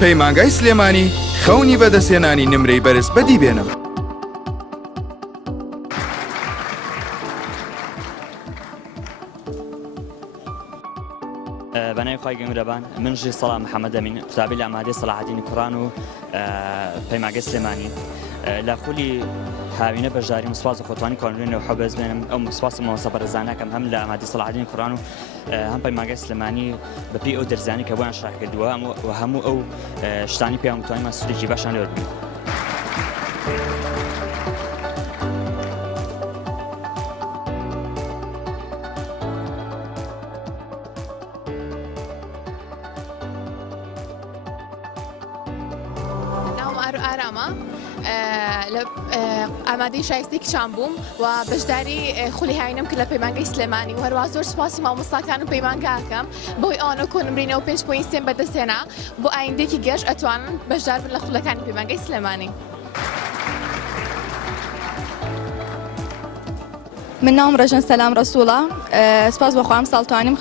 پەیمانگای سلێمانی خەونی بەدەستێنانی نمرەی بەرز بەدی بێنە. بەناوی خی گەورەبان من ژی سەڵام محەممەد ئەمین قوتابی لە ئامادەی سەلاحەدینی کوڕان و پەیمانگای سلێمانی لە خولی هاوینە بەشداری مسواز و خۆتوانی کۆنرێنەوە حەبەز بێنم ئەو مسواس مەوەسە بەرزانەکەم هەم لە ئامادەی سەلاحەدینی کوڕان و هەم پەیمانگای سلێمانی بەپی ئەو دەرزانی کە بۆیان شەرح کردووە و هەموو ئەو شتانی پێیان متوانیمان سوودێکی باشان لێ وەربگرین. ئامادەی شایستێکیشان بووم و بەشداری خولی هاوینەم کرد لە پەیمانگای سلێمانی و هەروە زۆر سوپاسی مامۆستاکان و پەیمانگاکەم بۆی ئەوانە کۆنمرینەوە 5.3 بەدەستێنا بۆ ئایندێکی گەشت ئەتوانن بەشدار بن لە خولەکانی پەیمانگای سلێمانی. من ناوم ڕەژن سەلام ڕەسوڵە سپاس بەخوام ساڵتوانیم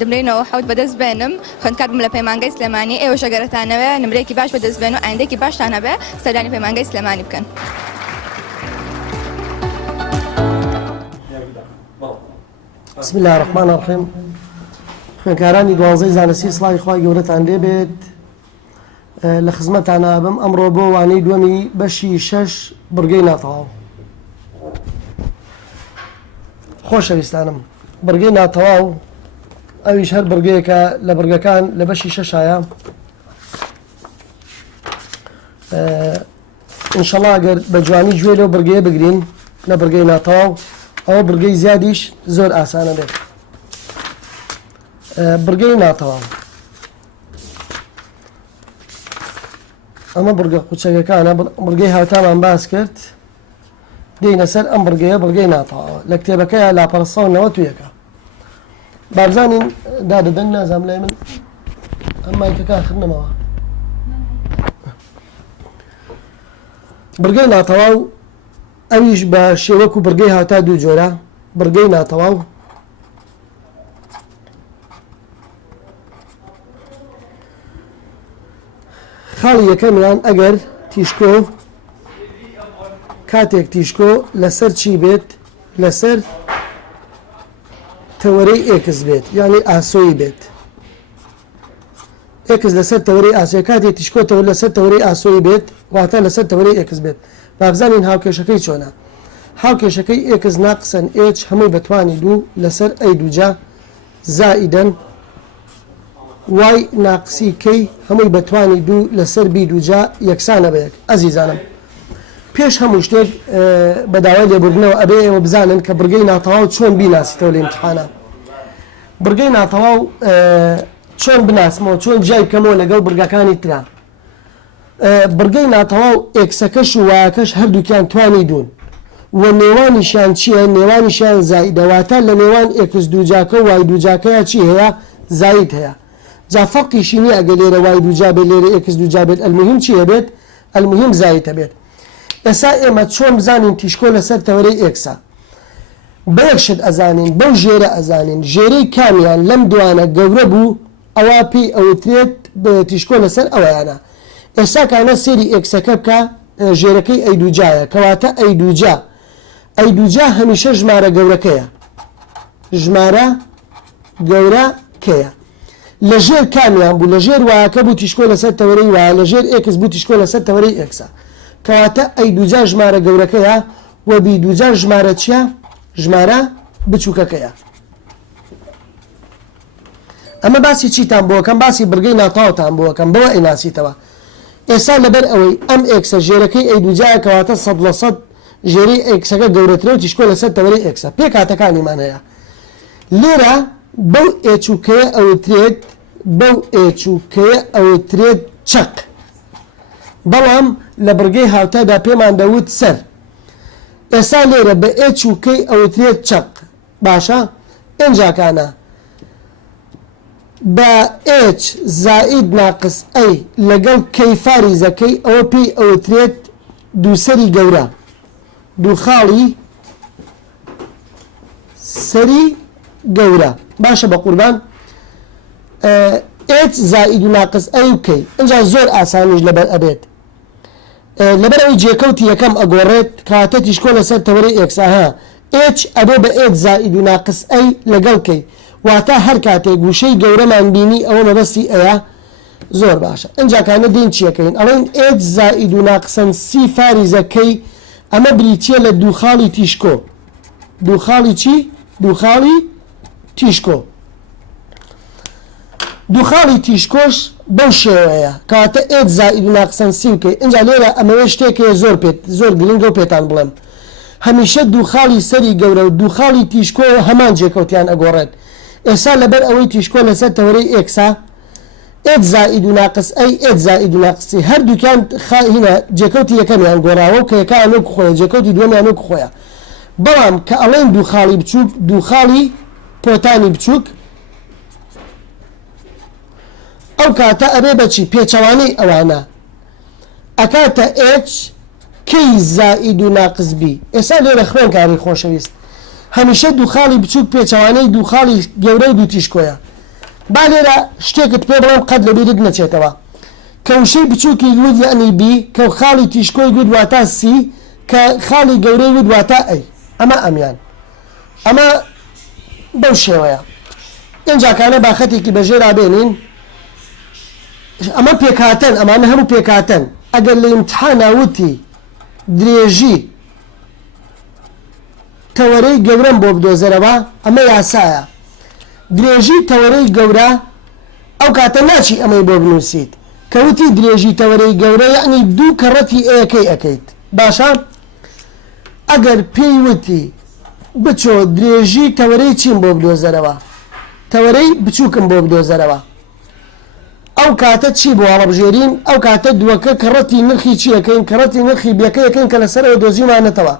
نمرەی 97 بەدەست بێنم خوێندکار بم لە پەیمانگای سلێمانی ئێوە شەگەرەتانەوە نمرەیەکی باش بەدەست بێن و ئایندێکی باشتان هەبێ سەردانی پەیمانگای سلێمانی بکەن. بسم الله الرحمن الرحیم. خوێندکارانی دوانزەی زانستی سڵاوی خوای گەورەتان لێ بێت. لە خزمەتانە بم ئەمڕۆ بۆ وانەی دووەمی بەشی 6 بڕگەی ناتەواو. خۆشەویستانم بڕگەی ناتەواو ئەویش هەر بڕگەیەکە لە بڕگەکان لە بەشی 6 ئینشەڵڵا ئەگەر بە جوانی گوێ لەو بڕگەیە بگرین لە بڕگەی ناتەواو ئەوە بڕگەی زیادیش زۆر ئاسانە بێت. بڕگەی ناتەواو ئەمە بڕگە قوچەکەکانە بڕگەی هاوتامان باس کرد دێنە سەر ئەم بڕگەیە بڕگەی ناتەواوە لە کتێبەکەیە لاپەرسە و 91 بابزانین دادەدەن نازام لای من ئەم مایکەکە خرنەمەوە. بڕگەی ناتەواو ئەویش بە شێوەکو بڕگەی هاوتا دوو جۆرە. بڕگەی ناتەواو خاڵی یەکەمیان ئەگەر تیشکۆ کاتێک تیشکۆ لەسەر چی بێت لەسەر تەوەرەی ئێکس بێت یعنی ئاسۆیی بێت. ئێکس لەسەر تەوەرەی ئاسۆی کاتێک تیشکۆ لەسەر تەوەرەی ئاسۆیی بێت واتە لەسەر تەوەرەی ئێکس بێت. بابزانین هاوکێشەکەی چۆنە. هاوکێشەکەی ئێکس ناقسەن ئێچ هەمووی بەتوانی دوو لەسەر ئەی دووجا زائیدەن وای ناقسی کەی هەمووی بەتوانی دوو لەسەر بی دووجا یەکسانە بەیەک. ئەزیزانم پێش هەموو شتێک بە داوای لێبوردنەوە ئەبێ ئێوە بزانن کە بڕگەی ناتەواو چۆن بیناسیتەوە لە ئیمتحانە. بڕگەی ناتەواو چۆن بناسمەوە چۆن جای بکەمەوە لەگەڵ بڕگەکانی ترا. بڕگەی ناتەواو ئێکسەکەش و وایەکەش هەردووکیان توانی دوون و نێوانیشیان چییە؟ نێوانیشیان زایدەواتە لە نێوان ئێکس دووجاکە و وای دووجاکەیە چی هەیە؟ زاید هەیە. جا فەرقیشی نییە ئەگە لێرە وای دووجا بێت لێرە ئێکس دووجا بێت ئەلموهیم چی هەبێت؟ ئەلموهیم زایدە بێت. ئێستا ئێمە چۆن بزانین تیشکۆ لەسەر تەوەرەی ئێکسە؟ بە یەکشت ئەزانین بەو ژێرە ئەزانین ژێرەی کامیان لەم دوانە گەورە بوو ئەوا پێی ئەوترێت تیشکۆ لەسەر ئەوەیانە. ئێستا کانە سێری ئێکسەکە بکە ژێرەکەی ئەی دووجایە کەواتە ئەی دووجا ئەی دووجا هەمیشە ژمارە گەورەکەیە ژمارە گەورەکەیە. لە ژێر کامیان بوو لە ژێر وایەکە بوو تیشکۆ لەسەر تەوەرەی وایە لە ژێر ئێکس بوو تیشکۆ لەسەر تەوەرەی ئێکسە کەواتە ئەی دووجا ژمارە گەورەکەیە و بی دووجا ژمارە چییە؟ ژمارە بچووکەکەیە. ئەمە باسی چیتان بۆکەم باسی بڕگەی ناتەواوتان بۆکەم بەوە ئەیناسیتەوە. ئێستا لەبەر ئەوەی ئەم ئێکسە ژێرەکەی ئەی دووجایە کەواتە 100% ژێرەی ئێکسەکە گەورەترە و تیشکۆ لەسەر تەوەرەی ئێکسە پێک هاتەکانیمان هەیە. لێرە بەو ئێچووکەیە ئەوترێت بەو ئێچووکەیە ئەوترێت چەق. بەڵام لە بڕگەی هاوتادا پێمان دەوت سەر. ئێستا لێرە بە ئێچووکەی ئەوترێت چەق باشە ئەنجاکانە بە ئێچ زائید ناقس ئەی لەگەڵ کەی فاریزەکەی ئەوە پێی ئەوترێت دووسەری گەورە دوو خاڵی سەری گەورە. باشە بە قوربان h زائد و ناقص ئەی بکەی ئەجا زۆر ئاسانیش لەبەر ئەبێت لەبەر ئەوەی جێکەوتی یەکەم ئەگۆڕێت کاتە تیشکۆ لەسەر تەوەرەی x ها h ئەبێ بە h زائد و ناقص ئەی لەگەڵ کەی واتە هەر کاتێک گوشەی گەورەمان بینی ئەوە مەبەستی ئەیە زۆر باشە ئەنجاکانە دین چیەکەین ئەڵێن h زائد و ناقسەن سی فاریزەکەی ئەمە بریتە لە دووخاڵی تیشکۆ دووخاڵی چی؟ دووخاڵی تیشکۆ دووخاڵی تیشکۆش بەو شێوەیە کاتە ئێت زائید و ناقسەن سی بکەیت ئەنجا لێرە ئەمەوێ شتێکەیە زۆر گرنگە و پێتان بڵێم هەمیشە دووخاڵی سەری گەورە و دووخاڵی تیشکۆ هەمان جێکەوتیان ئەگۆڕێت ئێستا لەبەر ئەوەی تیشکۆ لەسەر تەوەرەی ئێکسا ئێت زائید و ناقس ئەی ئێت زائید و ناقسی هەردووکیان هینە جێکەوتی یەکەمیان گۆڕاوە و کە یەکان وەکو خۆیە جێکەوتی دووەمیان وەکو خۆیە بەڵام کە ئەڵێن دووخاڵی بچووک دووخاڵی پۆتانی بچووک ئەو کاتە ئەبێ بەچی پێچەوانەی ئەوانە ئەکاتە h کەی زائید و ناقس بی ئێستا لێرە خوێنکاری خۆشەویست هەمیشە دووخاڵی بچووک پێچەوانەی دووخاڵی گەورەی دوو تیشکۆیە با لێرە شتێکت پێ بڵێم قەت لەبیرت نەچێتەوە کە وشەی بچووکی گوت یعنی بی کە خاڵی تیشکۆی گوت واتە سی کە خاڵی گەورەی گوت واتە ئەی ئەمە ئەمیان ئەمە بەو شێوەیە ئەنجاکانە باخەتێکی بەژێرا بێنین ئەمە پێکهاتەن ئەمانە هەموو پێکهاتەن ئەگەر لە ئیمتحانە وتی درێژی تەوەرەی گەورەم بۆ بدۆزەرەوە ئەمە یاسایە درێژی تەوەرەی گەورە ئەو کاتە ناچی ئەمەی بۆ بنووسیت کەوتی درێژی تەوەرەی گەورە یعنی دوو کەڕەتی ئەیەکەی ئەەکەیت باشە ئەگەر پێی وتی بچۆ درێژی تەوەرەی چیم بۆ بدۆزەرەوە تەوەرەی بچووکم بۆ بدۆزەرەوە ئەو کاتە چی بۆ هەڵبژێرین ئەو کاتە دووەکە کەڕەتی نرخی چیەکەین کەڕەتی نرخی بێکەیەکەین کە لەسەرەوە دۆزیمانێتەوە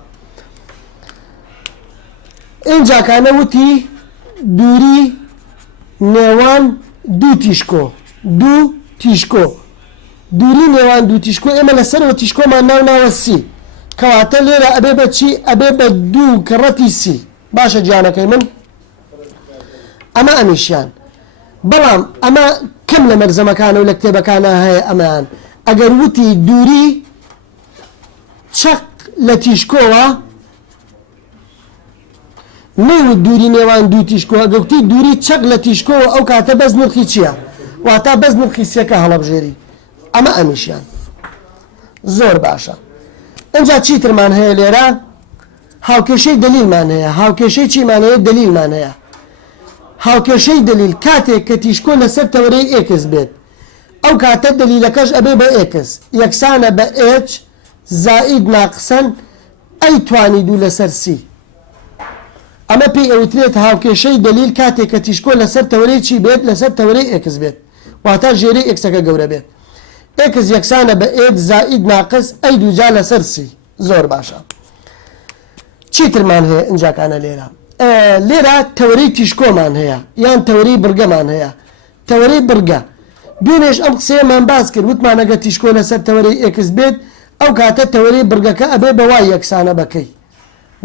ئینجاکانە وتی دووری نێوان دوو تیشکۆ دووری نێوان دوو تیشکۆ ئێمە لەسەرەوە تیشکۆمان ناوناوە سی کەواتە لێرە ئەبێ بە چی ئەبێ بە دوو کەڕەتی سی باشە گیانەکەی من ئەمە ئەمیشیان بەڵام ئەمە کەم لە مەرزەمەکانە و لە کتێبەکانە هەیە ئەمان ئەگەر وتی دووری چەق لە تیشکۆوە نەیوت دووری نێوان دوو تیشکۆ ئەگەوتی دووری چەق لە تیشکۆوە ئەو کاتە بەس نرخی چییە واتە بەس نرخی سێکە هەڵەبژێری ئەمە ئەمیشیان زۆر باشە ئەنجا چیترمان هەیە لێرە هاوکێشەی دلیلمان هەیە هاوکێشەی چیمان هەیە دلیلمان هەیە هاوکێشەی دلیل کاتێک کە تیشکۆ لەسەر تەوەرەی ئێکس بێت ئەو کاتە دلیلەکەش ئەبێ بە ئێکس یەکسانە بە h زائید ناقسەن ئەی توانی دوو لەسەر سی ئەمە پێی ئەوترێت هاوکێشەی دلیل کاتێک کە تیشکۆ لەسەر تەوەرەی چی بێت لەسەر تەوەرەی ئێکس بێت واتە ژێرەی ئێکسەکە گەورە بێت ئێکس یەکسانە بە h زائید ناقس ئەی دووجا لەسەر سی زۆر باشە چیترمان هەیە ئەنجاکانە لێرە تەوەرەی تیشکۆمان هەیە یان تەوەرەی برگەمان هەیە تەوەرەی برگە دوێنێش ئەم قسەیەمان باس کرد وتمان ئەگەر تیشکۆ لەسەر تەوەرەی ئێکس بێت ئەو کاتە تەوەرەی برگەکە ئەبێ بە وای یەکسانە بەکەی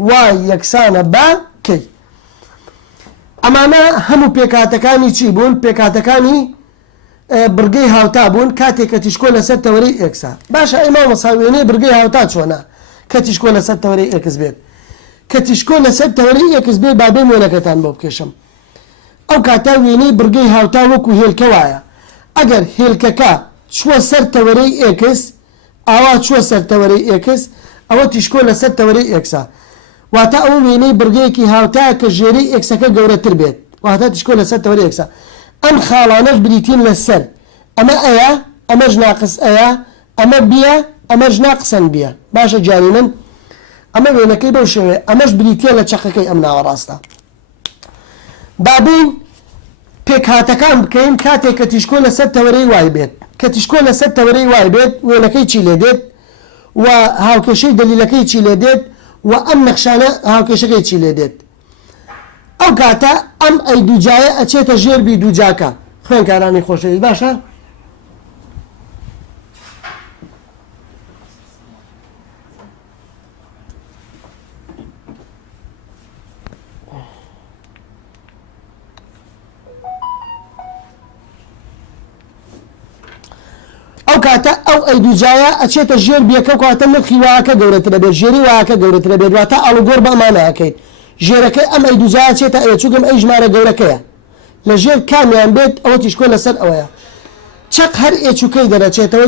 وای یەکسانە بەکەی ئەمانە هەموو پێکاتەکانی چی بوون پێکاتەکانی برگەی هاوتا بوون کاتێک کە تیشکۆ لەسەر تەوەرەی ئێکسا باشە ئێمە مەساوێنەی برگەی هاوتا چۆنە کە تیشکۆ لەسەر تەوەرەی ئێکس بێت کە تیشکۆ لەسەر تەوەرەی ئێکس بێت با بێ وێنەکەتان بۆ بکێشم ئەو کاتە وێنەی برگەی هاوتا وەکو هێلکە وایە ئەگەر هێلکەکە چووە سەر تەوەرەی ئێکس ئاوا چووە سەر تەوەرەی ئێکس ئەوە تیشکۆ لەسەر تەوەرەی ئێکسا واتە ئەوە وێنەی برگەیەکی هاوتایە کە ژێرەی ئێکسەکە گەورەتر بێت واتە تیشکۆ لەسەر تەوەرەی ئێکسا ئەم خاڵانەش بریتین لەسەر ئەمە ئەیە ئەمەش ناقس ئەیە ئەمە بیە ئەمەش ناقسەن بیە باشە جانی من ئەمە وێنەکەی بەو شێوێ ئەمەش بریتە لە چەقەکەی ئەم ناوەڕاستە بابین پێکهاتەکان بکەین کاتێک کە تیشکۆ لەسەر تەوەرەی وای بێت کە تیشکۆ لەسەر تەوەرەی وای بێت وێنەکەی چی لێ دێت و هاوکێشەی دلیلەکەی چی لێ دێت و ئەم نەخشانە هاوکێشەکەی چی لێ دێت ئەو کاتە ئەم ئەی دووجایە ئەچێتە ژێربی دووجاکە خوێنکارانی خۆشەویست باشە کاتە ئەو ئەی دووجایە ئەچێتە ژێر بیەکە کاتە نرخی واکە گەورەترە بێت ژێری واکە گەورەترە بێت واتە ئاڵوگۆڕ بە ئەمانەکەیت ژێرەکەی ئەم ئەی دووجایە چێتە ئەوە چووکم ئەی ژمارە گەورەکەیە لە ژێر کامیان بێت ئەوە تیشکۆ لەسەر ئەوەیە چەق هەر ئێچووکەی دەرەچێتەوە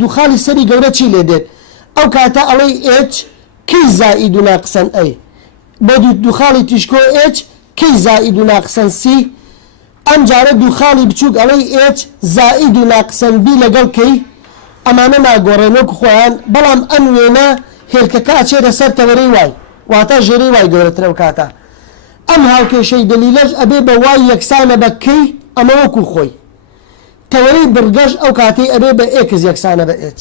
دووخاڵی سەری گەورە چی لێ دێت ئەو کاتە ئەڵەی ئێچ کەی زائید و ناقسەن ئەی بۆ دووخاڵی تیشکۆ ئێچ کەی زائید و ناقسەن سی ئەم جارە دووخاڵی بچووک ئەڵەی ئێچ زائید و ناقسەن بی لەگەڵ کەی ئەمانە ناگۆڕێن وەکو خۆیان بەڵام ئەم وێنە هێلکەکە ئەچێتە سەر تەوەرەی وای واتە ژێرەی وای گەورەترە و کاتە ئەم هاوکێشەی دلیلەش ئەبێ بە وای یەکسانە بە کەی ئەمە وەکو خۆی تەوەرەی بڕگەش ئەو کاتەی ئەبێ بە ئێکس یەکسانە بە ئێچ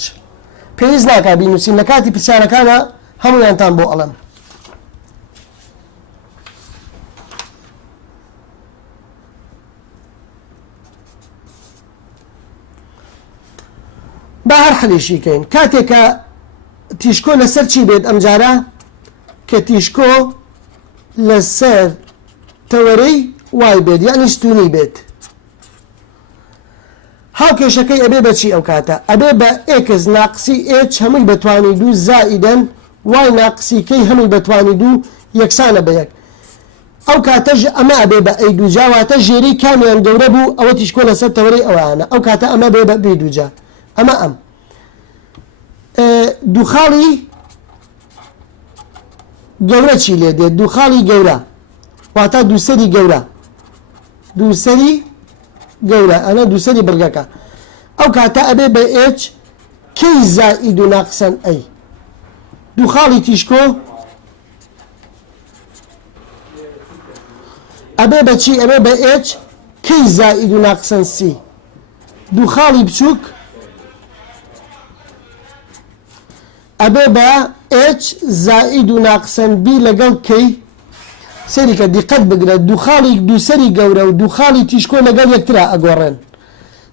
پێویست ناکات بینووسین لە کاتی پرسیارەکانە هەموویانتان بۆ ئەڵەم با هەر حەلیشیکەین کاتێکە تیشکۆ لەسەر چی بێت ئەم جارە کە تیشکۆ لەسەر تەوەرەی وای بێت یعنی ستونی بێت هاوکێشەکەی ئەبێ بەچی ئەو کاتە ئەبێ بە ئێکس ناقسی ئێچ هەمووی بەتوانی دوو زائیدەن وای ناقسیکەی هەمووی بەتوانی دوو یەکسانە بە یەک ئەو کاتەژ ئەمە ئەبێ بە ئەی دووجا واتە ژێری کامیان گەورە بوو ئەوە تیشکۆ لەسەر تەوەرەی ئەوانە ئەو کاتە ئەمە بێ بە بێ دووجا ئەمە ئەم دووخاڵی گەورە چی لێ دێت دووخاڵی گەورە واتە دووسەری گەورە دووسەری گەورە ئەنە دووسەری بڕگەکە ئەو کاتە ئەبێ بە ئێچ کەی زائید و ناقسەن ئەی دووخاڵی تیشکۆ ئەبێ بە چی ئەبێ بە ئێچ کەی زائید و ناقسەن سی دووخاڵی بچووک ئەبێ بە ئێچ زائید و ناقسەن بی لەگەڵ کەی سەریکە دیقەت بگرە دووخاڵی دووسەری گەورە و دووخاڵی تیشکۆ لەگەڵ یەکترا ئەگۆڕێن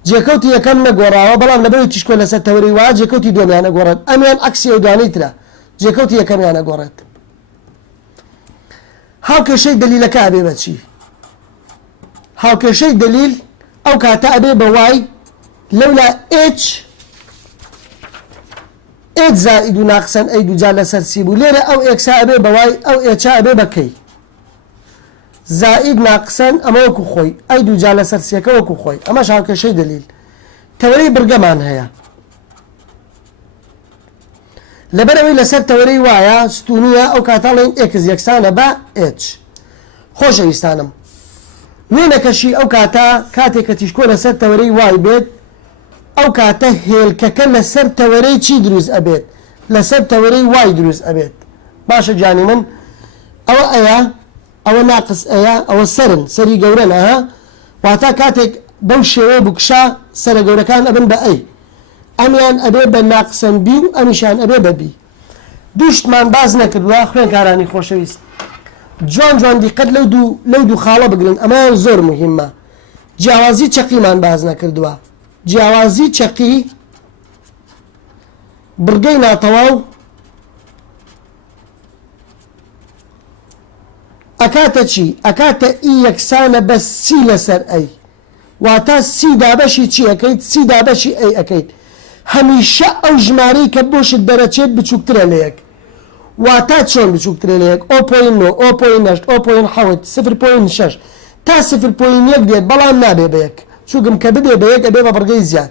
جێکەوتی یەکەم نەگۆڕاوە بەڵام لەبەر تیشکۆ لەسەر تەوەری وا جێکەوتی دومیان ئەگۆڕێت ئەمیان عەکسی ئەو دوانەی ترە جێکەوتی یەکەمیان ئەگۆڕێت هاوکێشەی دلیلەکە ئەبێ بە چی هاوکێشەی دلیل ئەو کاتە ئەبێ بە وای لەولا ئێچ ئێچ زائید و ناقسەن ئەی دووجا لەسەر سی بوو لێرە ئەو ئێکسا ئەبێ بە وای ئەو ئێچا ئەبێ بە کەی زائید ناقسەن ئەمە وەکو خۆی ئەی دووجا لەسەر سیەکە وەکو خۆی ئەمەش هاوکێشەی دلیل تەوەرەی بڕگەمان هەیە لەبەرەوەی لەسەر تەوەرەی وایە ستونیە ئەو کاتاڵێن ئێکس یەکسانە بە ئێچ خۆشەویستانم وێنەکەشی ئەو کاتە کاتێککە تیشکۆ لەسەر تەوەرەی وای بێت ئەو کاتە هێلکەکە لەسەر تەوەرەی چی دروست ئەبێت لەسەر تەوەرەی وای دروست ئەبێت باشە جانی من ئەوە ئەیە ئەوە ناقس ئەیە ئەوە سەرن سەری گەورەن ئەها واتە کاتێک بەو شێوە بکشا سەرە گەورەکان ئەبن بە ئەی ئەمیان ئەبێ بە ناقسەن بی و ئەمیشان ئەبێ بە بی دووشتمان باز نەکردووە خوێنکارانی خۆشەویست جوان جوان دیقەت لەو دوو خاڵە بگرن ئەمە زۆر مهمە جیاوازی چەقیمان باز نەکردووە جیاوازی چەقی بڕگەی ناتەواو ئەکاتە چی ئەکاتە ئی یەکسانە بە سی لەسەر ئەی واتە سی دابەشی چی ئەەکەیت سی دابەشی ئەی ئەەکەیت هەمیشە ئەو ژمارەی کە بۆشت دەرەچێت بچووکترە لە یەک واتە چۆن بچووکترە لە یەک 0.9 تا 0.1 دێت بەڵام نابێ بە یەک چووکم کە ببێ بە یەک ئەبێ بە بڕگەی زیاد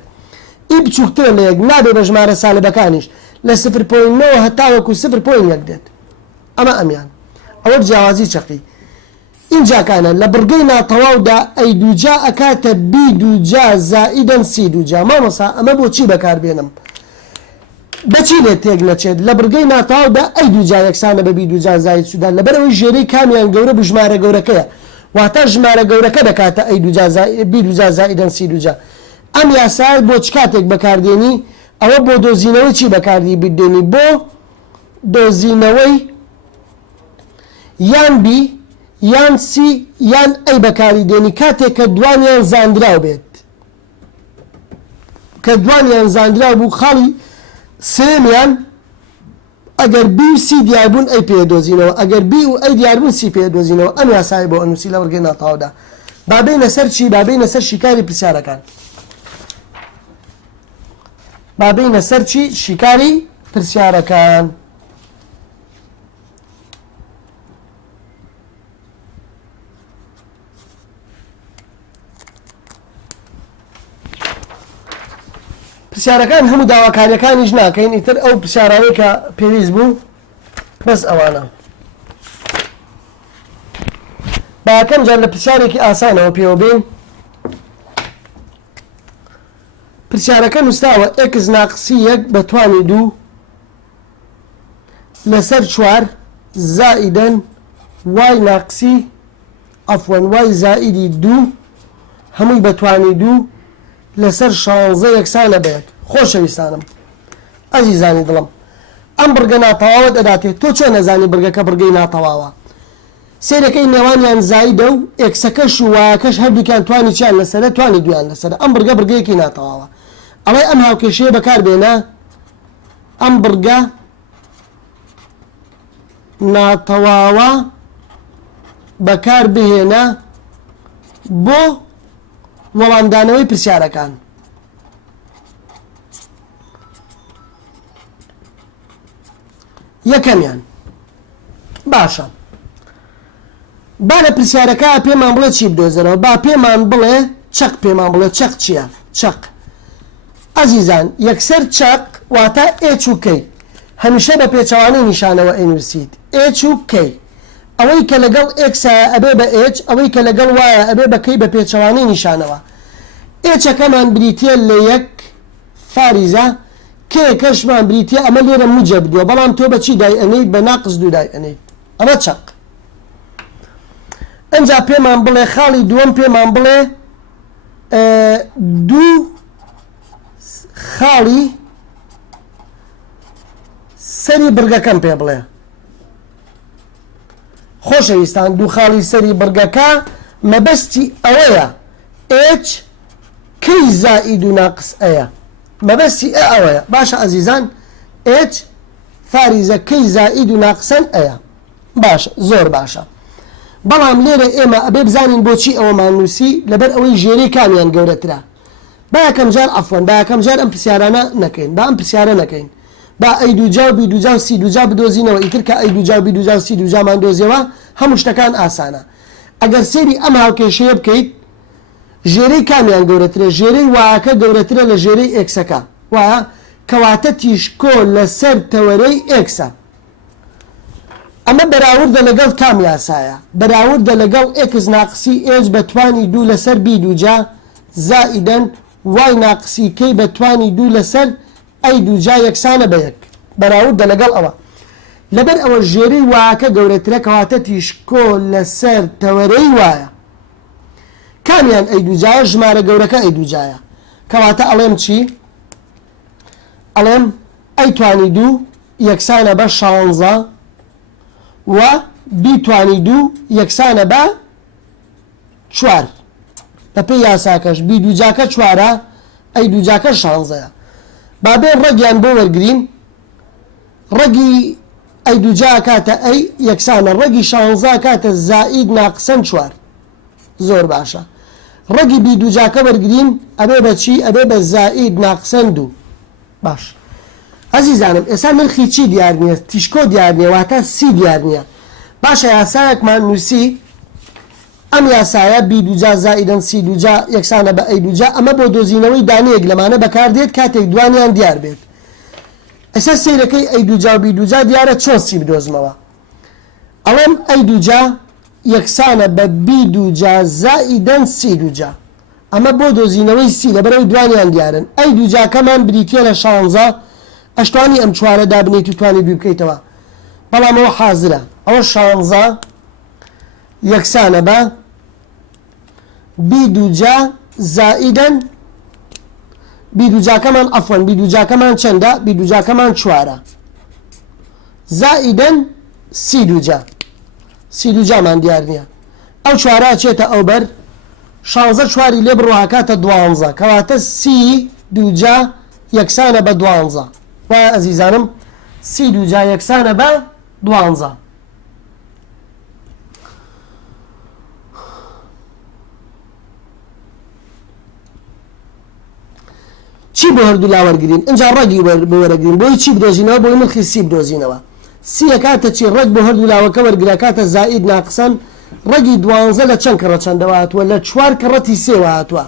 ئی بچووکترە لە یەک نابێ بە ژمارە سالبەکانیش لە 0.9 هەتاوەکو 0.1 دێت ئەمە ئەمیان ئەوە جیاوازی چەقی اینجاکانە لە بڕگەی ناتەواودا ئەی دووجا ئەکاتە بی دووجا زائیدەن سی دووجا مامەسا ئەمە بۆچی بەکاربێنم بەچی لێت تێک نەچێت لە بڕگەی ناتەواودا ئەی دووجا یەکسانە بە بی دووجا زائید سودا لەبەرەوەی ژێرەی کامیان گەورە بە ژمارە گەورەکەیە واتە ژمارە گەورەکە دەکاتە ئەی دووجا بی دووجا زائیدەن سی دووجا ئەم یاسای بۆ چ کاتێک بەکاردێنی ئەوە بۆ دۆزینەوەی چی بەکاردی بدێنی بۆ دۆزینەوەی یان بی یان سی یان ئەی بەکاری دێنی کاتێک کە دوانیان زاندراو بێت کە دوانیان زاندراو بوو خاڵی سێمیان ئەگەر بی و سی دیاربوون ئەی پێدۆزینەوە ئەگەر بی و ئەی دیاربوون سی پێدۆزینەوە ئەم یاسای بۆ ئەنووسی لە وەرگەی ناتەواودا بابینە سەر چی بابینە سەر شیکاری پرسیارەکان با بینە سەرچی شیکاری پرسیارەکان. پرسیارەکان هەموو داواکاریەکانیش ناکەین، ئیتر ئەو پرسیارانەی کە پێویست بوو بەس ئەوانە. با یەکەم جار لە پرسیارێکی ئاسانەوە پێوە بین. پرسیارەکە نووسراوە x ناقسی 1 بە توانی 2 لەسەر 4 زائیدەن y ناقسی y زائیدی 2 هەمووی بە توانی 2 لەسەر 16 یەکسانە بەیەک. خۆشەویستانم ئەزیزانی دڵم، ئەم بڕگە ناتەواوت ئەداتێت. تۆ چۆن نەزانی بڕگەکە بڕگەی ناتەواوە؟ سێرەکەی نێوانیان زایدە و ئێکسەکەش و وایەکەش هەردووکیان توانی چیان لەسەرە، توانی دویان لەسەرە. ئەم بڕگە بڕگەیەکی ناتەواوە. ئەڵێ ئەم هاوکێشەیە بەکار بێنە، ئەم بڕگە ناتەواوە بەکار بهێنە بۆ وەڵامدانەوەی پرسیارەکان. یەکەمیان باشە، با لە پرسیارەکە پێمان بڵێ چی بدۆزەرەوە. با پێمان بڵێ چەق، پێمان بڵێ چەق چییە؟ چەق ئەزیزان یەکسەر چەق واتە ئێچ و کەی، هەمیشە بە پێچەوانەی نیشانەوە ئەینووسیت. ئێچ و کەی، ئەوەی کە لەگەڵ ئێکسە ئەبێ بە ئێچ، ئەوەی کە لەگەڵ وایە ئەبێ بە کەی بە پێچەوانەی نیشانەوە. ئێچەکەمان بریتە لە 1 فاریزە، کەشمان بریتە ئەمە لێرە موجە بدووە، بەڵام تۆ بەچی دای ئەنەیت؟ بە ناقص 2 دای ئەنەیت. ئەمە چەق. ئەنجا پێمان بڵێ خاڵی دووەم، پێمان بڵێ 2 خاڵی سەری بڕگەکەم پێ بڵێ. خۆشەویستان 2 خاڵی سەری بڕگەکە مەبەستی ئەوەیە ئێچ کەی زائید و ناقص ئەیە، مەبەستی ئەوەیە. باشە ئەزیزان، ئێچ فاریزە کەی زائید و ناقسەن ئەیە. باشە، زۆر باشە. بەڵام لێرە ئێمە ئەبێ بزانین بۆچی ئەوەمان نووسی، لەبەر ئەوەی ژێرەی کامیان گەورەترە. با یەکەم جار ئەفوان، با یەکەم جار ئەم پرسیارانە نەکەین، با ئەم پرسیارە نەکەین. با ئەی دووجا و بی دووجا و سی دووجا بدۆزینەوە، ئیتر کە ئەی دووجا و بی دووجا و سی دووجامان دۆزیەوە هەموو شتەکان ئاسانە. ئەگەر سێری ئەم هاوکێشەیە بکەیت، ژێرەی کامیان گەورەترە؟ ژێرەی وایەکە گەورەترە لە ژێرەی ئێکسەکە، وایە کەواتە تیشکۆ لەسەر تەوەرەی ئێکسە. ئەمە بەراوردە لەگەڵ کام یاسایە؟ بەراوردە لەگەڵ x ناقسی ئێچ بە توانی 2 لەسەر بی دووجا زائیدەن y ناقسی کەی بە توانی 2 لەسەر ئەی دووجا یەکسانە بە 1. بەراوردە لەگەڵ ئەوە. لەبەر ئەوە ژێرەی وایەکە گەورەترە، کەواتە تیشکۆ لەسەر تەوەرەی وایە. کامیان ئەی دووجایە؟ ژمارە گەورەکە ئەی دووجایە، کەواتە ئەڵێم چی؟ ئەڵێم ئەی توانی 2 یەکسانە بە 16 و بی توانی 2 یەکسانە بە 4. بە پێی یاساکەش بی دووجاکە 4ە، ئەی دووجاکە 16ە. با بێ ڕەگیان بۆ وەرگرین، ڕەگی ئەی دووجا کاتە ئەی یەکسانە، ڕەگی 16 کاتە زائید ناقسەن 4. زۆر باشە. ڕەگی بی دووجاکە وەرگرین، ئەبێ بە چی؟ ئەبێ بە زائید ناقسەن 2. باش ئەزیزانم، ئێستا نرخی چی دیار نییە؟ تیشکۆ دیار نییە، واتە سی دیار نییە. باشە یاسایەکمان نووسی، ئەم یاسایە بی دووجا زائیدەن سی دووجا یەکسانە بە ئەی دووجا. ئەمە بۆ دۆزینەوەی دانەیەک لەمانە بەکاردێت کاتێک دوانیان دیار بێت. ئێستا سەیرەکەی ئەی دووجا و بی دووجا دیارە، چۆن سی بدۆزمەوە؟ ئەڵێم ئەی دووجا یەکسانە بە بی دووجا زائیدەن سی دووجا. ئەمە بۆ دۆزینەوەی سی، لەبەرەوەی دوانیان دیارن. ئەی دووجاکەمان بریتە لە 16، ئەشتوانی ئەم 4ە دابنیت و توانی دوی بکەیتەوە، بەڵام ئەوە حازرە. ئەوە 16 یەکسانە بە بی دووجا زائیدەن، بی دووجاکەمان ئەفوان بی دووجاکەمان چەندە؟ بی دووجاکەمان 4ە زائیدەن سی دووجا. سی دووجامان دیار نییە. ئەو 4ە چێتە ئەو بەر 16 چواری لێ بڕوا کاتە 12، کەواتە سی دووجا یەکسانە بە 12. وایە ئەزیزانم، سی دووجا یەکسانە بە 12. چی بۆ هەردوو لاوەرگرین ئەجا ڕەگی بۆوەرەگرین بۆی چی بدۆزینەوە بۆی ملخی سی بدۆزینەوە سیە کاتە چی ڕێک بۆ هەردوو لاوەکە وەرگرا کاتە زائید ناقسەن ڕەگی 12 لە چەند کەڕە چەندەوە هاتووە لە 4 کەڕەتی سێوە هاتووە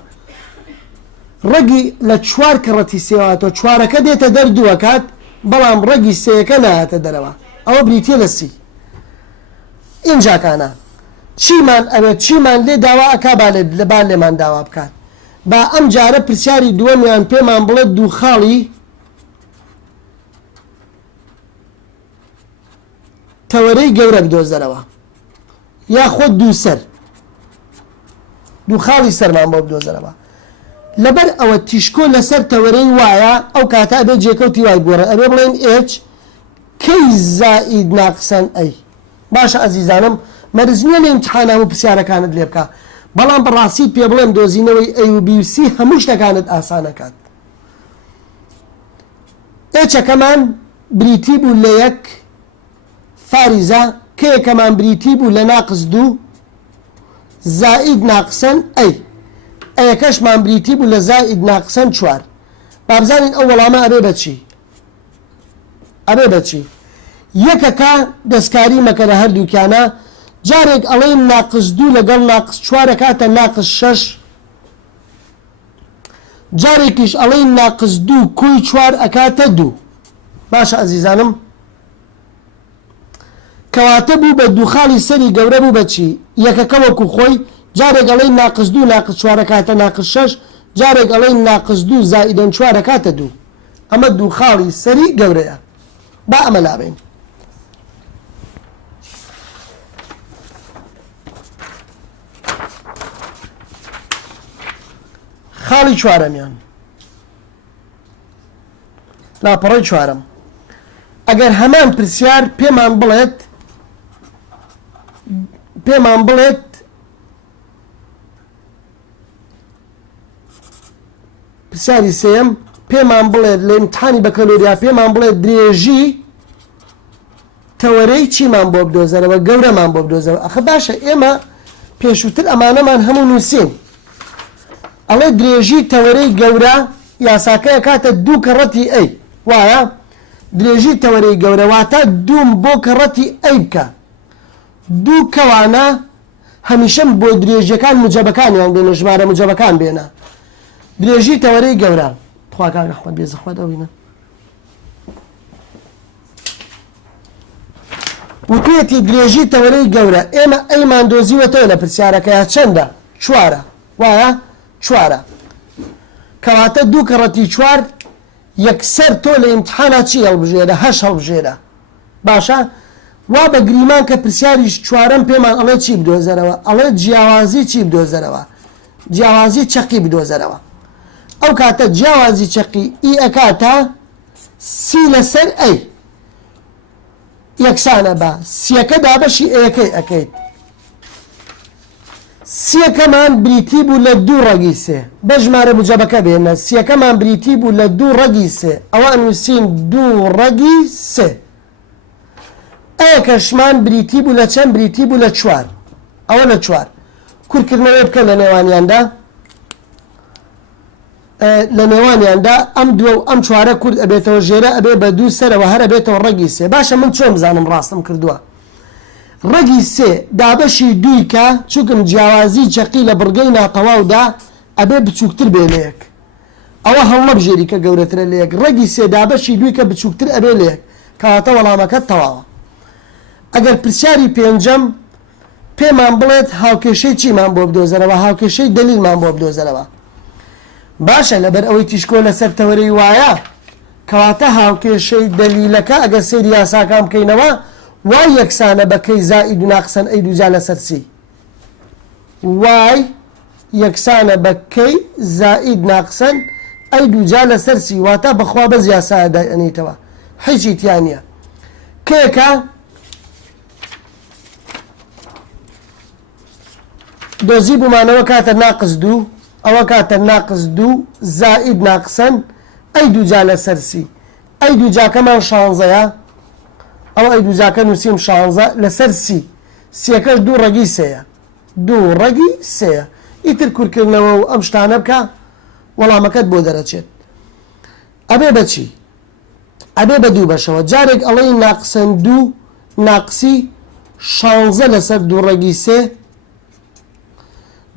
ڕەگی لە 4 کەڕەتی سێوە هاتووە 4ەکە دێتە دەردووە کات بەڵام ڕەگی سەیەکە نهاتە دەرەوە ئەوە بریتە لە سی ئینجاکانە چیمان ئەوێت چیمان لێ داوا ئەکا لەبان لێمان داوا بکات با ئەم جارە پرسیاری دووەمیان پێمان بڵێت دوو خاڵی تەوەرەی گەورە بدۆزەرەوە یاخۆ دوو سەر دوو خاڵی سەرمان بۆ بدۆزەرەوە لەبەر ئەوە تیشکۆ لەسەر تەوەرەی وایە ئەو کاتە ئەبێ جێکەوتی وای گۆڕە ئەبێ بڵێن ئێچ کەی زائید ناقسەن ئەی باشە ئەزیزانم مەرج نییە لە ئیمتحانە و پرسیارەکانت لێ بکە بەڵام بەڕاستی پێ بڵێم دۆزینەوەی ئەی و بی و سی هەموو شتەکانت ئاسانەکات ئێچەکەمان بریتی بوو لە یەک فاریزە کەیەکەمان بریتی بوو لە ناقس دوو زائید ناقسەن ئەی ئەیەکەشمان بریتی بوو لە زائید ناقسەن 4 بابزانین ئەو وەڵامە ئەبێ بەچی ئەبێ بەچی یەکەکە دەستکاری مەکە لە هەردووکیانە جارێک ئەڵێن ناقس دوو لەگەڵ ناقس 4 کاتە ناقس 6 جارێکیش ئەڵێن ناقس دوو کوی 4 ئەکاتە 2 باشە ئەزیزانم کەواتە بوو بە دوو خاڵی سەری گەورە بوو بەچی یەکەکە وەکو خۆی جارێک ئەڵێن ناقس دوو ناقس 4 کاتە ناقس 6 جارێک ئەڵێن ناقس دوو زائیدەن 4 کاتە 2 ئەمە دوو خاڵی سەری گەورەیە با ئەمە لابین خاڵی 4میان لاپەڕەی 4 ئەگەر هەمان پرسیار پێمان بڵێت پرسیاری سێم پێمان بڵێت لە ئیمتحانی بەکەلۆریا پێمان بڵێت درێژی تەوەرەی چیمان بۆ بدۆزەرەوە گەورەمان بۆ بدۆزەوە ئەخە باشە ئێمە پێشووتر ئەمانەمان هەموو نووسین ئەڵێ درێژی تەوەرەی گەورە یاساکەیە کاتە 2 کەڕەتی ئەی وایە درێژی تەوەرەی گەورە واتە دووم بۆ کەڕەتی ئەی بکە دوو کەوانە هەمیشەم بۆ درێژیەکان موجەبەکانیان بێنە ژمارە موجەبەکان بێنە درێژی تەوەرەی گەورە خواکان ڕەحمەت بێ زەحمەت ئەوینە وتوێتی درێژی تەوەرەی گەورە ئێمە ئەیمان دۆزیوەتەوە لە پرسیارەکەیە چەندە 4 وایە 4 کەواتە 2 کەڕەتی 4 یەکسەر تۆ لە ئیمتحانە چی هەڵبژێرە 8 هەڵبژێرە باشە وا بە گریمان کە پرسیاریش 4م پێمان ئەڵێ چی بدۆزەرەوە ئەڵێ جیاوازی چی بدۆزەرەوە جیاوازی چەقی بدۆزەرەوە ئەو کاتە جیاوازی چەقی ئی ئەکاتە سی لەسەر ئەی یەکسانە بە سیەکە دابەشی ئەیەکەی ئەەکەیت سیەکەمان بریتی بوو لە 2 ڕەگی سێ بە ژمارە موجەبەکە بێنە سیەکەمان بریتی بوو لە 2 ڕەگی سێ ئەوە ئەنووسین 2 ڕەگی سێ ئەیەکەشمان بریتی بوو لە چەند بریتی بوو لە 4 ئەوە لە 4 کورتکردنەوەی بکە لە نێوانیاندا ئەم دووە و ئەم 4 کورد ئەبێتەوە ژێرە ئەبێ بە 2 سەرەوە هەر ئەبێتەوە ڕەگی سێ باشە من چۆن بزانم ڕاستم کردووە ڕەگی سێ دابەشی دووی کە چووکم جیاوازی چەقی لە بڕگەی ناتەواودا ئەبێ بچووکتر بێ لە یەک ئەوە هەڵمە بژێری کە گەورەترە لە یەک ڕەگی سێ دابەشی دووی کە بچووکتر ئەبێ لە یەک کەواتە وەڵامەکەت تەواوە ئەگەر پرسیاری پێنجەم پێمان بڵێت هاوکێشەی چیمان بۆ بدۆزەرەوە هاوکێشەی دلیلمان بۆ بدۆزەرەوە باشە لەبەر ئەوەی تیشکۆ لەسەر تەوەرەی وایە کەواتە هاوکێشەی دلیلەکە ئەگەر سەیری یاساکان بکەینەوە وای یەکسانە بەکەی زائید و ناقسەن ئەی دووجا لەسەر سی وای یەکسانە بەکەی زائید ناقسەن ئەی دووجا لەسەر سی واتە بەخوا بەز یاسایە دایئەنیتەوە هیچی تیان نییە کێکە دۆزی بوومانەوە کاتە ناقس 2 ئەوە کاتە ناقس 2 زائید ناقسەن ئەی دووجا لەسەر سی ئەی دووجاکەمان 16ەیە ئەو ئەی دووجاکە نووسیم 16 لەسەر سی سیەکەش 2 ڕەگی سەیە 2 ڕەگی سەیە ئیتر کورکردنەوە و ئەم شتانە بکە وەڵامەکەت بۆ دەرەچێت ئەبێ بەچی ئەبێ بە دوو بەشەوە جارێک ئەڵێ ناقسەن دوو ناقسی 16 لەسەر دوو ڕەگی سێ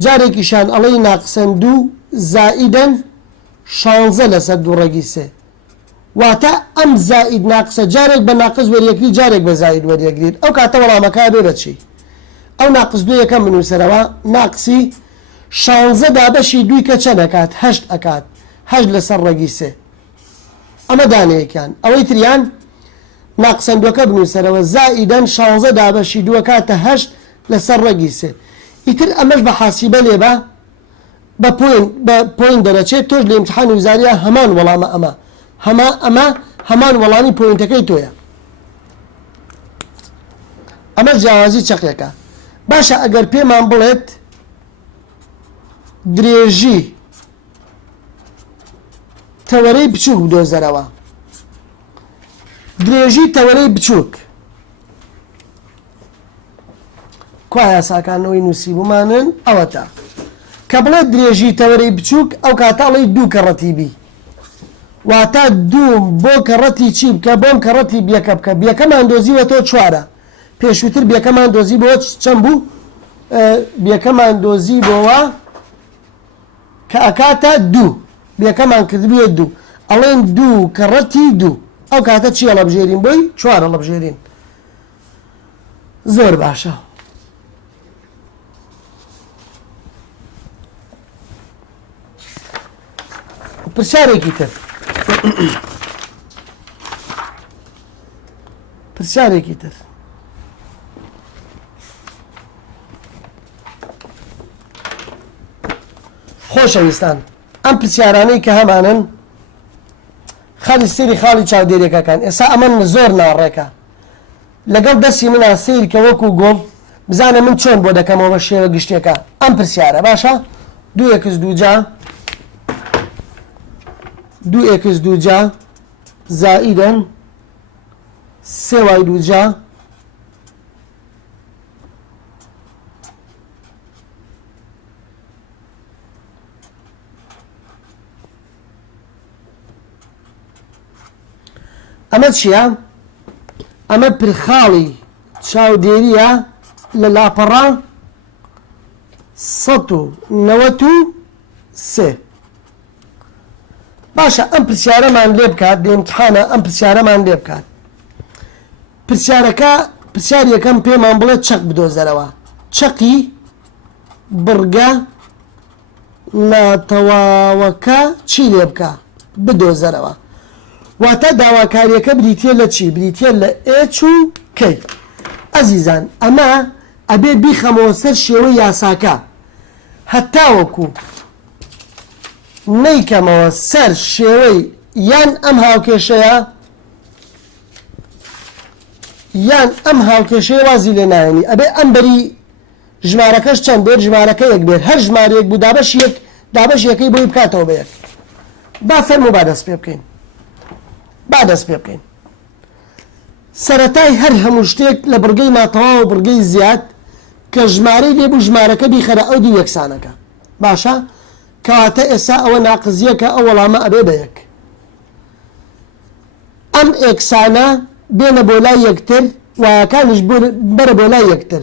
جارێکیشان ئەڵێ ناقسەن دوو زائیدەن 16 لەسەر دوو ڕەگی سێ واتە ئەم زائید ناقسە جارێک بە ناقص وەریەگری جارێک بە زائید وەریەگرێت ئەو کاتە وەڵامەکە بێ بەچی ئەو ناقص دوو یەکەم بنووسەرەوە ناقسی 16 دابەشی دوی کە چەند ئەکات 8 ئەکات 8 لەسەر ڕەگی سێ ئەمە دانەیەکیان ئەوەی تریان ناقسەندوەکە بنووسەرەوە زائیدەن 16 دابەشی دووە کاتە 8 لەسەر ڕەگی سێ ئیتر ئەمەش بە حاسیبە لێبە بە پۆین دەرەچێت تۆش لە ئیمتحان وزاریە هەمان وەڵامە ئەمە هەمان وەڵامی پۆینتەکەی تۆیە ئەمە جیاوازی چەقێکە باشە ئەگەر پێمان بڵێت درێژی تەوەرەی بچووک بدۆزەرەوە درێژی تەوەرەی بچووک کوای یاساکانەوەی نووسیبوومانن ئەوەتە کە بڵێت درێژی تەوەرەی بچووک ئەو کاتاڵی دوو کەڕەتی بی واتە دوو بۆ کەڕەتی چی بکە بۆم کەڕەتی بیەکە بکە بیەکەمان دۆزیوە تۆ چوارە پێشووتر بیەکەمان دۆزی بۆ چەند بوو بیەکەمان دۆزی بۆەوە کە ئەکاتە دوو بیەکەمان کردبیە دوو ئەڵێن دوو کەڕەتی دوو ئەو کاتە چی هەڵەبژێرین بۆی چوار هەڵەبژێرین زۆر باشە پرسیارێکی تر پرسیارێکی تر خۆشەویستان ئەم پرسیارانەی کە هەمانن خاڵی سێری خاڵی چاودێریەکەکان ئێستا ئەمە زۆر ناڕێکە لەگەڵ دەستی منە سیرکە وەکو گۆڵ بزانە من چۆن بۆ دەکەمەوە شێوە گشتێکە ئەم پرسیارە باشە 2x2 جا 2x2 جا زائیدەن 3y2 جا ئەمە چییە؟ ئەمە پرخاڵی چاودێریە لە لاپەڕە 193 باشە ئەم پرسیارەمان لێ بکات لە ئیمتحانە ئەم پرسیارەمان لێ بکات پرسیارەکە پرسیار یەکەم پێمان بڵێت چەق بدۆزەرەوە چەقی بڕگە ناتەواوەکە چی لێ بکە بدۆزەرەوە واتە داواکاریەکە بریتە لە چی بریتە لە H و K ئەزیزان ئەمە ئەبێ بیخەمەوە سەر شێوەی یاساکە هەتاوەکو نەیکەمەوە سەر شێوەی یان ئەم هاوکێشەیە یان ئەم هاوکێشەیە وازی لێ نایەنی ئەبێ ئەم بەری ژمارەکەش چەند بێت ژمارەکە یەک بێت هەر ژمارەیەک بوو دابەش یەکەی بۆی بکاتەوە بە یەک با فەرموو با دەست پێ بکەین با دەست پێ بکەین سەرەتای هەر هەموو شتێک لە بڕگەی ناتەواو و بڕگەی زیاد کە ژمارەی لێبوو ژمارەکە بیخەرە ئەو دوو یەکسانەکە باشە کەواتە ئێستا ئەوە ناقزیەکە ئەو وەڵامە ئەبێ بە یەک ئەم ئێکسانە بێنە بۆ لای یەکتر وایەکانش بەرە بۆ لای یەکتر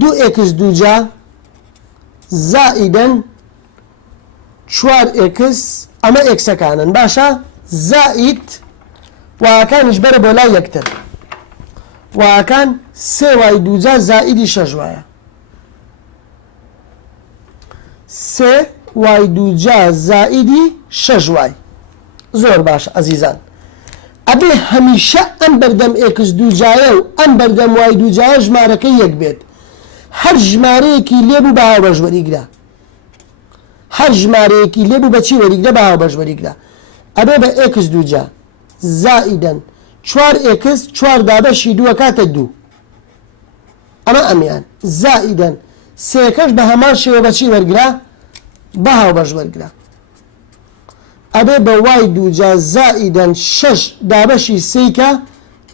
2x2 جا زائیدەن 4x ئەمە ئێکسەکانن باشە زائید وایەکانش بەرە بۆ لای یەکتر وایەکان 3y2 جا زائیدی 6 وایە 3y2 جا زائیدی 6 وای زۆر باش ئەزیزان ئەبێ هەمیشە ئەم بەردەم x2 جایە و ئەم بەردەم y2 جایە ژمارەکەی یەک بێت هەر ژمارەیەکی لێبوو بە هاوبەش وەریگرە هەر ژمارەیەکی لێبوو بە چی وەریگرە بە هاوبەش وەریگرە ئەبێ بە x2 جا زائیدەن 4x 4 دابەشی 2 کاتە 2 ئەمە ئەمیان زائیدەن سێکەش بە هەمان شێوە بە چی وەرگرە بە هاوبەش وەرگرە ئەبێ بە y2 جا زائیدەن 6 دابەشی 3 کە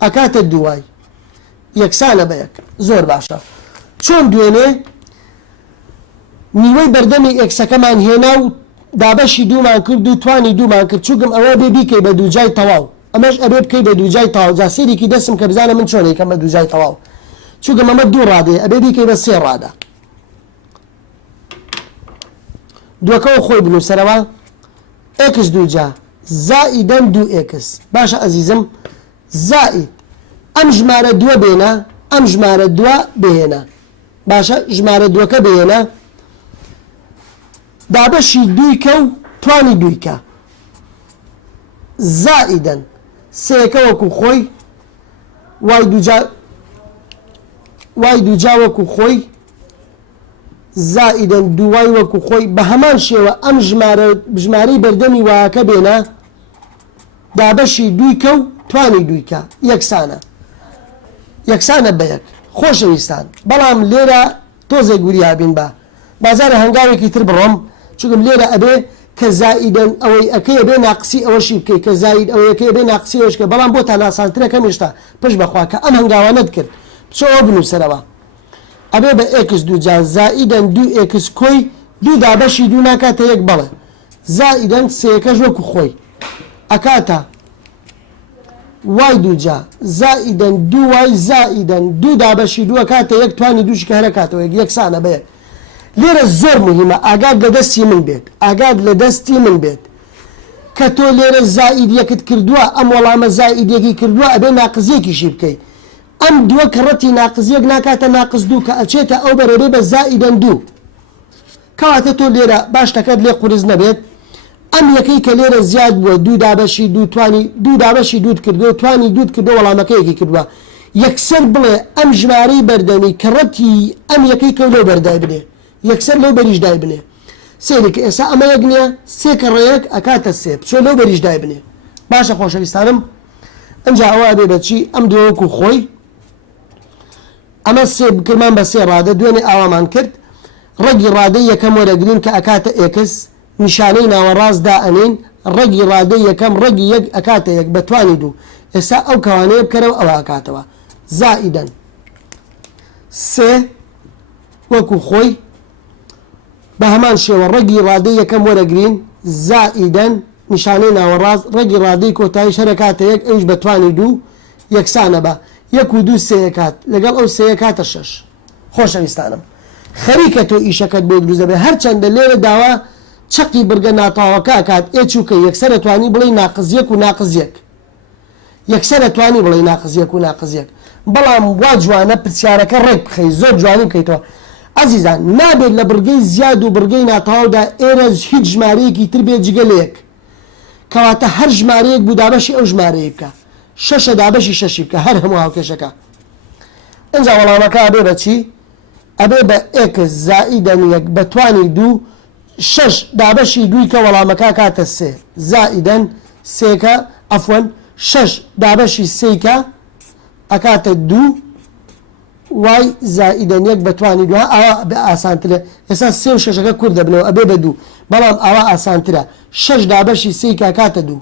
ئەکاتە 2y یەکسانە بە یەک زۆر باشە چۆن دوێنێ نیوەی بەردەمی ئێکسەکەمان هێنا و دابەشی دوومان کرد و توانی دوومان کرد چووکم ئەوە بێ بیکەی بە دووجای تەواو ئەمەش ئەبێ بکەی بە دووجای تەواو جا سێرێکی دەستم کە بزانە من چۆنێکم بە دووجای تەواو چووکم ئەمە دوو ڕادەیە ئەبێ بیکەی بە سێ ڕادە دووەکەەوە خۆی بنووسەرەوە ئێکس دووجا زائیدەن دوو ئێکس باشە ئەزیزم زائید ئەم ژمارە دووە بێنە ئەم ژمارە دووە بهێنە باشە ژمارە دووەکە بهێنە دابەشی دوویکە و توانی دوویکە زائیدەن سێەکە وەکو خۆی وای دووجا وەکو خۆی زائیدەن دووای وەکو خۆی بە هەمان شێوە ئەم ژمارەی بەردەمی وایەکە بێنە دابەشی دوویکە و توانی دوویکە یەکسانە بە یەک خۆشەویستان بەڵام لێرە تۆزێک گوریابین بە بازارە هەنگاوێکی تر بڕۆم چونکم لێرە ئەبێ کە زائیدەن ئەوەی ئەەکەی بێ ناقسی ئەوەشی بکەیت کە زاید ئەوەیەکەی بێ ناقسی ئەوەشکە بەڵام بۆ تا ناسانترەکەم هێشتا پشت بەخوا کە ئەم هەنگاوانت کرد بچەوە بنووسەرەوە ئەبێ بە ئێکس دووجا زائیدەن دوو ئێکس کۆی دوو دابەشی دوو ناکاتە یەک بەڵێ زائیدەن سێەکەش وەکو خۆی ئەکاتە وای دووجا زائیدەن دوو وای زائیدەن دوو دابەشی دووە کاتە یەک توانی دووشی کە هەرەکاتەوە یەکسانە بە یەک لێرە زۆر مهمە ئاگاد لە دەستی من بێت ئاگاد لە دەستی من بێت کە تۆ لێرە زائید یەکت کردووە ئەم وەڵامە زائید یەکی کردووە ئەبێ ناقزیەکیشی بکەیت ئەم دووە کە ڕەتی ناقزیەک ناکاتە ناقز دوو کە ئەچێتە ئەو بەرەبێ بە زائیدەن دوو کەواتە تۆ لێرە باشتەکەت لێ قورس نەبێت ئەم یەکەی کە لێرە زیاد بووە دوو دابەشی دوو توانی دوو دابەشی دووت کردو توانی دووت کردو وەڵامەکەیەکی کردووە یەکسەر بڵێ ئەم ژمارەی بەردەمی کە ڕەتی ئەم یەکەی کە لەو بەردای بنێ یەکسەر لەو بەریشدای بنێ سێرێکە ئێستا ئەمە یەک نییە سێ کە ڕێیەک ئەکاتە سێ بچۆ لەو بەریشدای بنێ باشە خۆشەویستانم ئەمجا ئەوە بێ بەچی ئەم دووەکو خۆی ئەمە سێ بکرمان بە سێ ڕادە دوێنێ ئاوامان کرد ڕەگی ڕادەی یەکەم وەرەگرین کە ئەکاتە ئێکس نیشانەی ناوەڕاستدا ئەنین ڕەگی ڕادەی یەکەم ڕەگی یەک ئەکاتە یەک بەتوانی دوو ئێستا ئەو کەوانەیە بکەرەوە ئەوە ئەکاتەوە زائیدەن سێ وەکو خۆی بە هەمان شێوە ڕەگی ڕادەی یەکەم وەرەگرین زائیدەن نیشانەی ناوەڕاست ڕەگی ڕادەی کۆتاییش هەرەکاتە یەک ئەوش بەتوانی دوو یەکسانە بە یەک و دوو سێیەکات لەگەڵ ئەو سێیەکاتە شەش خۆشەویستانم خەریکە تۆ ئیشەکەت بۆ دروست دەبێت هەرچەندە لێرە داوا چەقی بگە ناتاوەکە ئەکات ئێچووکە یەکسەرە توانی بڵێ ناقزیەک و ناقزیەک یەکسەرە توانی بڵێ ناقزیەک و ناقزیەک بەڵام وا جوانە پرسیارەکە ڕێک بخەی زۆر جوانی بکەیتەوە عەزیزان نابێت لە بڕگەی زیاد و بڕگەی ناتاودا ئێرە هیچ ژمارەیەکی تر بێت جگە لە یەک کەواتە هەر ژمارەیەک بوو دابەشی ئەو ژمارەیە بکە شەشە دابەشی شەشی بکە هەر هەموو هاوکێشەکە ئەنجا وەڵامەکە ئەبێ بەچی ئەبێ بە ئێکس زائیدەن یەک بەتوانی دوو شەش دابەشی دووی کە وەڵامەکە کاتە سێ زائیدەن سێکە ئەفوەن شەش دابەشی سێکە ئەکاتە دوو وای زائیدەن یەک بەتوانی دووە ئەوە بە ئاسانترە ئێستا سێ و شەشەکە کوور دەبنەوە ئەبێ بە دوو بەڵام ئەوە ئاسانترە شەش دابەشی سێکە کاتە دوو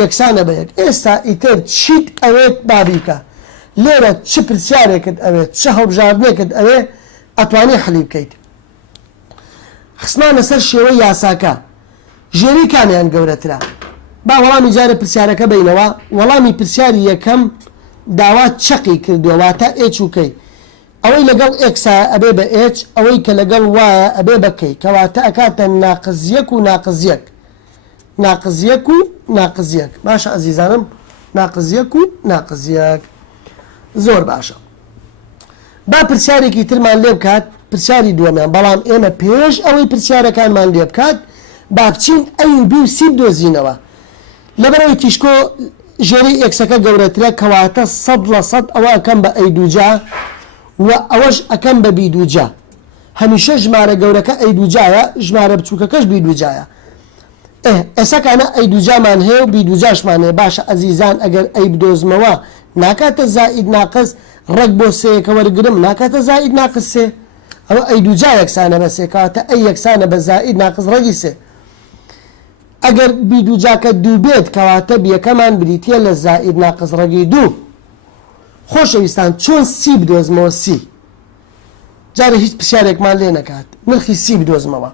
یەکسانە بە یەک ئێستا ئیتر چیت ئەوێت بابیکە لێرە چ پرسیارێکت ئەوێت چه هەڵبژاردنێکت ئەوێ ئەتوانی حەلی بکەیت خسمانە سەر شێوەی یاساکە ژێری کامیان گەورەترە با وەڵامی جارە پرسیارەکە بینەوە وەڵامی پرسیاری یەکەم داوا چەقی کردووە واتە ئێچ و کەی ئەوەی لەگەڵ ئێکسا ئەبێ بە ئێچ ئەوەی کە لەگەڵ وایە ئەبێ بەکەی کەواتە ئەکاتە ناقزیەک و ناقزیەک ناقزیەک و ناقزیەک باشە ئەزیزانم ناقزیەک و ناقزیەک زۆر باشە با پرسیارێکی ترمان لێ بکات پرسیاری دووەمیان بەڵام ئێمە پێش ئەوەی پرسیارەکانمان لێ بکات با بچین ئەی و بی و سی بدۆزینەوە لەبەرەوەی تیشکۆ ژێری ئێکسەکە گەورەترە کەواتە 100% ئەوە ئەەکەم بە ئەی دووجا و ئەوەش ئەەکەم بە بی دووجا هەمیشە ژمارە گەورەکە ئەی دووجایە ژمارە بچووکەکەش بی دووجایە ئێسەکانە ئەی دووجامان هەیە و بی دووجاشمان هەیە باشە ئەزیزان ئەگەر ئەی بدۆزمەوە ناکاتە زائید ناقص ڕێک بۆ سێیەکە وەرگرم ناکاتە زائید ناقص سێ ئەوە ئەی دووجا یەکسانە بە سێ کەواتە ئەی یەکسانە بە زائید ناقص ڕێگی سێ ئەگەر بی دووجاکە دوو بێت کەواتە بیەکەمان بریتە لە زائید ناقص ڕێگی دوو خۆشەویستان چۆن سی بدۆزمەوە سی جارە هیچ پرسیارێکمان لێ نەکات نرخی سی بدۆزمەوە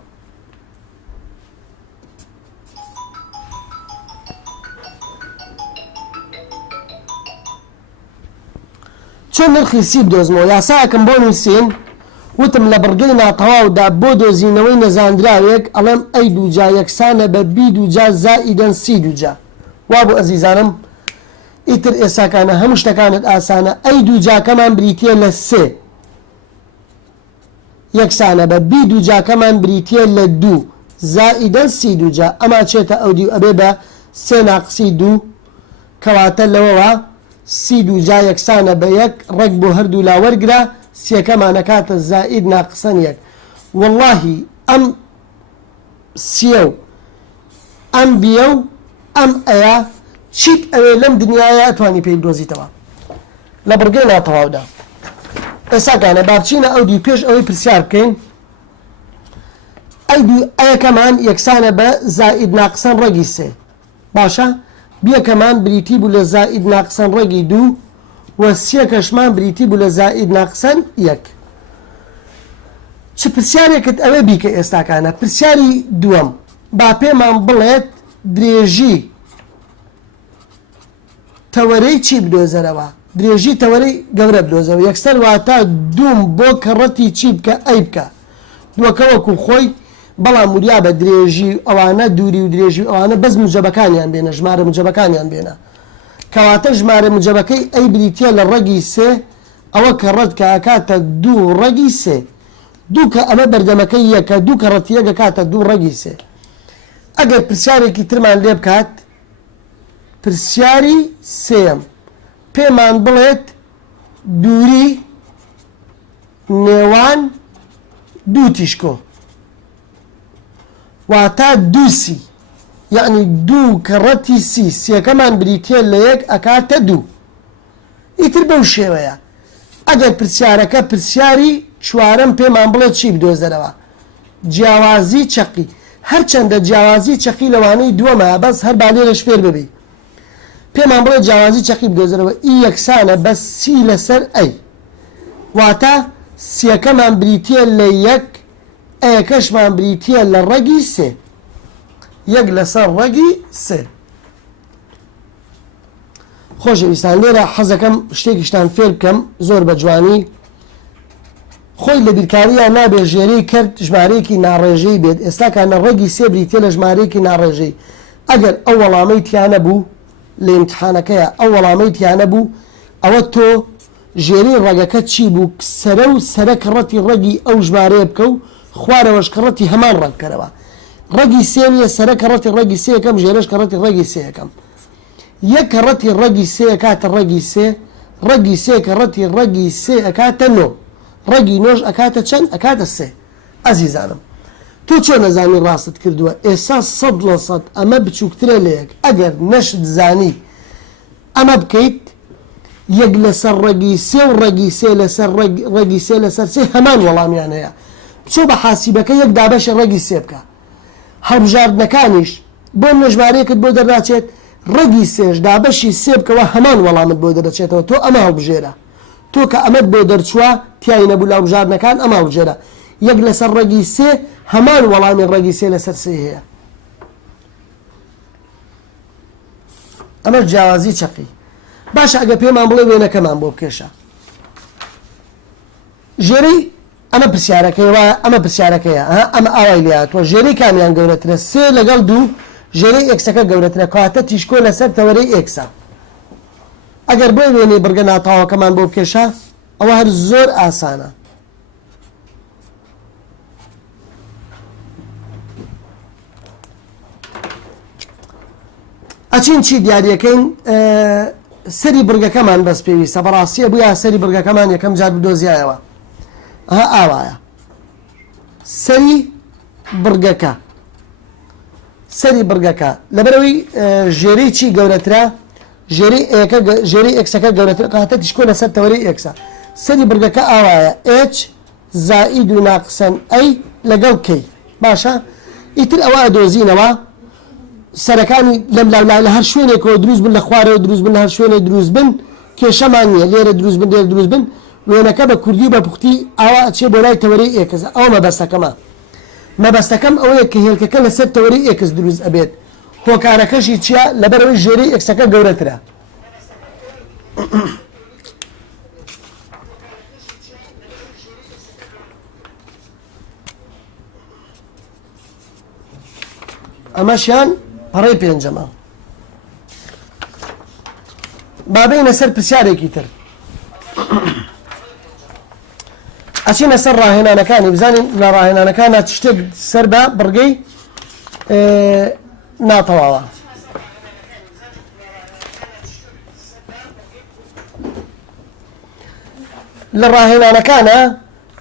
چۆن نرخی سی بدۆزمەوە یاساکەم بۆ نووسین وتم لە بڕگەی ناتەواودا بۆ دۆزینەوەی نەزانراوێک ئەڵێم ئەی دووجا یەکسانە بە بی دووجا زائیدەن سی دووجا وا بۆ ئەزیزانم ئیتر ئێساکانە هەموو شتەکانت ئاسانە ئەی دووجاکەمان بریتە لە سێ یەکسانە بە بی دووجاکەمان بریتە لە دوو زائیدەن سی دووجا ئەما چێتە ئەو دی ئەبێ بە سێ ناقسی دوو کەواتە لەوەوە سی دووجا یەکسانە بە یەک ڕێک بۆ هەردوو لا وەرگرا سیەکەمانەکاتە زائید ناقسەن یەک واللهی ئەم سیە و ئەم بیە و ئەم ئەیە چیت ئەوێ لەم دنیاە ئەتوانی پێی دۆزیتەوە لە بڕگەی ناتەواودا ئێساکانە بابچینە ئەو دی پێش ئەوەی پرسیار بکەین ئەیەکەمان یەکسانە بە زائید ناقسەن ڕێگی سێ باشە بیەکەمان بریتی بوو لە زائید ناقسەن ڕێگی دوو و سیەکەشمان بریتی بوو لە زائید ناقسەن یەک چ پرسیارێکت ئەوێ بیکە ئێستاکانە پرسیاری دووەم با پێمان بڵێت درێژی تەوەرەی چی بدۆزەرەوە درێژی تەوەرەی گەورە بدۆزەوە یەکسەر واتە دووم بۆ کەڕەتی چی بکە ئەی بکە دووەکە وەکو خۆی بەڵام وریا بە درێژی ئەوانە دووری و درێژی ئەوانە بەس موجەبەکانیان بێنە ژمارە موجەبەکانیان بێنە کەواتە ژمارە موجەبەکەی ئەی بریتە لە ڕێگی سێ ئەوە کەڕەت کە ئەکاتە دوو ڕێگی سێ دوو کە ئەمە بەردەمەکەی یەکە دوو کەڕەتی یەک ئەکاتە دوو ڕێگی سێ ئەگەر پرسیارێکی ترمان لێ بکات پرسیاری سێم پێمان بڵێت دووری نێوان دوو تیشکۆ واتە دووسی یعنی دوو کەڕەتی سی سیەکەمان بریتە لە یەک ئەکاتە دوو ئیتر بەو شێوەیە ئەگەر پرسیارەکە پرسیاری چوارەم پێمان بڵێت چی بدۆزەرەوە جیاوازی چەقی هەرچەندە جیاوازی چەقی لەوانەی دووەمە بەس هەر بالێرەش فێر ببی پێمان بڵێت جیاوازی چەقی بدۆزەرەوە ئی یەکسانە بە سی لەسەر ئەی واتە سیەکەمان بریتە لە یەک ئەیەکەشمان بریتە لە ڕێگی سێ یەک لەسەر ڕێگی سێ خۆشەویستان لێرە حەزەکەم شتێکیشتان فێر بکەم زۆر بە جوانی خۆی لە بیرکاریان نابێت ژێرەی کرد ژمارەیەکی ناڕێژەی بێت ئێستاکانە ڕێگی سێ بریتە لە ژمارەیەکی ناڕێژەی ئەگەر ئەو وەڵامەی تیانە بوو لە ئیمتحانەکەیە ئەو وەڵامەی تیانە بوو ئەوە تۆ ژێرەی ڕێگەکە چی بوو سەرە و سەرە کەڕەتی ڕێگی ئەو ژمارەیە بکە و خوارەوەش کەڕەتی هەمان ڕێگکەرەوە ڕێگی سێ نیە سەرە کەڕەتی ڕێگی سێ یەکەم ژێرەش کەڕەتی ڕێگی سێ یەکەم یەک کەڕەتی ڕێگی سێ ئەکاتە ڕێگی سێ ڕێگی سێ کەڕەتی ڕێگی سێ ئەکاتە نۆ ڕێگی نۆش ئەکاتە چەند ئەکاتە سێ ئەزیزانم تۆ چۆن نەزانی ڕاستت کردووە ئێستا 100% ئەمە بچووکترە لە یەک ئەگەر نەشت زانی ئەمە بکەیت یەک لەسەر ڕێگی سێ و ڕێگی سێ لەسەر ڕێگی سێ لەسەر سێ هەمان وەڵامیان هەیە بچۆ بە حاسیبەکە یەک دابەشە ڕێگی سێ بکە هەڵبژاردنەکانیش بۆ نەژمارەیەکت بۆ دەرداچێت ڕێگی سێش دابەشی سێ بکەوە هەمان وەڵامت بۆ دەرەچێتەوە تۆ ئەمە هەڵبژێرە تۆ کە ئەمەت بۆ دەرچووە تیای نەبوو لە هەڵبژاردنەکان ئەمە هەڵبژێرە یەک لەسەر ڕێگی سێ هەمان وەڵامی ڕێگی سێ لەسەر سێ هەیە ئەمە جیاوازی چەقی باشە ئەگە پێمان بڵێ وێنەکەمان بۆ بکێشە ژێرەی ئەمە پرسیارەکەیەوە ئەمە پرسیارەکەیە ئەمە ئاوای لاتوە ژێرەی کامیان گەورەترە سێ لەگەڵ دوو ژێرەی ئێکسەکە گەورەترە کاتە تیشکۆ لەسەر تەوەرەی ئێکسە ئەگەر بۆی وێنەی بڕگە ناتاوەکەمان بۆ بکێشە ئەوە هەر زۆر ئاسانە ئەچین چی دیاریەکەین سەری بڕگەکەمان بەس پێویستە بەڕاستیە بووە سەری بڕگەکەمان یەکەم جار بدۆزیایەوە ئاوایە سەری بڕگەکە سەری بڕگەکە لەبەرەوەی ژێرەی چی گەورەترە ژێرەی ئێکسەکە گەورەتر کاتە تیشکۆ لەسەر تەوەرەی ئێکسە سەری بڕگەکە ئاوایە h زائید و ناقسەن ئەی لەگەڵ کەی باشە ئیتر ئەوە دۆزینەوە سەرەکانی لەم لە هەر شوێنێکەوە دروست بن لە خوارەوە دروست بن لە هەر شوێنێ دروست بن کێشەمان نییە لێرە دروست بن لێرە دروست بن وێنەکە بە کوردی بە پوختی ئاوا ئەچێ بۆ لای تەوەرەی ئێکس ئەوە مەبەستەکەمە مەبەستەکەم ئەوەیە کە هێلکەکە لەسەر تەوەرەی ئێکس دروست ئەبێت هۆکارەکەشی چییە لەبەرەوەی ژێرەی ئێکسەکە گەورەترە ئەمەشیان پەڕەی پێنجەمە. بابینە سەر پرسیارێکی تر ئەچینە سەر ڕاهێنانەکانی بزانین لە ڕاهێنانەکانە شتێک سەر بە بڕگەی ناتەواوە. لە ڕاهێنانەکانە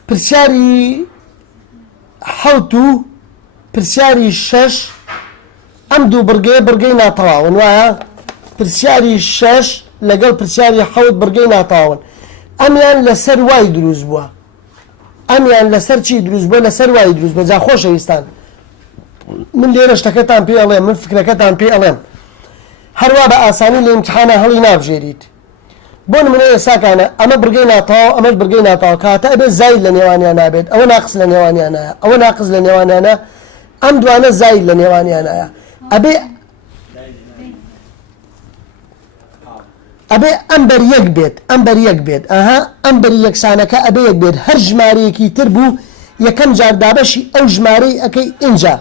پرسیاری 7 و پرسیاری 6 ئەم دوو بڕگەی ناتەواون وایە پرسیاری 6 لەگەڵ پرسیاری 7 بڕگەی ناتەواون ئەمیان لەسەر وای دروست بووە ئەمیان لەسەر چی دروست بووە لەسەر وای دروست بە جا خۆشەویستان من لێرە شتەکەتان پێ ئەڵێم من فکرەکەتان پێ ئەڵێم هەروە بە ئاسانی لە ئیمتحانە هەڵی نابژێریت بۆ نمونە ئێساکانە ئەمە بڕگەی ناتەواو ئەمەش بڕگەی ناتەواو کاتە ئەبێ زاید لە نێوانیان نابێت ئەوە ناقص لە نێوانیانایە ئەوە ناقص لە نێوانیانە ئەم دوانە زاید لە نێوانیانایە ئەبێ ئەمبەر یەک بێت ئەمبەر یەک بێت ئەها ئەمبەر یەکسانەکە ئەبێ یەک بێت هەر ژمارەیەکی تر بوو یەکەم جار دابەشی ئەو ژمارەی ئەەکەی ئینجا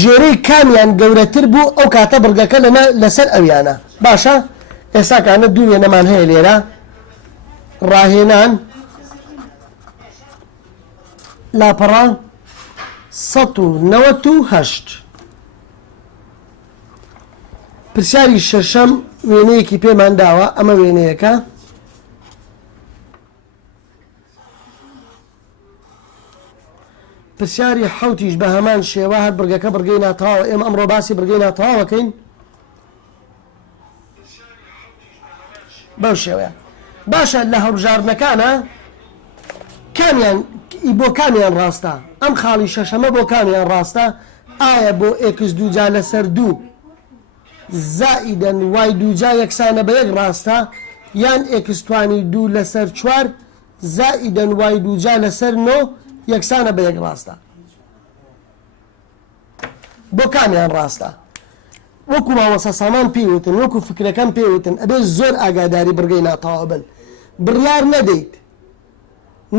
ژێرەی کامیان گەورەتر بوو ئەو کاتە بڕگەکە لەسەر ئەویانە باشە ئێستاکانە دوو وێنەمان هەیە لێرە ڕاهێنان لاپەڕا 198 پرسیاری شەشەم وێنەیەکی پێمان داوە ئەمە وێنەیەکە پرسیاری 7 بە هەمان شێوە هەر بڕگەکە بڕگەی ناتەواوە ئێمە ئەمڕۆ باسی بڕگەی ناتەواوەکەین بەو شێوەیە باشە لە هەڵبژاردنەکانە بۆ کامیان ڕاستە ئەم خاڵی شەشەمە بۆ کامیان ڕاستە ئایا بۆ x دووجا لەسەر 2 زائیدەن وای دووجا یەکسانە بە یەک ڕاستە یان x توانی 2 لەسەر 4 زائیدەن وای دووجا لەسەر 9 یەکسانە بە یەک ڕاستە بۆ کامیان ڕاستە وەکو ماوەسە سامان پێوتن وەکو فکرەکەم پێوتن ئەبێ زۆر ئاگاداری بڕگەی ناتەواو بن بڕیار نەدەیت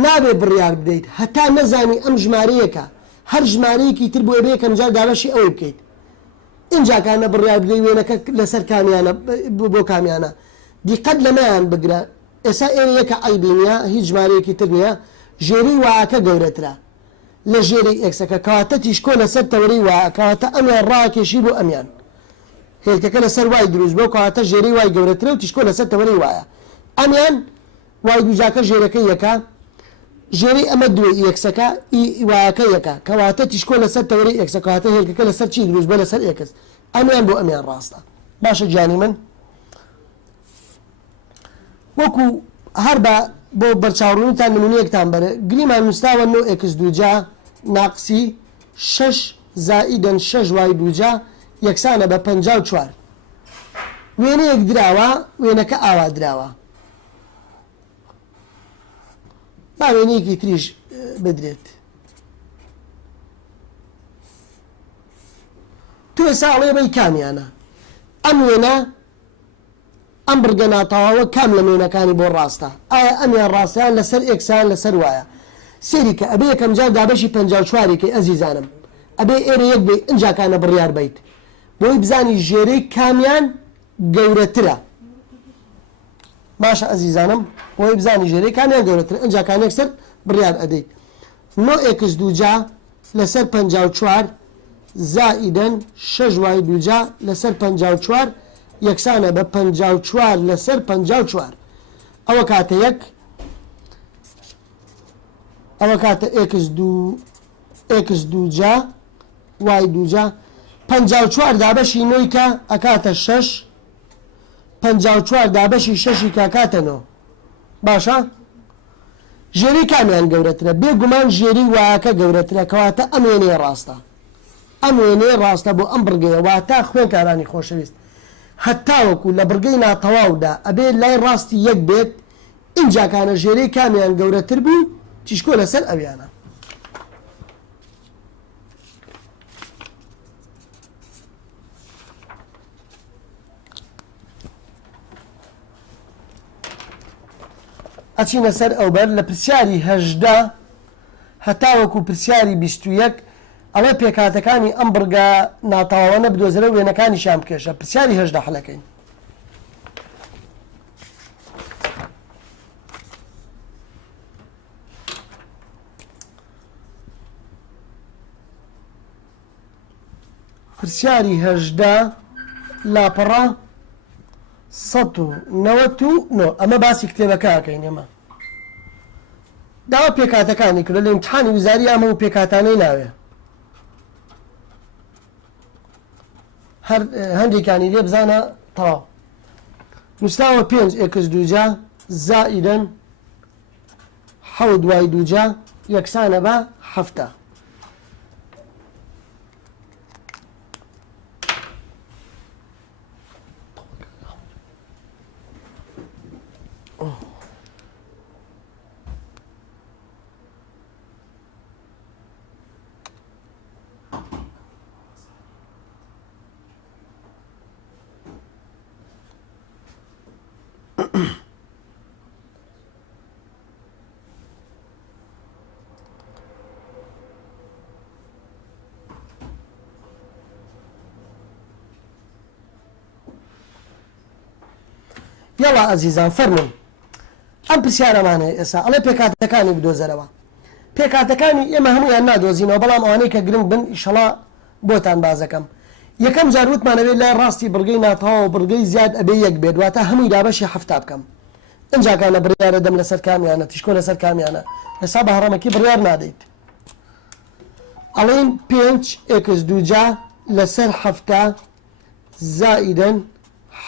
نابێ بڕیار بدەیت هەتا نەزانی ئەم ژمارەیەکە هەر ژمارەیەکی تر بۆ ئەبێ یەکەم جار دابەشی ئەوەی بکەیت اینجاکانە بڕیار بدەی وێنەکە لەسەر کامیانە بۆ کامیانە دیقەت لەمەیان بگرە ئێستا ئێرە یەکە عەیبی نییە هیچ ژمارەیەکی تر نییە ژێرەی واکە گەورەترە لە ژێرەی ئێکسەکە کەواتە تیشکۆ لەسەر تەوەرەی وایە کەواتە ئەمیان ڕاکێشی بۆ ئەمیان هێلکەکە لەسەر وای دروست بۆ کەواتە ژێرەی وای گەورەترە و تیشکۆ لەسەر تەوەرەی وایە ئەمیان وای دووجاکە ژێرەکەی یەکە ژێرەی ئەمە دوێ ئێکسەکە وایەکە یەکە کەواتە تیشکۆ لەسەر تەوەرەی ئێکسە کەواتە هێلکەکە لەسەر چی دروست بە لەسەر ئێکس ئەمیان بۆ ئەمیان ڕاستە باشە گیانی من وەکو هەر بۆ بەرچاوڕوونتان نمونەیەکتان بەرە گریمان نووساوە 9x دووجا ناقسی 6 زائیدەن 6 وای دووجا یەکسانە بە 54 وێنەیەک دراوە وێنەکە ئاوا دراوە با وێنەیەکی تریش بدرێت تو ێستا ئەڵێ بەی کامیانە ئەم وێنە ئەم بڕگە ناتەواوە کام لە وێنەکانی بۆ ڕاستە ئایا ئەمیان ڕاستیان لەسەر ئێکسیان لەسەر وایە سێریکە ئەبێ یەکەم جار دابەشی 54ێکی ئەزیزانم ئەبێ ئێرە یەک بێ ئینجاکانە بڕیار بیت بۆی بزانی ژێرەی کامیان گەورەترە باشە ئەزیزانم بۆی بزانی ژێرەی کامیان گەورەترە ئینجاکان یەکسەر بڕیار ئەدەیت 9x دووجا لەسەر 54 زائیدەن 6 وای دووجا لەسەر 54 یەکسانە بە 54 لەسەر 54 ئەوە کاتە یەک ئەوە کاتە x دووجا وای دووجا 54 دابەشی 9 کە ئەکاتە 6 54 دابەشی 6 کە ئەکاتە 9 باشە ژێری کامیان گەورەترە بێگومان ژێری وایەکە گەورەترە کەواتە ئەم وێنەیە ڕاستە ئەم وێنەیە ڕاستە بۆ ئەم بڕگەیە واتە خوێنکارانی خۆشەویست هەتاوەکو لە بڕگەی ناتەواودا ئەبێ لای ڕاستی یەک بێت ئینجاکانە ژێرەی کامیان گەورەتر بوو تیشکۆ لەسەر ئەویانە ئەچینە سەر ئەوبەر لە پرسیاری 18 هەتاوەکو پرسیاری 21 ئەڵێ پێکاتەکانی ئەم بڕگە ناتاوانە بدۆزرە وێنەکانی شام بکێشە پرسیاری هەژدە حەلەکەین پرسیاری هەژدە لاپەڕە 1990 ئەمە باسی کتێبەکەکەین ئێمە داوا پێکاتەکانی کرد لە ئیمتحانی وزاری ئەمە و پێکاتانەی ناوێ هەر هەندێکانی لێ بزانە تەواو نووسراوە 5 ئێکس دووجا زائیدەن 7 دوای دووجا یەکسانە بە 7. یاڵا ئەزیزان فەرمون ئەم پرسیارەمانەیە ئێستا ئەڵێ پێکاتەکانی بدۆزەرەوە پێکاتەکانی ئێمە هەمویان نادۆزینەوە بەڵام ئەوانەی کە گرنگ بن ئیشەڵا بۆتان بازەکەم یەکەم جار وتمانەوێت لای ڕاستی بڕگەی ناتەواو بڕگەی زیاد ئەبێ یەک بێت واتە هەمووی دابەشی 7 بکەم ئەنجاکانە بڕیارە دەم لەسەر کامیانە تیشکۆ لەسەر کامیانە ئێستا بە هەڕەمەکی بڕیار نادەیت ئەڵێن 5 ئێکس دووجا لەسەر 7 زائیدەن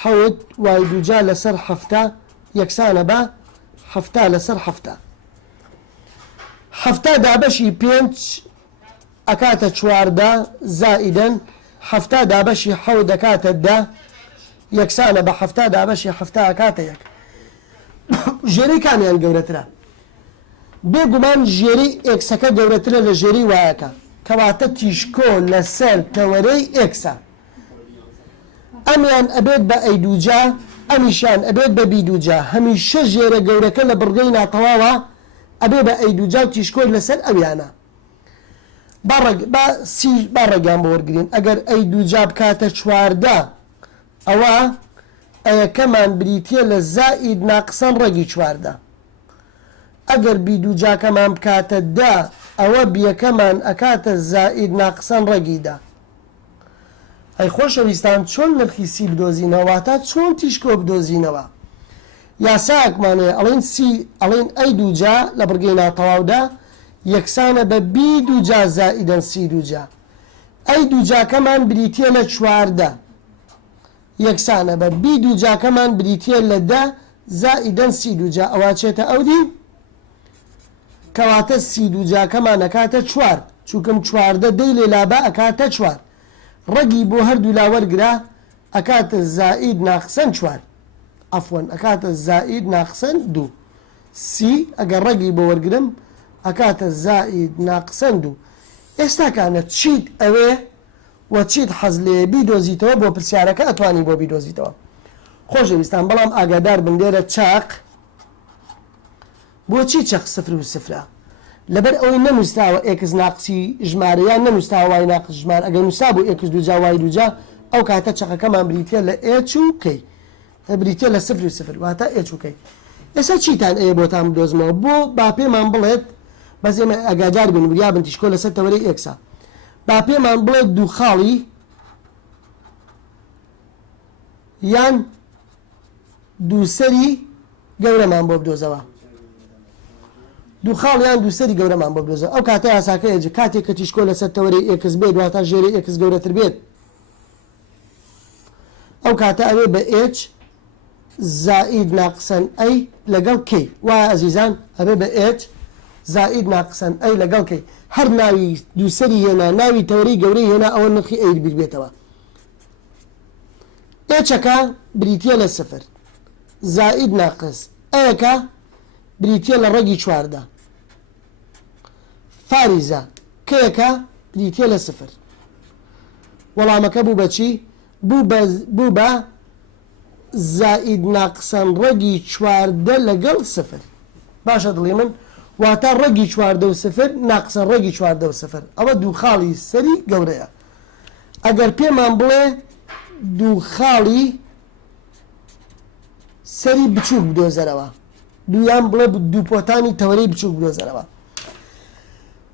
7 وای دووجا لەسەر 7 یەکسانە بە 7 لەسەر 7 7 دابەشی 5 ئەکاتە 14 زائیدەن 7 دابەشی 7 دەکاتە 10 یەکسانە بە 7 دابەشی 7 ئەکاتە 1 ژێری کامیان گەورەترە بێگومان ژێری ئێکسەکە گەورەترە لە ژێری وایەکە کەواتە تیشکۆ لەسەر تەوەرەی ئێکسە ئەمیان ئەبێت بە ئەی دووجا ئەمیشان ئەبێت بە بی دووجا هەمیشە ژێرە گەورەکە لە بڕگەی ناتەواوە ئەبێ بە ئەی دووجا و تیشکۆی لەسەر ئەویانە با ڕێگیان بۆ وەرگرین ئەگەر ئەی دووجا بکاتە 14 ئەوە ئەیەکەمان بریتە لە زائید ناقسەن ڕێگی 14 ئەگەر بی دووجاکەمان بکاتە 10 ئەوە بیەکەمان ئەکاتە زائید ناقسەن ڕێگی 10 ئەی خۆشەویستان چۆن نرخی سی بدۆزینەوە واتە چۆن تیشکۆ بدۆزینەوە یاساکمانەیە ئەڵێن ئەی دووجا لە بڕگەی ناتەواودا یەکسانە بە بی دووجا زائیدەن سی دووجا ئەی دووجاکەمان بریتە لە 14 یەکسانە بە بی دووجاکەمان بریتە لە 10 زائیدەن سی دووجا ئەوە چێتە ئەودی کەواتە سی دووجاکەمان ئەکاتە 4 چووکم 14 دەی لێلابە ئەکاتە 4 ڕەگی بۆ هەردوو لاوەرگرا ئەکاتە زائید ناقسەن 4 ئەفوەن ئەکاتە زائید ناقسەن 2 سی ئەگەر ڕەگی بۆ وەرگرم ئەکاتە زائید ناقسەن 2 ئێستاکانە چیت ئەوێ و چیت حەز لێ بیدۆزیتەوە بۆ پرسیارەکە ئەتوانی بۆ بیدۆزیتەوە خۆشەویستان بەڵام ئاگادار بن لێرە چاق بۆچی چەق 0 و 0 لەبەر ئەوەی نەنووسراوە ئێکس ناقسی ژمارەیان نەنووسراوە وای ناقس ژمار ئەگەر نووسا بوو ئێکس دووجا وای دووجا ئەو کاتە چەقەکەمان بریتە لە ئێچ و کەی بریتە لە 0 و 0 واتە ئێچ و کەی ئێستا چیتان ئەیە بۆتان بدۆزمەوە بۆ با پێمان بڵێت بەس ئێمە ئەگادار بن وریا بن تیشکۆ لەسەر تەوەرەی ئێکسا با پێمان بڵێت دوو خاڵی یان دووسەری گەورەمان بۆ بدۆزەوە دوو خاڵ یان دووسەری گەورەمان بۆ بدۆزە ئەو کاتە یاساکە ئێجە کاتێک کە تیشکۆ لەسەر تەوەرەی ئێکس بێت واتە ژێری ئێکس گەورەتر بێت ئەو کاتە ئەوێ بە ئێچ زائید ناقسەن ئەی لەگەڵ کەی وایە ئەزیزان ئەبێ بە ئێچ زائید ناقسەن ئەی لەگەڵ کەی هەر ناوی دووسەری هێنا ناوی تەوەرەی گەورەی هێنا ئەوە نرخی ئەی بێتەوە ئێچەکە بریتە لە 0 زائید ناقس ئەیەکە بریتە لە ڕێگی 14 فاریزە کەیەکە بریتە لە 0 وەڵامەکە بوو بەچی بوو بە زائید ناقسەن ڕێگی 14 لەگەڵ 0 باشە دڵی من واتە ڕێگی چواردە و سفر ناقسە ڕێگی چواردە و سفر ئەوە دوو خاڵی سەری گەورەیە ئەگەر پێمان بڵێ دوو خاڵی سەری بچووک بدۆزەرەوە دویان بڵێ دوو پۆتانی تەوەرەی بچووک بدۆزەرەوە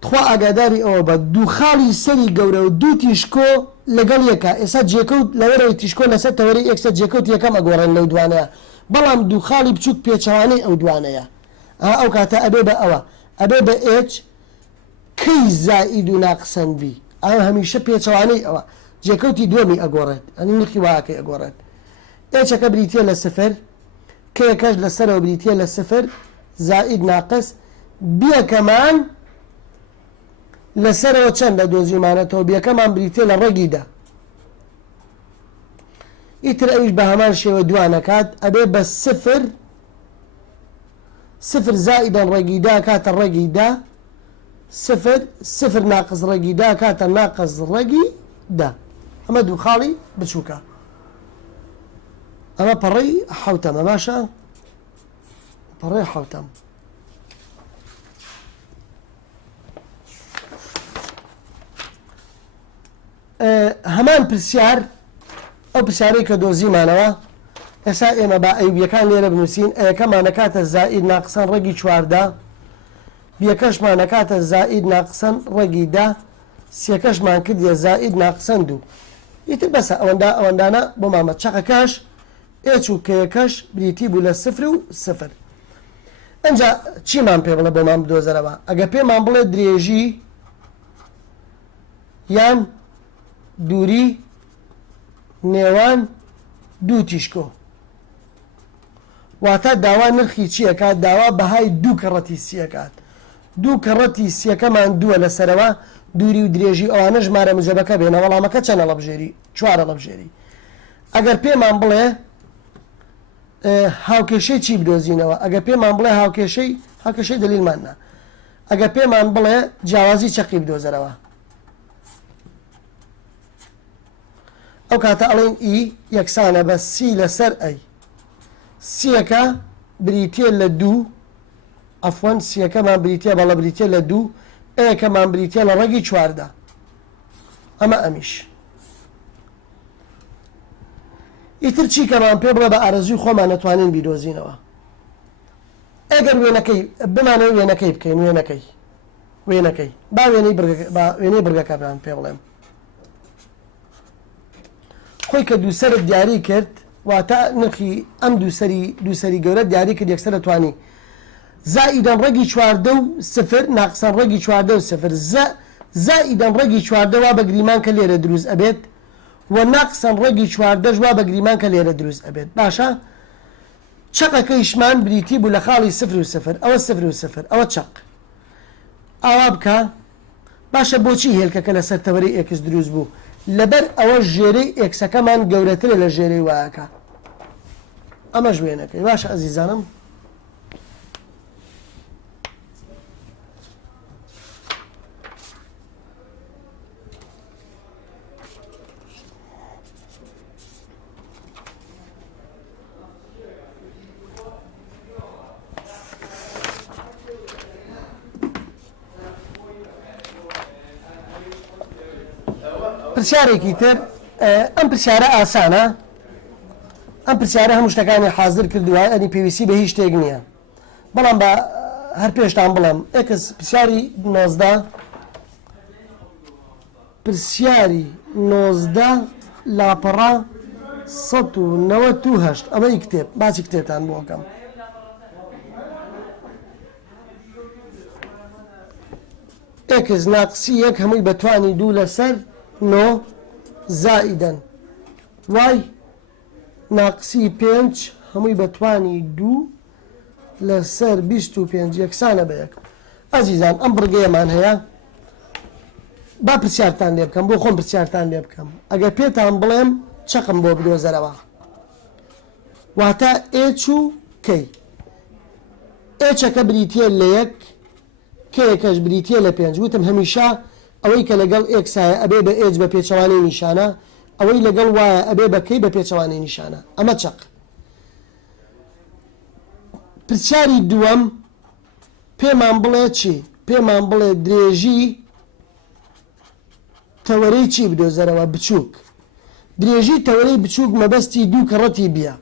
خوا ئاگاداری ئەوە بە دوو خاڵی سەری گەورە و دوو تیشکۆ لەگەڵ یەکە ئێستا جێکەوت لەوەرەوەی تیشکۆ لەسەر تەوەرەی یەکسەر جێکەوت یەکەم ئەگۆڕێن لەو دوانەیە بەڵام دوو خاڵی بچووک پێچەوانەی ئەو دوانەیە ئەو کاتە ئەبێ بە ئەوە ئەبێ بە ئێچ کەی زائید و ناقسەن بی ئەو هەمیشە پێچەوانەی ئەوە جێکەوتی دووەمی ئەگۆڕێت ئەنی نرخی واکەی ئەگۆڕێت ئێچەکە بریتە لە سفر کەیەکەش لەسەرەوە بریتە لە سفر زائید ناقص بیەکەمان لەسەرەوە چەندە دۆزیمانەتەوە بیەکەمان بریتە لە ڕێگیدا ئیتر ئەویش بە هەمان شێوە دوانەکات ئەبێ بە سفر سفر زائدا ڕێگیدا کاتە ڕێگیدا سفر سفر ناقص ڕێگیدا کاتە ناقص ڕێگیدا ئەمە دوو خاڵی بچووکە ئەمە پەڕەی حەوتەمە باشە پەڕەی حەوتەم هەمان پرسیار ئەو پرسیارەی کە دۆزیمانەوە ئێستا ئێمە با ئەیوبیەکان لێرە بنووسین ئەیەکەمانەکاتە زائید ناقسەن ڕێگی چواردە بیەکەشمانەکاتە زائید ناقسەن ڕێگی دا سێکەشمان کردیە زائید ناقسەن دوو ئیتر بەسە ئەوەندانە بۆ مامە چەقەکەش ئێچ و کەیەکەش بریتی بوو لە سفر و سفر ئەنجا چیمان پێ بڵێ بۆمان بدۆزەرەوە ئەگە پێمان بڵێ درێژی یان دووری نێوان دوو تیشکۆ واتە داوا نرخی چیەکات داوا بەهای دوو کەڕەتی سیەکات دوو کەڕەتی سیەکەمان دووە لەسەرەوە دووری و درێژی ئەوانە ژمارە مجەبەکە بێنە وەڵامەکە چەنە لە بژێری چوارە لە بژێری ئەگەر پێمان بڵێ هاوکێشەی چی بدۆزینەوە ئەگەر پێمان بڵێ هاوکێشەی دلیلماننا ئەگەر پێمان بڵێ جیاوازی چەقی بدۆزەرەوە ئەو کاتە ئەڵێن ئی یەکسانە بە سی لەسەر ئەی سیەکە بریتە لە دوو ئەفوەن سیەکەمان بریتە بەڵە بریتە لە دوو ئەیەکەمان بریتە لە ڕێگی چواردە ئەمە ئەمیش ئیتر چی کەمان پێ بڵێ بە ئارەزوی خۆمان نەتوانین بیدۆزینەوە ئەگەر وێنەکەی بمانەوە وێنەکەی بکەین وێنەکەی با وێنەی بڕگەکەمان پێ بڵێم خۆی کە دووسەرت دیاری کرد واتە نرخی ئەم دووسەری گەورە دیاری کرد یەکسەر دەتوانی زائیدەن ڕێگی چواردە و سفر ناقسەن ڕێگی چواردە و سفر زائیدەن ڕێگی چواردە وا بە گریمان کە لێرە دروست ئەبێت و ناقسەن ڕێگی چواردەش وا بە گریمان کە لێرە دروست ئەبێت باشە چەقەکەیشمان بریتی بوو لە خاڵی سفر و سفر ئەوە سفر و سفر ئەوە چەق ئاوا بکە باشە بۆچی هێلکەکە لەسەر تەوەرەی ئێکس دروست بوو لەبەر ئەوە ژێرەی ئێکسەکەمان گەورەترە لە ژێرەی وایەکە ئەمە ژوێنەکەی باشە ئەزیزانم پرسیارێکی تر ئەم پرسیارە ئاسانە ئەم پرسیارە هەموو شتەکانی حاضر کردووە ئەنی پێویستی بە هیچ شتێک نییە بەڵام بە هەر پێشتان بڵێم ئێکس پرسیاری 19 پرسیاری 19 لاپەڕا 1998 ئەمەی کتێب باسی کتێبتان بۆکەم ئێکس ناقسی یەک هەمووی بەتوانی دوو لەسەر نۆ زائیدەن وای ناقسی 5 هەمووی بەتوانی دوو لەسەر 25 یەکسانە بە یەک ئەزیزان ئەم بڕگەیەمان هەیە با پرسیارتان لێ بکەم بۆ خۆم پرسیارتان لێ بکەم ئەگەر پێتان بڵێم چەقم بۆ بدۆزەرەوە واتە ئێچ و کەی ئێچەکە بریتە لە یەک کەیەکەش بریتە لە 5 وتم هەمیشە ئەوەی کە لەگەڵ ئێکسایە ئەبێ بە ئێج بە پێچەوانەی نیشانە ئەوەی لەگەڵ وایە ئەبێ بەکەی بە پێچەوانەی نیشانە ئەمە چەق پرسیاری دووەم پێمان بڵێ چی پێمان بڵێ درێژی تەوەرەی چی بدۆزەرەوە بچووک درێژی تەوەرەی بچووک مەبەستی دوو کەڕەتی بیە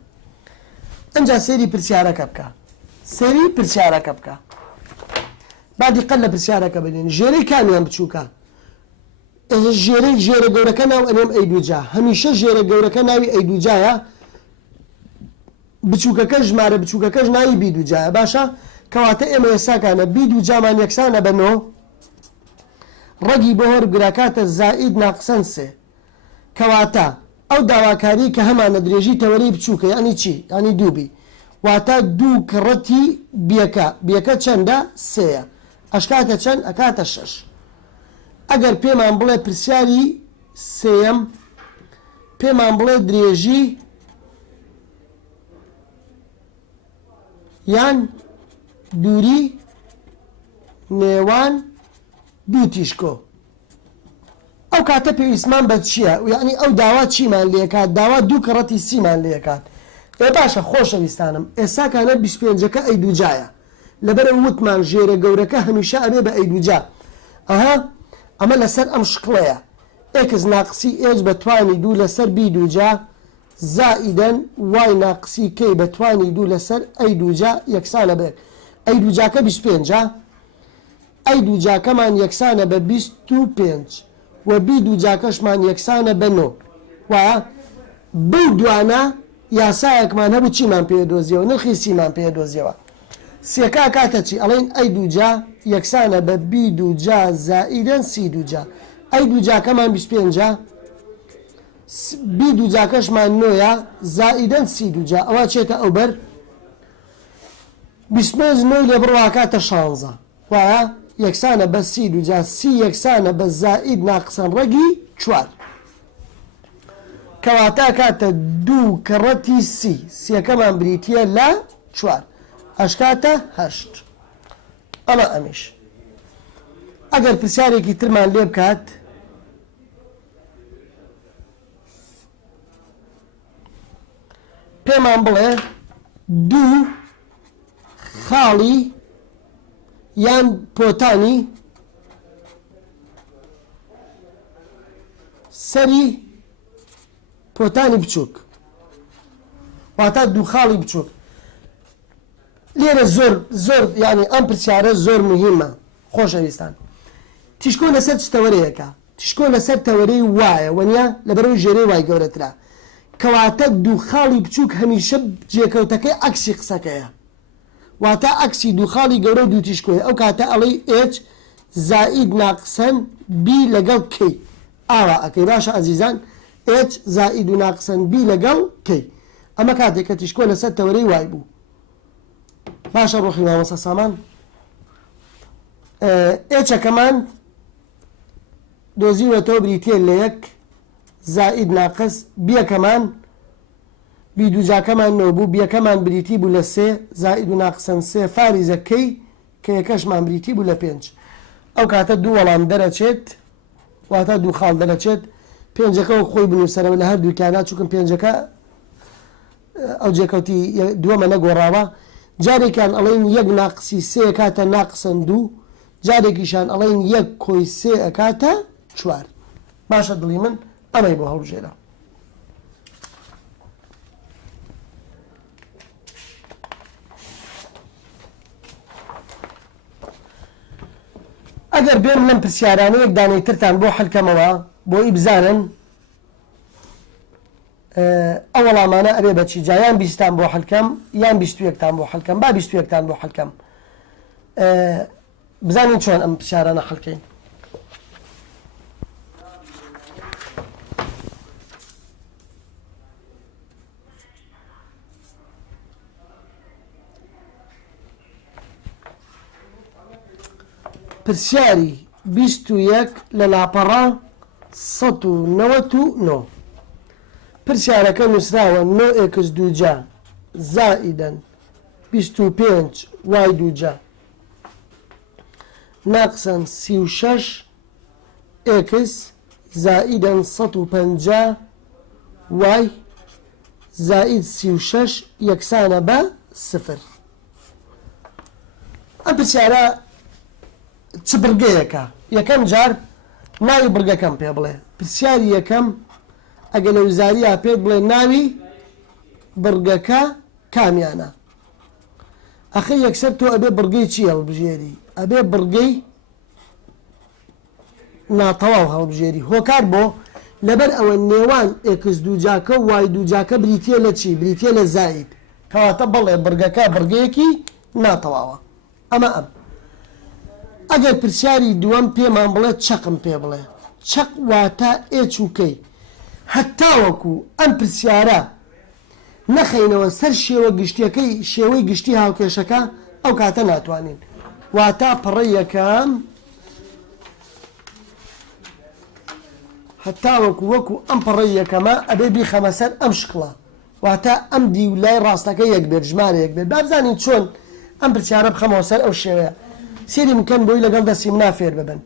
ئەمجا سێری پرسیارەکە بکە سێری پرسیارەکە بکە با دیقەت لە پرسیارەکە بنێن ژێرەی کامیان بچووکە ژێرە گەورەکە ناو ئەنێم ئەیدوجا هەمیشە ژێرە گەورەکە ناوی ئەیدوجایە بچووکەکە ژمارە بچووکەکەش ناوی بیدوجایە باشە کەواتە ئێمە ئێساکانە بیدوجامان یەکسانە بەنۆ ڕەگی بۆ هەرگراکاتە زائید ناقسەن سێ کەواتە ئەو داواکاری کە هەمانە درێژی تەوەرەی بچووکە یعنی چی ینی دووبی واتە دوو کڕەتی بیەکە چەندە سێیە ئەشکاتە چەند ئەکاتە شەش ئەگەر پێمان بڵێ پرسیاری سێەم پێمان بڵێ درێژی یان دووری نێوان دوو تیشکۆ ئەو کاتە پێویستمان بە چییە یعنی ئەو داوا چیمان لێکات داوا دوو کەڕەتی سیمان لێکات ئێ باشە خۆشەویستانم ئێساکانە 25ەکە ئەیدوجایە لەبەر وتمان ژێرە گەورەکە هەمیشە ئەبێ بە ئەیدوجا ئەها ئەمە لەسەر ئەم شقڵەیە ئێکس ناقسی ئێج بەتوانی دوو لەسەر بیدوجا زائیدەن وای ناقسی کەی بەتوانی دوو لەسەر ئەیدوجا یەکسانە بێت ئەیدوجاکە 25 ئەیدوجاکەمان یەکسانە بە 25 و بیدوجاکەشمان یەکسانە بە 9 وایە بەو دوانە یاسایەکمان هەبوو چیمان پێدۆزیەوە نرخی سیمان پێدۆزیەوە سێکا کاتە چی ئەڵێن ئەی دووجا یەکسانە بە بی دووجا زائیدەن سی دووجا ئەی دووجاکەمان 25 بی دووجاکەشمان 9 زائیدەن سی دووجا ئەوە چێتە ئەو بەر 25 9 لێ بڕوا کاتە 16 وایە یەکسانە بە سی دووجا سی یەکسانە بە زائید ناقسەن ڕەگی 4 کەواتە کاتە دوو کەڕەتی سیەکەمان بریتە لە 4 ئەشکاتە 8 ئەمە ئەمیش ئەگەر پرسیارێکی ترمان لێ بکات پێمان بڵێ دوو خاڵی یان پۆتانی سەری پۆتانی بچووک واتە دوو خاڵی بچووک لێرە زۆر ینی ئەم پرسیارە زۆر مهمە خۆشەویستان تیشکۆ لەسەر تەوەرەیەکە تیشکۆ لەسەر تەوەرەی وایە وەنیا لەبەرەوە ژێرەی وای گەورەترا کەواتە دوو خاڵی بچووک هەمیشە جێکەوتەکەی ئەکسی قسەکەیە واتە ئەکسی دوو خاڵی گەورە و دوو تیشکۆیە ئەو کاتە ئەڵەی ئێچ زائید ناقسەن بی لەگەڵ کەی ئاوا ئەەکەی باشە ئەزیزان ئێچ زائید و ناقسەن بی لەگەڵ کەی ئەمە کاتێک کە تیشکۆ لەسەر تەوەرەی وای بوو باشە ڕۆخی مامۆستا سامان ئێچەکەمان دۆزیوەتەوە بریتە لە 1 زائید ناقص بیەکەمان بیدووجاکەمان نەبوو بیەکەمان بریتی بوو لە 3 زائید و ناقسەن 3 فاریزەکەی کە یەکەشمان بریتی بوو لە 5 ئەو کاتە دوو وەڵام دەرەچێت واتە دوو خاڵ دەرەچێت پێنجەکە و خۆی بنووسەرەوە لە هەردووکیانە چووکم پێنجەکە ئەو جێکەوتی دووەمە نەگۆڕاوە جارێکیان ئەڵێن 1 ناقسی 3 کاتە ناقسەن 2 جارێکیشان ئەڵێن 1 کۆی 3 کاتە 4 باشە دڵی من ئەمەی بۆ هەڵبژێرە ئەگەر بێن لەم پرسیارانە یەک دانەی ترتان بۆ حەلکەمەوە بۆی بزانن ئەو وەڵامانە ئەبێ بەچی جا یان 20تان بۆ حەلکەم یان 21تان بۆ حەلکەم با 21تان بۆ حەلکەم بزانین چۆن ئەم پرسیارانە حەلکەین پرسیاری 21 لە لاپەڕا 199 پرسیارەکە نووسراوە 9x دووجا زائیدەن 25 وای دووجا ناقسەن 36 x زائیدەن 150 وای زائید 36 یەکسانە بە 0 ئەم پرسیارە چ بڕگەیەکە یەکەم جار ناوی بڕگەکەم پێ بڵێ پرسیاری یەکەم ئەگە لە وزاریە پێت بڵێ ناوی بڕگەکە کامیانە ئەخی یەکسەر تۆ ئەبێ بڕگەی چی هەڵبژێری ئەبێ بڕگەی ناتەواو هەڵبژێری هۆکار بۆ لەبەر ئەوە نێوان ئێکس دووجاکە و وای دووجاکە بریتە لە چی بریتە لە زاید کەواتە بڵێ بڕگەکە بڕگەیەکی ناتەواوە ئەمە ئەگەر پرسیاری دووەم پێمان بڵێ چەقم پێ بڵێ چەق واتە ئێچ و کەی هەتاوەکو ئەم پرسیارە نەخەینەوە سەر شێوە گشتیەکەی شێوەی گشتی هاوکێشەکە ئەو کاتە ناتوانین واتە پڕی یەکەم هەتاوەکو وەکو ئەم پڕی یەکەمە ئەبێ بیخەمە سەر ئەم شکڵە واتە ئەم دی و لای ڕاستەکە یەک بێت ژمارە یەک بێت بابزانین چۆن ئەم پرسیارە بخەمەوە سەر ئەو شێوەیە سێری بکەن بۆی لەگەڵ دەستی منا فێر ببن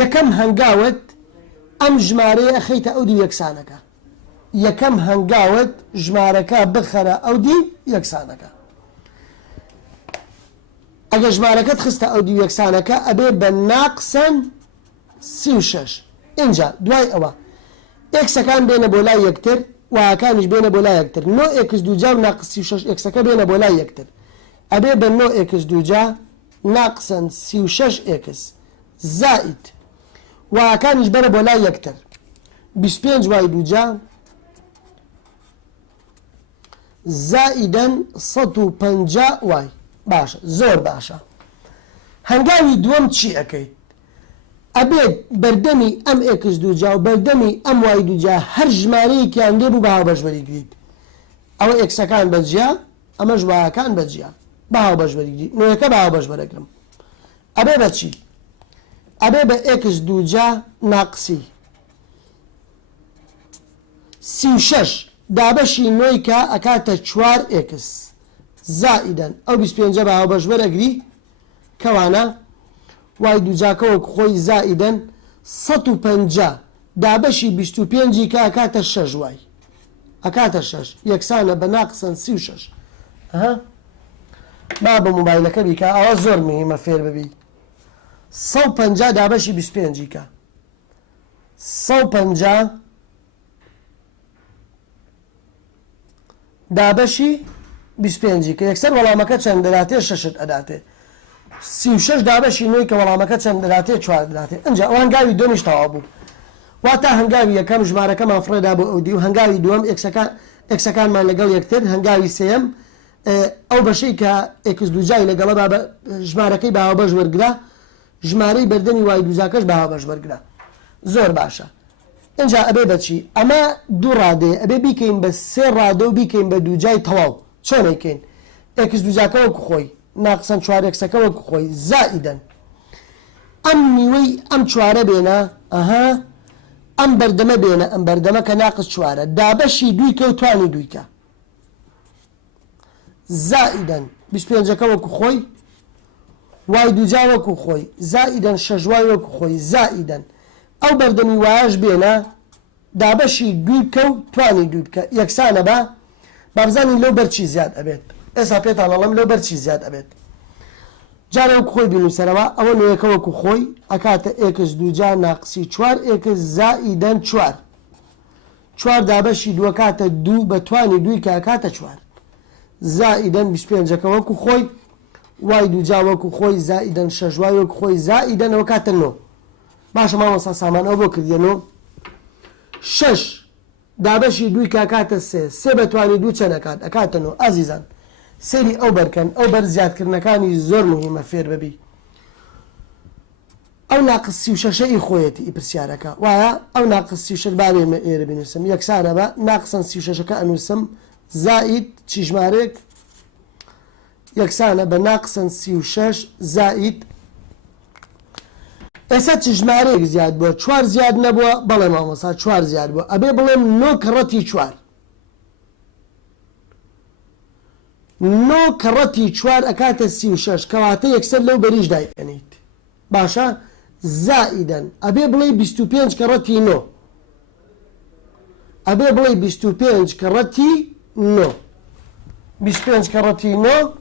یەکەم هەنگاوت ئەم ژمارەیە خەیتە ئەو دی یەکسانەکە یەکەم هەنگاوت ژمارەکە بخەرە ئەو دی یەکسانەکە ئەگە ژمارەکەت خستە ئەو دی یەکسانەکە ئەبێ بە ناقسەن 36 اینجا دوای ئەوە ئێکسەکان بێنە بۆ لای یەکتر وایەکانیش بێنە بۆ لای یەکتر نۆ ئێکس دووجا و ناقس 36 ئێکسەکە بێنە بۆ لای یەکتر ئەبێ بە نۆ ئێکس دووجا ناقسەن 36 ئێکس زائید وایەکانیش بەرە بۆ لای یەکتر 25 وای دووجا زائیدەن 150 وای باشە زۆر باشە هەنگاوی دووەم چی ئەەکەیت ئەبێت بەردەمی ئەم ئێکس دووجا و بەردەمی ئەم وای دووجا هەر ژمارەیەکیان لێ بوو بە هاوبەشبەری گریت ئەوە ئێکسەکان بەجیا ئەمە ژوایەکان بەجیا بە هاوبەشبەری گریت نوێیەکە بە هاوبەشبەرەکرم ئەبێ بە چی ئەبێ بە ئێکس دووجا ناقسی 36 دابەشی نۆی کە ئەکاتە 4 ئێکس زائیدەن ئەو 25 بە هاوبەشبەرەگری کەوانە وای دووجاکەوەک خۆی زائیدەن 150 دابەشی 25 کە ئەکاتە 6 وای ئەکاتە 6 یەکسانە بە ناقسەن 36 با بە مۆبایلەکە بیکە ئەوە زۆر مهمە فێر ببی 150 دابەشی 25 کە 150 دابەشی 25 کە یەکسەر وەڵامەکە چەند دەداتێ 6 ئەداتێ 36 دابەشی نوێی کە وەڵامەکە چەند دەداتێ 4 دەداتێ ئەنجا ئەو هەنگاوی دومیش تەواو بوو واتە هەنگاوی یەکەم ژمارەکەمان فڕێدا بۆ ئەودی و هەنگاوی دووەم ئێکسەکانمان لەگەڵ یەکتر هەنگاوی سێم ئەو بەشەی کە ئێکس دووجای لەگەڵە ژمارەکەی بە هاوبەش وەرگرا ژمارەی بەردەمی وای دووجاکەش بە هاوبەش وەرگرا زۆر باشە اینجا ئەبێ بەچی ئەمە دوو ڕادەیە ئەبێ بیکەین بە سێ ڕادە و بیکەین بە دووجای تەواو چۆنەکەین ئێکس دووجاکە وەکو خۆی ناقسەن 4 ئێکسەکە وەکو خۆی زائیدەن ئەم نیوەی ئەم 4 بێنە ئەم بەردەمە بێنە ئەم بەردەمە کە ناقس 4 دابەشی دوی کە و توانی دویکە زائیدەن 25ەکە وەکو خۆی وای دووجا وەکو خۆی زائیدەن 6 وای وەکو خۆی زائیدەن ئەو بەردەمی وایەش بێنە دابەشی دوی کە و توانی دوی بکە یەکسانە بە بابزانین لەو بەرچی زیاد ئەبێت ئێستا پێتان ئەڵەم لەو بەرچی زیاد ئەبێت جارە وەکو خۆی بینوسەرەوە ئەوە نوێیەکە وەکو خۆی ئەکاتە ئێکس دووجا ناقسی 4 ئێکس زائیدەن 4 دابەشی دووەکاتە 2 بە توانی دوی کە ئەکاتە 4 زائیدەن 25ەکە وەکو خۆی وای دووجا وەکو خۆی زائیدەن 6 وای وەکو خۆی زائیدەن ئەوە کاتە 9 باشە مامۆستا سامان ئەو بۆ کردێنەوە 6 دابەشی دوی کە ئەکاتە 3 بە توانی دوو چەند ئەکات ئەکاتە 9 ئازیزان سێری ئەو بەرکەن ئەو بەر زیادکردنەکانی زۆر مهمە فێر ببی ئەو ناقس 36ی خۆیەتی پرسیارەکە وایە ئەو ناقس 36 بابێ ئێرە بنووسم یەکسانە بە ناقسەن 36ەکە ئەنووسم زائید چی ژمارەیەک یەکسانە بە ناقسەن 36 زائید ئێستا چ ژمارەیەک زیاد بووە 4 زیاد نەبووە بەڵێ مامۆستا 4 زیاد بووە ئەبێ بڵێم 9 کڕەتی 4 9 کڕەتی 4 ئەکاتە 36 کەواتە یەکسەر لەو بەریش دایێنیت باشە زائیدەن ئەبێ بڵێ 25 کڕەتی 9 ئەبێ بڵێ 25 کڕەتی 9 25 کڕەتی 9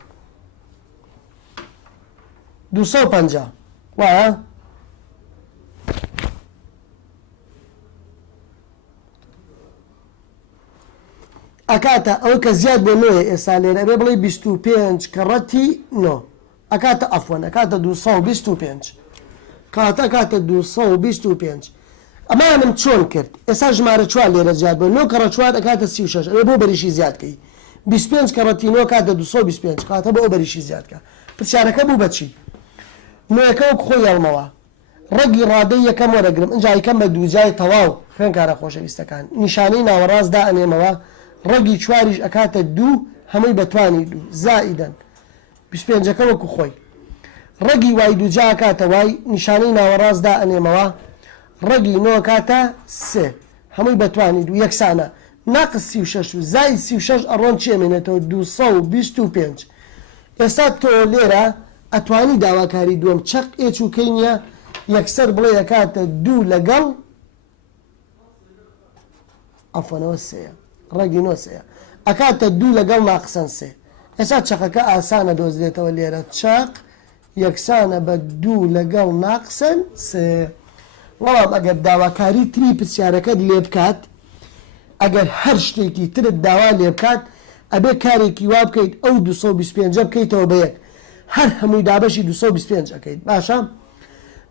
250 وایە ئەکاتە ئەوەی کە زیاد بۆ نوێ ئێستا لێرە ئەبێ بڵێ 25 کەڕەتی نۆ ئەکاتە ئەفۆن ئەکاتە 225 کاتە کاتە 225 ئەمانم چۆن کرد ئێستا ژمارە چوار لێرە زیاد بۆ 9 کەڕە چوار ئەکاتە 36 ئەوێ بۆ بەریشی زیادکەی 25 کەڕەتی نۆ کاتە 225 کاتە بۆ ئەو بەریشی زیادکە پرسیارەکە بوو بەچی نوێەکە وەک خۆی هەڵمەوە ڕەگی ڕادەی یەکەم وەرەگرم ئەنجا یەکەم بە دووجای تەواو خوێنکارە خۆشەویستەکان نیشانەی ناوەڕاستدا ئەنێمەوە ڕەگی چواریش ئەکاتە دوو هەمووی بەتوانی دوو زائیدەن 25ەکە وەکو خۆی ڕەگی وای دووجا ئەکاتە وای نیشانەی ناوەڕاستدا ئەنێمەوە ڕەگی نۆ ئەکاتە سێ هەمووی بەتوانی دوو یەکسانە ناقص 36 و زائید 36 ئەڕۆن چی ئەمێنێتەوە 225 ئێستا تۆ لێرە ئەتوانی داواکاری دووەم چەق ئێچ و کەی نییە یەکسەر بڵێ ئەکاتە دوو لەگەڵ ئەفۆنەوە سەیە ڕەگی نۆ سەیە ئەکاتە دوو لەگەڵ ناقسەن سێ ئێستا چەقەکە ئاسانە دۆزرێتەوە لێرە چەق یەکسانە بە دوو لەگەڵ ناقسەن سێ وەڵام ئەگەر داواکاری تری پرسیارەکەت لێ بکات ئەگەر هەر شتێکی ترت داوا لێ بکات ئەبێ کارێکی وا بکەیت ئەو 225 بکەیتەوە بە یەک هەر هەمووی دابەشی 225 ئەەکەیت باشە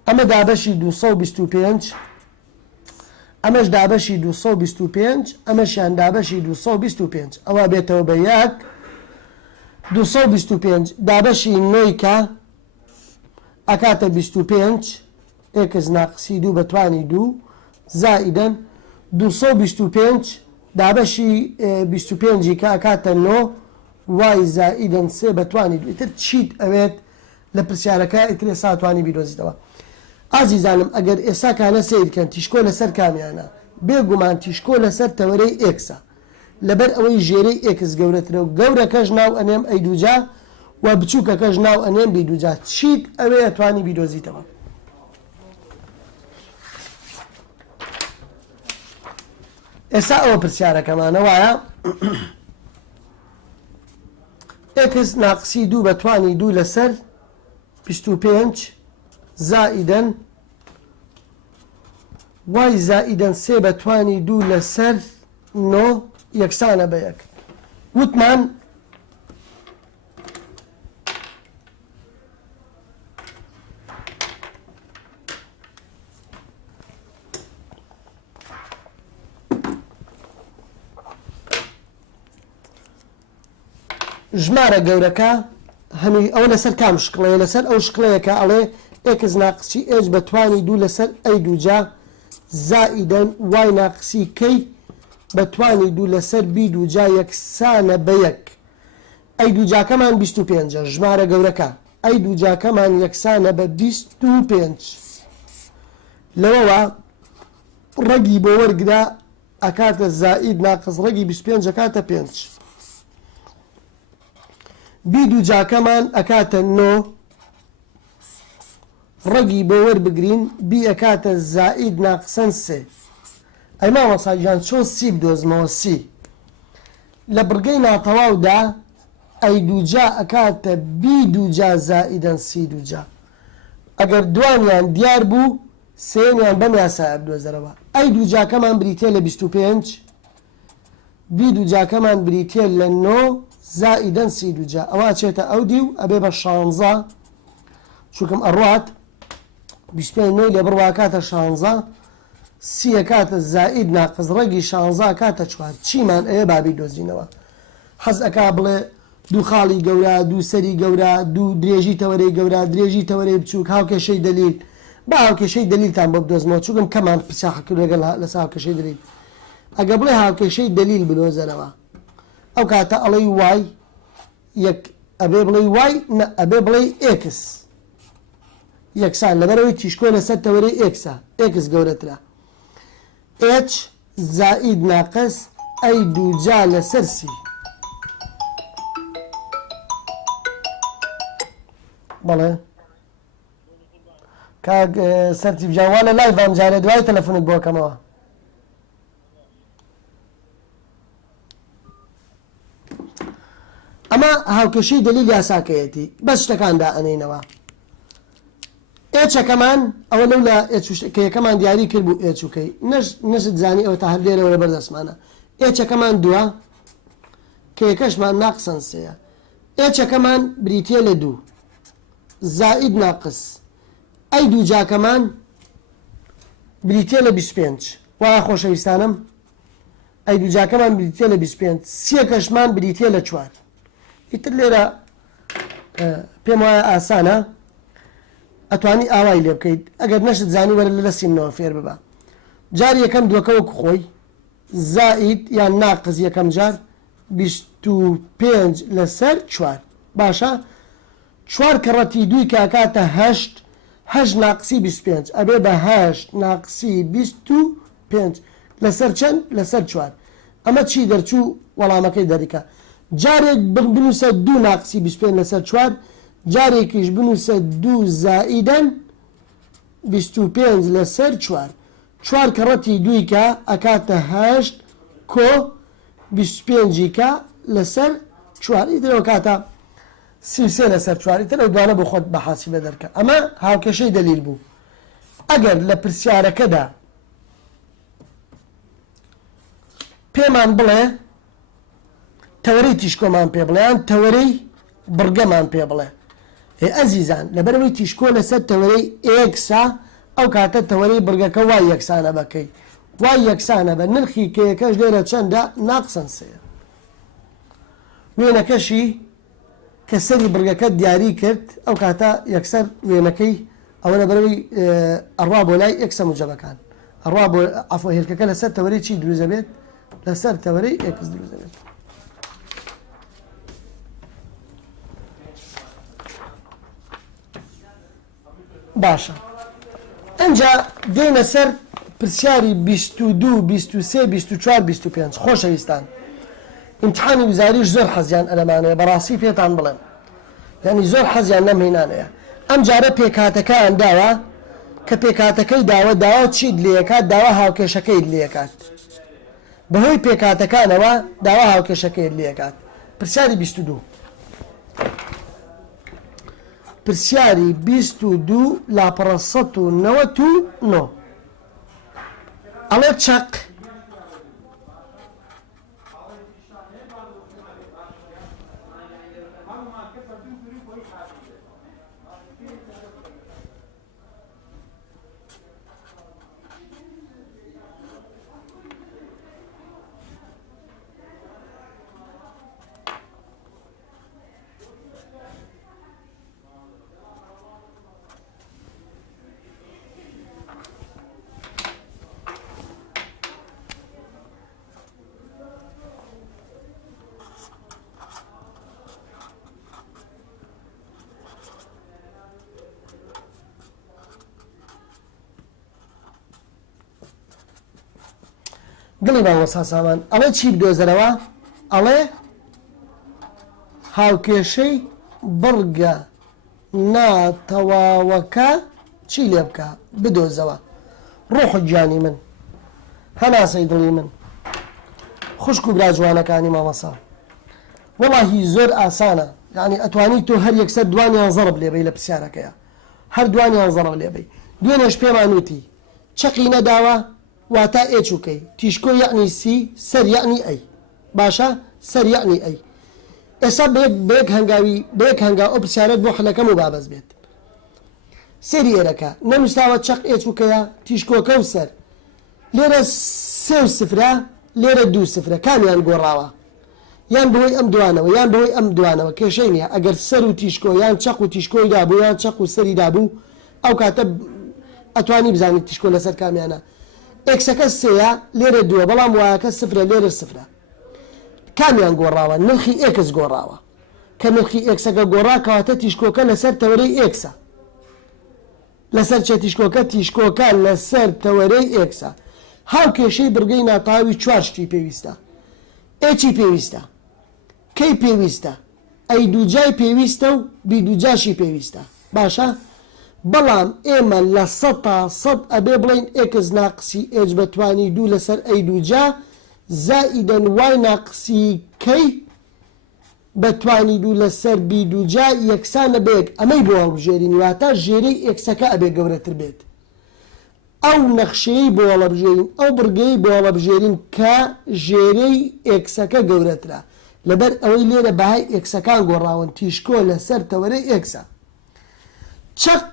ئەمە دابەشی 225 ئەمەش دابەشی 225 ئەمەشیان دابەشی 225 ئەوە بێتەوە بە یەک 225 دابەشی نۆیکە ئەکاتە 25 ئێکس ناقسی دوو بەتوانی دوو زائیدەن 225 دابەشی 25 کە ئەکاتە نۆ وای زائیدەن سێ بەتوانی دوو ئیتر چیت ئەوێت لە پرسیارەکە ئیتر ساتوانی بیدۆزیتەوە ئازیزانم ئەگەر ئێستا کانە سیرکەن تیشکۆ لەسەر کامیانە بێگومان تیشکۆ لەسەر تەوەرەی ئێکسە لەبەر ئەوەی ژێرەی ئێکس گەورەترە و گەورەکەش ناو ئەنێم ئەی دووجا و بچووکەکەش ناو ئەنێم بی دووجا چیت ئەوێ ئەتوانی بیدۆزیتەوە ئێستا ئەوە پرسیارەکەمانە وایە ئێکس ناقسی دوو بەتوانی دوو لەسەر 25 زائیدەن وای زائیدەن سێ بەتوانی دوو لەسەر نۆ یەکسانە بە یەک وتمان ژمارە گەورەکە هەمووی ئەو لەسەر کام شکڵەیە لەسەر ئەو شکڵەیەکە ئەڵێ ئێکس ناقسی ئێج بەتوانی دوو لەسەر ئەی دووجا زائیدەن وای ناقسی کەی بەتوانی دوو لەسەر بی دووجا یەکسانە بە یەک ئەی دووجاکەمان 25 ژمارە گەورەکە ئەی دووجاکەمان یەکسانە بە 25 لەوەوە ڕەگی بۆ وەرگدا ئەکاتە زائید ناقص ڕەگی 25 ئەکاتە 5 بی دووجاکەمان ئەکاتە 9 ڕەگی بۆ وەربگرین بی ئەکاتە زائید ناقسەن سێ ئەی مامۆساجان چۆن سی بدۆزمەوە سی لە بڕگەی ناتەواودا ئەی دووجا ئەکاتە بی دووجا زائیدەن سی دووجا ئەگەر دوانیان دیار بوو سێنیان بەم یاسایە بدۆزەرەوە ئەی دووجاکەمان بریتێ لە 25 بی دووجاکەمان بریتێ لە 9 زائیدەن سی دووجا ئەوە چێتە ئەو دی و ئەبێ بە 16 چونکەم ئەڕوات 25 لێ بڕوا کاتە 16 سی کاتە زائید ناقص ڕەگی 16 کاتە 4 چیمان ئەیە بابی دۆزینەوە حەز ئەکا بڵێ دوو خاڵی گەورە دوو سەری گەورە دوو درێژی تەوەرەی گەورە درێژی تەوەرەی بچووک هاوکێشەی دلیل با هاوکێشەی دلیلتان بۆ بدۆزمەوە چونکەم کەمان پرسیاخەکە لەگەڵ لەسەر هاوکێشەی دلیل ئەگە بڵێ هاوکێشەی دلیل بدۆزەرەوە ئەو کاتە ئەڵێی وای یەک ئەبێ بڵێ وای ئەبێ بڵێ ئێکس یەکسان لەبەرەوەی تیشکۆ لەسەر تەوەرەی ئێکسە ئێکس گەورەترە ئێچ زائید ناقص ئەی دووجا لەسەر سی بەڵێ کاک سەرتیب جاوان لە لایڤام جارێ دوای تەلەفۆنت بۆکەمەوە ئەمە هاوکێشەی دلیل یاساکەیەتی بەس شتەکاندا ئەنێنەوە ئێچەکەمان ئەوە لەو لە ئێچکەکەمان دیاری کرد بوو ئێچوکەی نەشت زانی ئەوە تا هەر لێرەوە بەردەستمانە ئێچەکەمان دووە کە یەکەشمان ناقسەن سەیە ئێچەکەمان بریتێ لە دوو زائید ناقس ئەی دوو جاکەمان بریتێ لە 25 وایە خۆشەویستانم ئەی دوو جاکەمان بریتێ لە 25 سیەکەشمان بریتێ لە 4 ئیتر لێرە پێم وایە ئاسانە ئەتوانی ئاوای لێ بکەیت ئەگەر نەشت زانی وەرە لە سیمنەوە فێر ببە جاری یەکەم دووەکە وەکو خۆی زائید یان ناقز یەکەم جار 25 لەسەر 4 باشە 4 کەڕەتی دووی کاکاتە 8 8 ناقسی 25 ئەبێ بە 8 ناقسی 25 لەسەر چەند لەسەر 4 ئەمە چی دەرچوو وەڵامەکەی دەریکە جارێک بنووسە 2 ناقسی 25 لەسەر 4 جارێکیش بنووسە 2 زائیدەن 25 لەسەر 4 4 کەڕەتی دووی کە ئەکاتە 8 کۆ 25 کە لەسەر 4 ئیترەوە کاتە 33 لەسەر 4 ئیتر ئەو دوانە بۆ خۆت بەحاسی بە دەرکە ئەمە هاوکێشەی دەلیل بوو ئەگەر لە پرسیارەکەدا پێمان بڵێ تەوەرەی تیشکۆمان پێ بڵێیان تەوەرەی بڕگەمان پێ بڵێ ئەزیزان لەبەرەوەی تیشکۆ لەسەر تەوەرەی ئێکسا ئەو کاتە تەوەرەی بڕگەکە وای یەکسانە بەکەی وای یەکسانە بە نرخی کە یەکەش لێرە چەندە ناقسەن سەیە وێنەکەشی کە سەری بڕگەکە دیاری کرد ئەو کاتە یەکسەر وێنەکەی ئەوە لەبەرەوەی ئەڕوا بۆ لای ئێکسە موجەبەکان ئەڕوا بۆ ئەفۆ هێلکەکە لەسەر تەوەرەی چی دروزە بێت لەسەر تەوەرەی ئێکس دروزە بێت باشە ئەنجا دێنە سەر پرسیاری 22 23 24 25 خۆشەویستان امتحانی وزاریش زۆر حەزیان ئەلەمانەیە بەڕاستی پێتان بڵێم یعنی زۆر حەزیان لەم هێنانەیە ئەم جارە پێکاتەکەیان داوە کە پێکاتەکەی داوە چیت لێکات داوا هاوکێشەکەیت لێکات بەهۆی پێکاتەکانەوە داوا هاوکێشەکەیت لێکات پرسیاری 22 پرسیاری 22 لاپەڕە 199 ئەڵێ چەق دڵی باوەسا سامان ئەڵێ چی بدۆزەرەوە ئەڵێ هاوکێشەی بڕگە ناتەواوەکە چی لێ بکە بدۆزەوە ڕۆح گیانی من هەناسەی دڵی من خوشک و برا جوانەکانی مامەسا وەڵاهی زۆر ئاسانە یعنی ئەتوانی تۆ هەر یەکسەر دوانیان زەڕب لێبەی لە پرسیارەکەیە هەر دوانیان زەڕب لێبەی دوێنێش پێمان وتی چەقی نەداوە واتە ئێچووکەی تیشکۆ یعنی سی سەر یعنی ئەی باشە سەر یعنی ئەی ئێستا بەیەک هەنگاو ئەو پرسیارەت بۆ حلەکەم و بابەز بێت سەری ئێرەکە نەنووساوە چەق ئێچووکەیە تیشکۆکە و سەر لێرە 3 سفرە لێرە 2 سفرە کامیان گۆڕاوە یان بەهۆی ئەم دوانەوە یان بەهۆی ئەم دوانەوە کێشەی نییە ئەگەر سەر و تیشکۆ یان چەق و تیشکۆی دابوو یان چەق و سەری دابوو ئەو کاتە ئەتوانی بزانیت تیشکۆ لەسەر کامیانە ئێکسەکە سەیە لێرە دووە بەڵام وایەکە سفرە لێرە سفرە کامیان گۆڕاوە نرخی ئێکس گۆڕاوە کە نرخی ئێکسەکە گۆڕا کەواتە تیشکۆکە لەسەر تەوەرەی ئێکسە لەسەر چێ تیشکۆکە لەسەر تەوەرەی ئێکسە هاوکێشەی بڕگەی ناتەواوی 4 شتی پێویستە ئێچی پێویستە کەی پێویستە ئەی دووجای پێویستە و بی دووجاشی پێویستە باشە بەڵام ئێمە لە 100 ئەبێ بڵین ئێکس ناقسی ئێج بەتوانی 2 لەسەر ئەی دووجا زائیدەن وای ناقسی کەی بەتوانی دوو لەسەر بی دووجا یەکسانە بێک ئەمەی بۆ هەڵبژێرین واتە ژێرەی ئێکسەکە ئەبێ گەورەتر بێت ئەو نەخشەی بۆ هەڵبژێرین ئەو بڕگەی بۆ هەڵبژێرین کە ژێرەی ئێکسەکە گەورەترە لەبەر ئەوەی لێرە بەهای ئێکسەکان گۆڕاون تیشکۆ لەسەر تەوەرەی ئێکسە چەق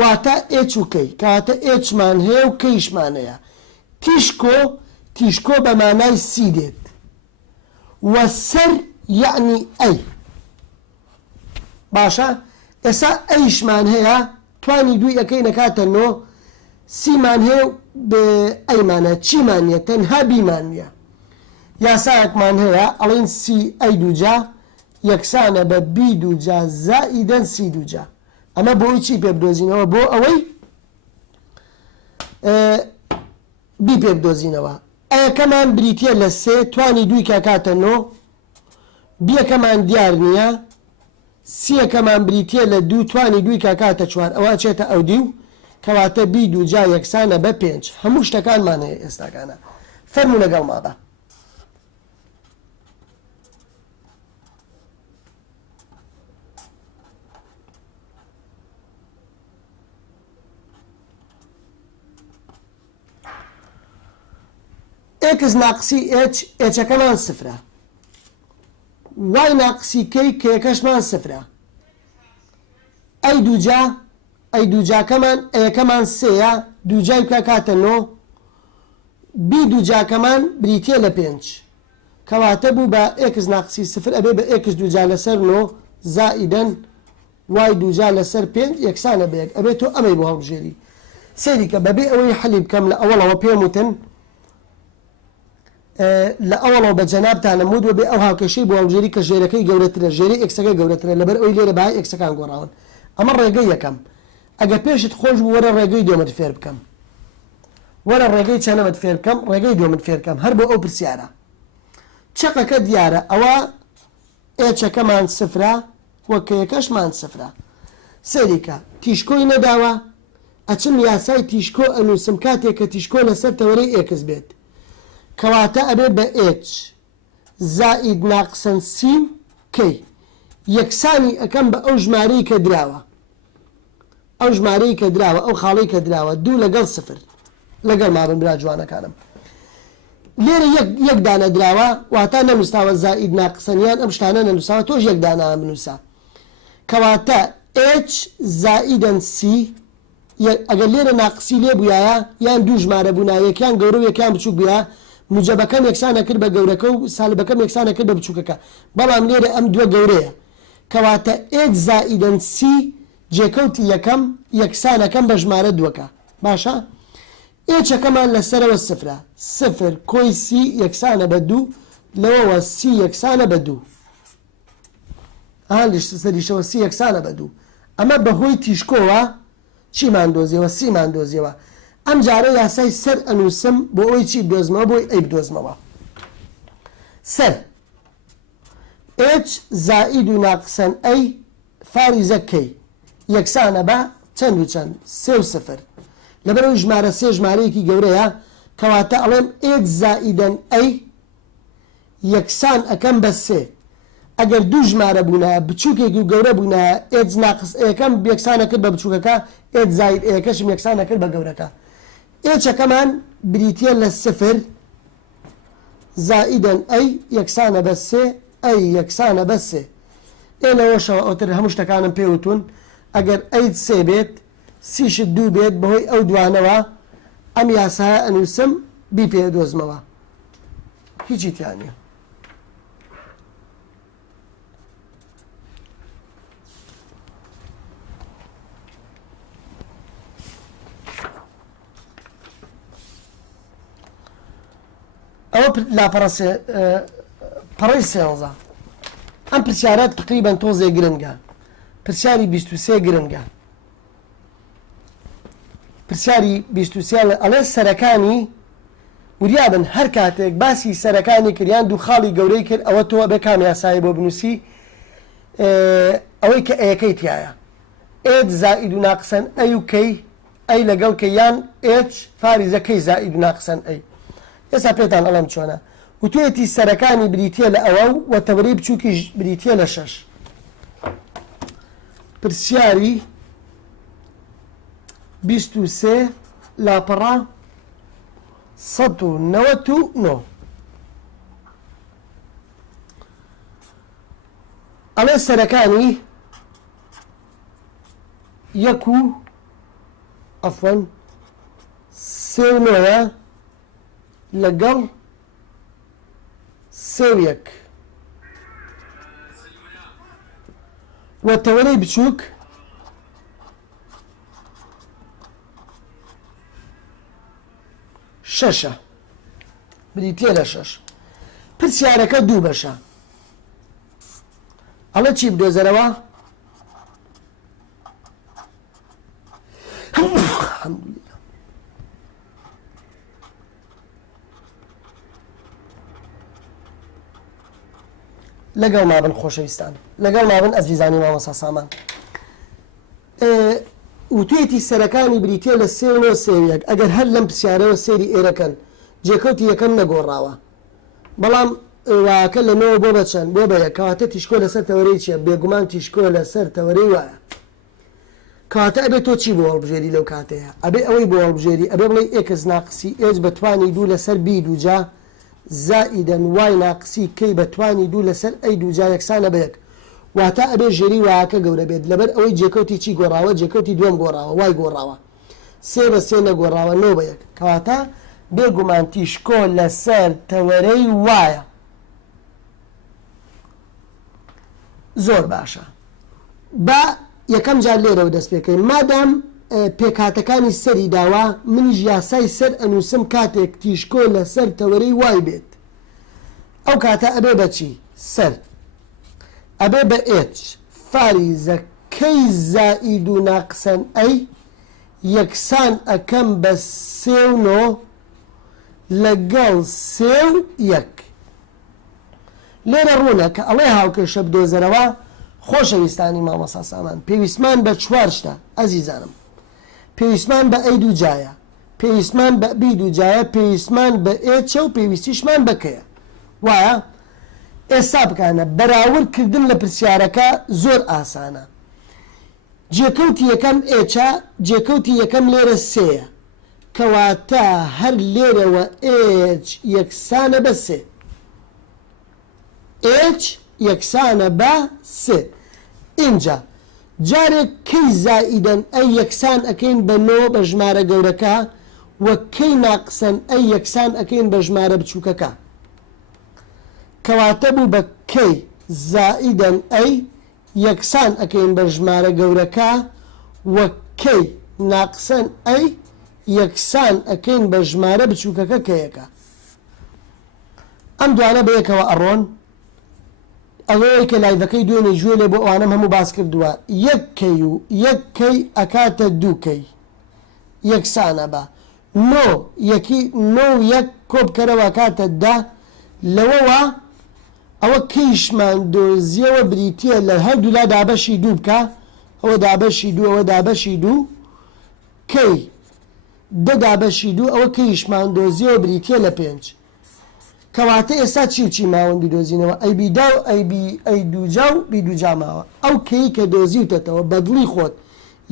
واتە ئێچ و کەی کاتە ئێچمان هەیە و کەیشمان هەیە تیشکۆ بە مانای سی دێت وەسەر یعنی ئەی باشە ئێستا ئەیشمان هەیە توانی دوی ئەەکەی نەکاتە نۆ سیمان هەیە ئەیمانە چیمان نیە تەنها بیمان نیە یاسایەکمان هەیە ئەڵێن سی ئەی دووجا یەکسانە بە بی دووجا زائیدەن سی دووجا ئەمە بۆی چی پێ بدۆزینەوە بۆ ئەوەی بی پێ بدۆزینەوە ئەیەکەمان بریتە لە سێ توانی دوی کاکاتە نۆ بیەکەمان دیار نییە سیەکەمان بریتە لە دوو توانی دوی کاکاتە چوار ئەوە چێتە ئەو دی و کەواتە بی دووجا یەکسانە بە پێنج هەموو شتەکانمان هەیە ئێستاکانە فەرموو لەگەڵ مابە x ناقسی h ئێچەکەمان سفرە y ناقسی کەی کەیەکەشمان سفرە ئەی دووجاکەمان ئەیەکەمان سێیە دووجای کاکاتە نۆ بی دووجاکەمان بریتە لە پێنج کەواتە بوو بە x ناقسی سفر ئەبێ بە x دووجا لەسەر نۆ زائیدەن y دووجا لەسەر پێنج یەکسانە بەیەک ئەبێت تۆ ئەمەی بۆ هەڵبژێری سێریکە بەبێ ئەوەی حەلی بکەم لە ئەوڵەوە پێم وتن لە ئەوڵەوە بە جەنابتان نەمود و بێ ئەو هاوکەشەی بۆ هەڵبژێری کە ژێرەکەی گەورەترە ژێری ئێکسەکە گەورەترە لەبەر ئەوی لێرە بەهای ئێکسەکان گۆڕاون ئەمە ڕێگەی یەکەم ئەگە پێشت خۆش بوو وەرە ڕێگەی دووەمت فێر بکەم وەرە ڕێگەی چەندەمت فێر بکەم ڕێگەی دووەمت فێر بکەم هەر بۆ ئەو پرسیارە چەقەکە دیارە ئەوە ئێچەکەمان سفرە وەکەیەکەشمان سفرە سەریکە تیشکۆی نەداوە ئەچم یاسای تیشکۆ ئەنووسم کاتێک کە تیشکۆ لەسەر تەوەرەی ئێکس بێت کەواتە ئەبێ بە h زائید ناقسەن سی کەی یەکسانی ئەەکەم بە ئەو ژمارەی کە دراوە ئەو خاڵەی کە دراوە دوو لەگەڵ سفر لەگەڵ مابن برا جوانەکانم لێرە یەک دانە دراوە واتە نەنووساوە زائید ناقسەنیان ئەم شتانە نەنووساوە تۆش یەک دانە بنووسە کەواتە h زائیدەن سی ئەگەر لێرە ناقسی لێ بووایە یان دوو ژمارە بوونا یەکیان گەورە و یەکیان بچووک بووە موجەبەکەم یەکسانە کرد بە گەورەکە و سالبەکەم یەکسانە کرد بە بچووکەکە بەڵام لێرە ئەم دووە گەورەیە کەواتە h زائیدەن سی جێکەوتی یەکەم یەکسانەکەم بە ژمارە دووەکە باشە ئێچەکەمان لەسەرەوە سفرە سفر کۆی سی یەکسانە بە دوو لەوەوە سی یەکسانە بە دوو سەریشەوە سی یەکسانە بە دوو ئەمە بەهۆی تیشکۆوە چیمان دۆزیەوە سیمان دۆزیەوە ئەم جارە یاسای سەر ئەنووسم بۆ ئەوی چی بدۆزمەوە بۆی ئەی بدۆزمەوە سەر h زائید و ناقسەن ئەی فاریزە کەی یەکسانە بە چەند و چەند سێ و سفر لەبەرەوەی ژمارە سێ ژمارەیەکی گەورەیە کەواتە ئەڵێم h زائیدەن ئەی یەکسان ئەەکەم بە سێ ئەگەر دوو ژمارە بوونە بچووکێکی و گەورە بوونە h ناقس ئەیەکەم یەکسانە کرد بە بچووکەکە h زائید ئەیەکەشم یەکسانە کرد بە گەورەکە ئێچەکەمان بریتە لە سفر زائیدەن ئەی یەکسانە بە سێ ئەی یەکسانە بە سێ لەوەشەوە ئەوتر هەموو شتەکانم پێوتون ئەگەر ئەی سێ بێت سیشت دوو بێت بەهۆی ئەو دوانەوە ئەم یاسایە ئەنووسم بی پێ دۆزمەوە هیچی تیان نییە ئەوە پەڕەی سێنزە ئەم پرسیارات تقریبەن تۆزێ گرنگە پرسیاری 23 گرنگە پرسیاری 23 ئەڵێ سەرەکانی وریابن هەر کاتێک باسی سەرەکانی کردیان دوو خاڵی گەورەی کرد ئەوە تۆ بە کام یاسایی بۆ بنووسی ئەوەی کە ئەیەکەی تایە h زائید و ناقسەن ئەی و کەی ئەی لەگەڵ کەیان h فاریزەکەی زائید و ناقسەن ئەی ئێستا پێتان ئەڵەم چۆنە وتوێتی سەرەکانی بریتە لە ئەوە و تەورەی بچووکیش بریتە لە 6 پرسیاری 23 لاپەڕا 199 ئەڵێ سەرەکانی یەک و ئەفەن سێ و نۆیە لەگەڵ سێ و یەک و تەوەرەی بچووک شەشە بریتە لە 6 پرسیارەکە دوو بەشە ئەڵە چی بدۆزەرەوە لەگەڵ مابن خۆشەویستان لەگەڵ مابن ئەزیزانی مامۆستا سامان وتوێتی سەرەکانی بریتە لە 3 ئەگەر هەر لەم پرسیارەوە سێری ئێرەکەن جێکەوتی یەکەم نەگۆڕاوە بەڵام واکە لەنەوە بۆ بەچەند بۆ بە یەکەواتە تیشکۆ لەسەر تەوەرەی چیە بێگومان تیشکۆ لەسەر تەوەرەی وایە کاتە ئەبێ تۆ چی بۆ هەڵبژێری لەو کاتەیە ئەبێ ئەوەی بۆ هەڵبژێری ئەبێ بڵێ ئێکس ناقسی ئێج بەتوانی دوو لەسەر بی دووجا زائیدەن وای ناقسی کەی بەتوانی دوو لەسەر ئەی دووجا یەکسانە بە یەک واتە ئەبێ ژێری وایەکە گەورە بێت لەبەر ئەوەی جێکەوتی چی گۆڕاوە جێکەوتی دووەم گۆڕاوە وای گۆڕاوە 3 بە 3 نەگۆڕاوە 9 بە 1 کەواتە بێگومان تیشکۆ لەسەر تەوەرەی وایە زۆر باشە بە یەکەم جار لێرەوە دەست پێکەین مادام پێکهاتەکانی سەری داوا منیش یاسای سەر ئەنووسم کاتێک تیشکۆ لەسەر تەوەرەی وای بێت ئەو کاتە ئەبێ بەچی سەر ئەبێ بە ئێچ فاریزەکەی زائید و ناقسەن ئەی یەکسان ئەەکەم بە 3 لەگەڵ 3 لێرە ڕوونە کە ئەڵێ هاوکێشە بدۆزەرەوە خۆشەویستانی مامۆستا سامان پێویستمان بە 4 شتە ئەزیزانم پێویستمان بە ئەی دووجایە پێویستمان بە بی دووجایە پێویستمان بە ئێچە و پێویستیشمان بکەیە وایە ئێستا بکانە بەراوردکردن لە پرسیارەکە زۆر ئاسانە جێکەوتی یەکەم ئێچە جێکەوتی یەکەم لێرە 3 کەواتە هەر لێرەوە ئێچ یەکسانە بە 3 ئێچ یەکسانە بە 3 اینجا جارێک کەی زائیدەن ئەی یەکسان ئەەکەین بە 9 بە ژمارە گەورەکە وە کەی ناقسەن ئەی یەکسان ئەەکەین بە ژمارە بچووکەکە کەواتە بوو بە کەی زائیدەن ئەی یەکسان ئەەکەین بە ژمارە گەورەکە وە کەی ناقسەن ئەی یەکسان ئەەکەین بە ژمارە بچووکەکە کەیەکە ئەم دوانە بە یەکەوە ئەڕۆن ئەوەیە کە لایڤەکەی دوێنێ گوێ لێ بۆ ئەوانم هەموو باس کردووە یەک کەی و یەک کەی ئەکاتە دوو کەی یەکسانە بە نۆ یەکی نۆ یەک کۆبکەرەوە کاتە دا لەوەوە ئەوە کەیشمان دۆزیەوە بریتە لە هەردوولا دابەشی دوو بکە ئەوە دابەشی دوو ئەوە دابەشی دوو کەی دە دابەشی دوو ئەوە کەیشمان دۆزیەوە بریتە لە 5 کەواتە ئێستا چی و چی ماوەن بیدۆزینەوە ئەی بیدا و ئەی دووجا و بیدوجا ماوە ئەو کەی کە دۆزیوتەتەوە بەدڵی خۆت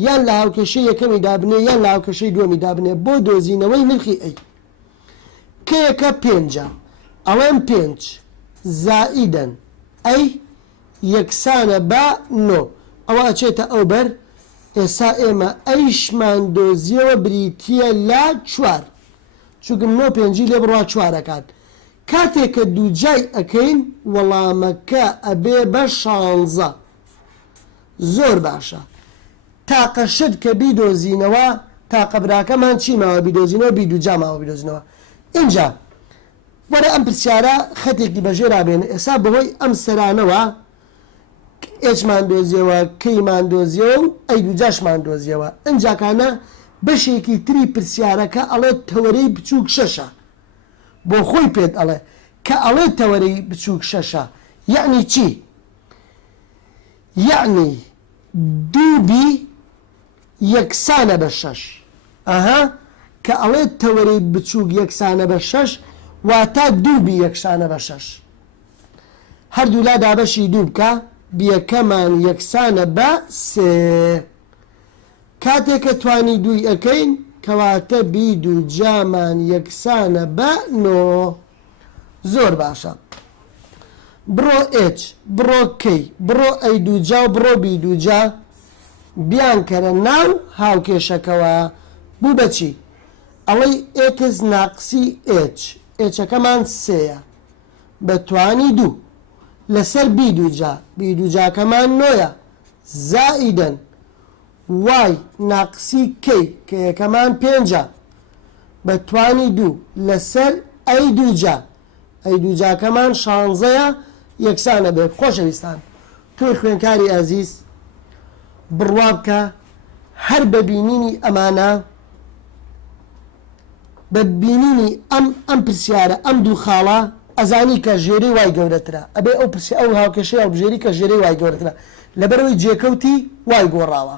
یان لە هاوکێشەی یەکەمی دابنێ یان لە هاوکێشەی دووەمی دابنێ بۆ دۆزینەوەی نرخی ئەی کەیەکە 5 ئەوەم 5 زائیدەن ئەی یەکسانە بە 9 ئەوە ئەچێتە ئەو بەر ئێستا ئێمە ئەیشمان دۆزیەوە بریتە لە 4 چونکە 9 5 لێ بڕوا 4 ئەکات کاتێککە دووجای ئەەکەین وەڵامەکە ئەبێ بە 16 زۆر باشە تاقەشت کە بیدۆزینەوە تاقەبراکەمان چی ماوە بیدۆزینەوە بیدوجا ماوە بیدۆزینەوە اینجا وەرە ئەم پرسیارە خەتێکی بەژێرا بێنە ئێستا بەهۆی ئەم سەرانەوە ئێچمان دۆزیەوە کەیمان دۆزیەوە و ئەی دووجاشمان دۆزیەوە ئەنجاکانە بەشێکی تری پرسیارەکە ئەڵێت تەوەرەی بچووک 6 بۆ خۆی پێت ئەڵێ کە ئەڵێ تەوەرەی بچووک 6 یعنی چی یعنی دووبی یەکسانە بە 6 ئەها کە ئەڵێ تەوەرەی بچووک یەکسانە بە 6 واتە دوو بی یەکسانە بە 6 هەردوو لا دابەشی دوو بکە بیەکەمان یەکسانە بە 3 کاتێککە توانی دووی ئەەکەین کەواتە بی دوو جامان یەکسانە بە 9 زۆر باشە بڕۆ H بڕۆ K بڕۆ ئەی دووجا و بڕۆ بی دووجا بیان کەرە ناو هاوکێشەکەوە بوو بەچی ئەڵەی X ناقسی H Hەکەمان 3 بەتوانی دوو لەسەر بی دووجا بی دووجاکەمان 9 زائیدەن Y ناقسی K کە یەکەمان 5 بەتوانی دوو لەسەر ئەی دووجا ئەی دووجاکەمان 16 یەکسانە بێت خۆشەویستان توی خوێنکاری ئازیز بڕوا بکە هەر بەبینینی ئەمانە بەبینینی ئەم پرسیارە ئەم دوو خاڵە ئەزانی کە ژێری وای گەورەترە ئەبێ ئەو هاوکێشەی هەڵبژێری کە ژێری وای گەورەترە لەبەرەوەی جێکەوتی وای گۆڕاوە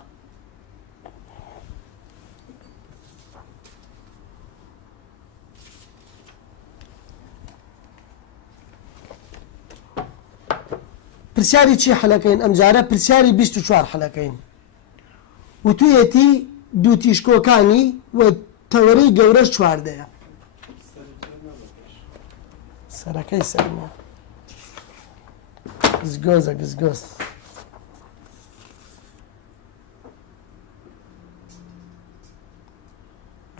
پرسیاری چی حەلەکەین ئەمجارە پرسیاری 24 حەلەکەین وتویەتی دوو تیشکۆکانی و تەوەرەی گەورەش 14 سەرەکەی سەرمە گزگۆزە گزگۆز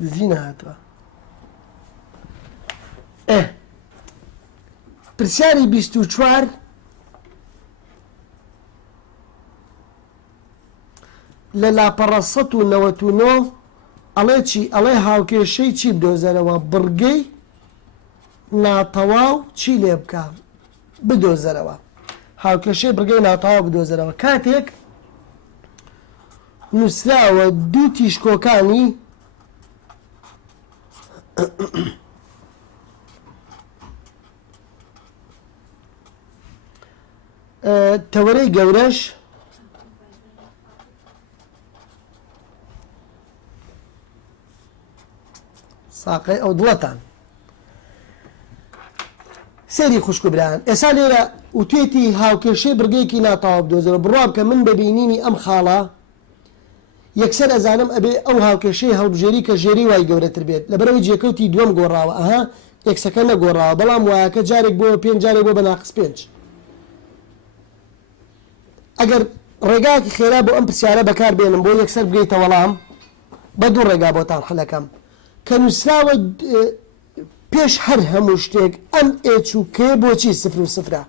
دزی نەهاتوە پرسیاری 24 لە لاپەڕە 199 ئەڵێ چی ئەڵێ هاوکێشەی چی بدۆزەرەوە بڕگەی ناتەواو چی لێ بکە بدۆزەرەوە هاوکێشەی بڕگەی ناتەواو بدۆزەرەوە کاتێک نووسراوە دوو تیشکۆکانی تەوەرەی گەورەش ساقەی ئەو دڵەتان سەری خوشک برایان ئێستا لێرە وتێتی هاوکێشەی بڕگەیەکی ناتەواو بدۆزەرەوە بڕوا بکە من بەبینینی ئەم خاڵە یەکسەر ئەزانم ئەبێ ئەو هاوکێشەی هەڵبژێری کە ژێری وای گەورەتر بێت لەبەرەوەی جێکەوتی دووەم گۆڕاوە ئەها ئێکسەکە نەگۆڕاوە بەڵام وایەکە جارێک بۆ 5 جارێک بۆ بە ناقص 5 ئەگەر ڕێگاکی خێرا بۆ ئەم پرسیارە بەکار بێنم بۆ یەکسەر بگەیتە وەڵام بە دوو ڕێگا بۆتان حەلەکەم کە نووسراوە پێش هەر هەموو شتێک ئەم H و K بۆچی 0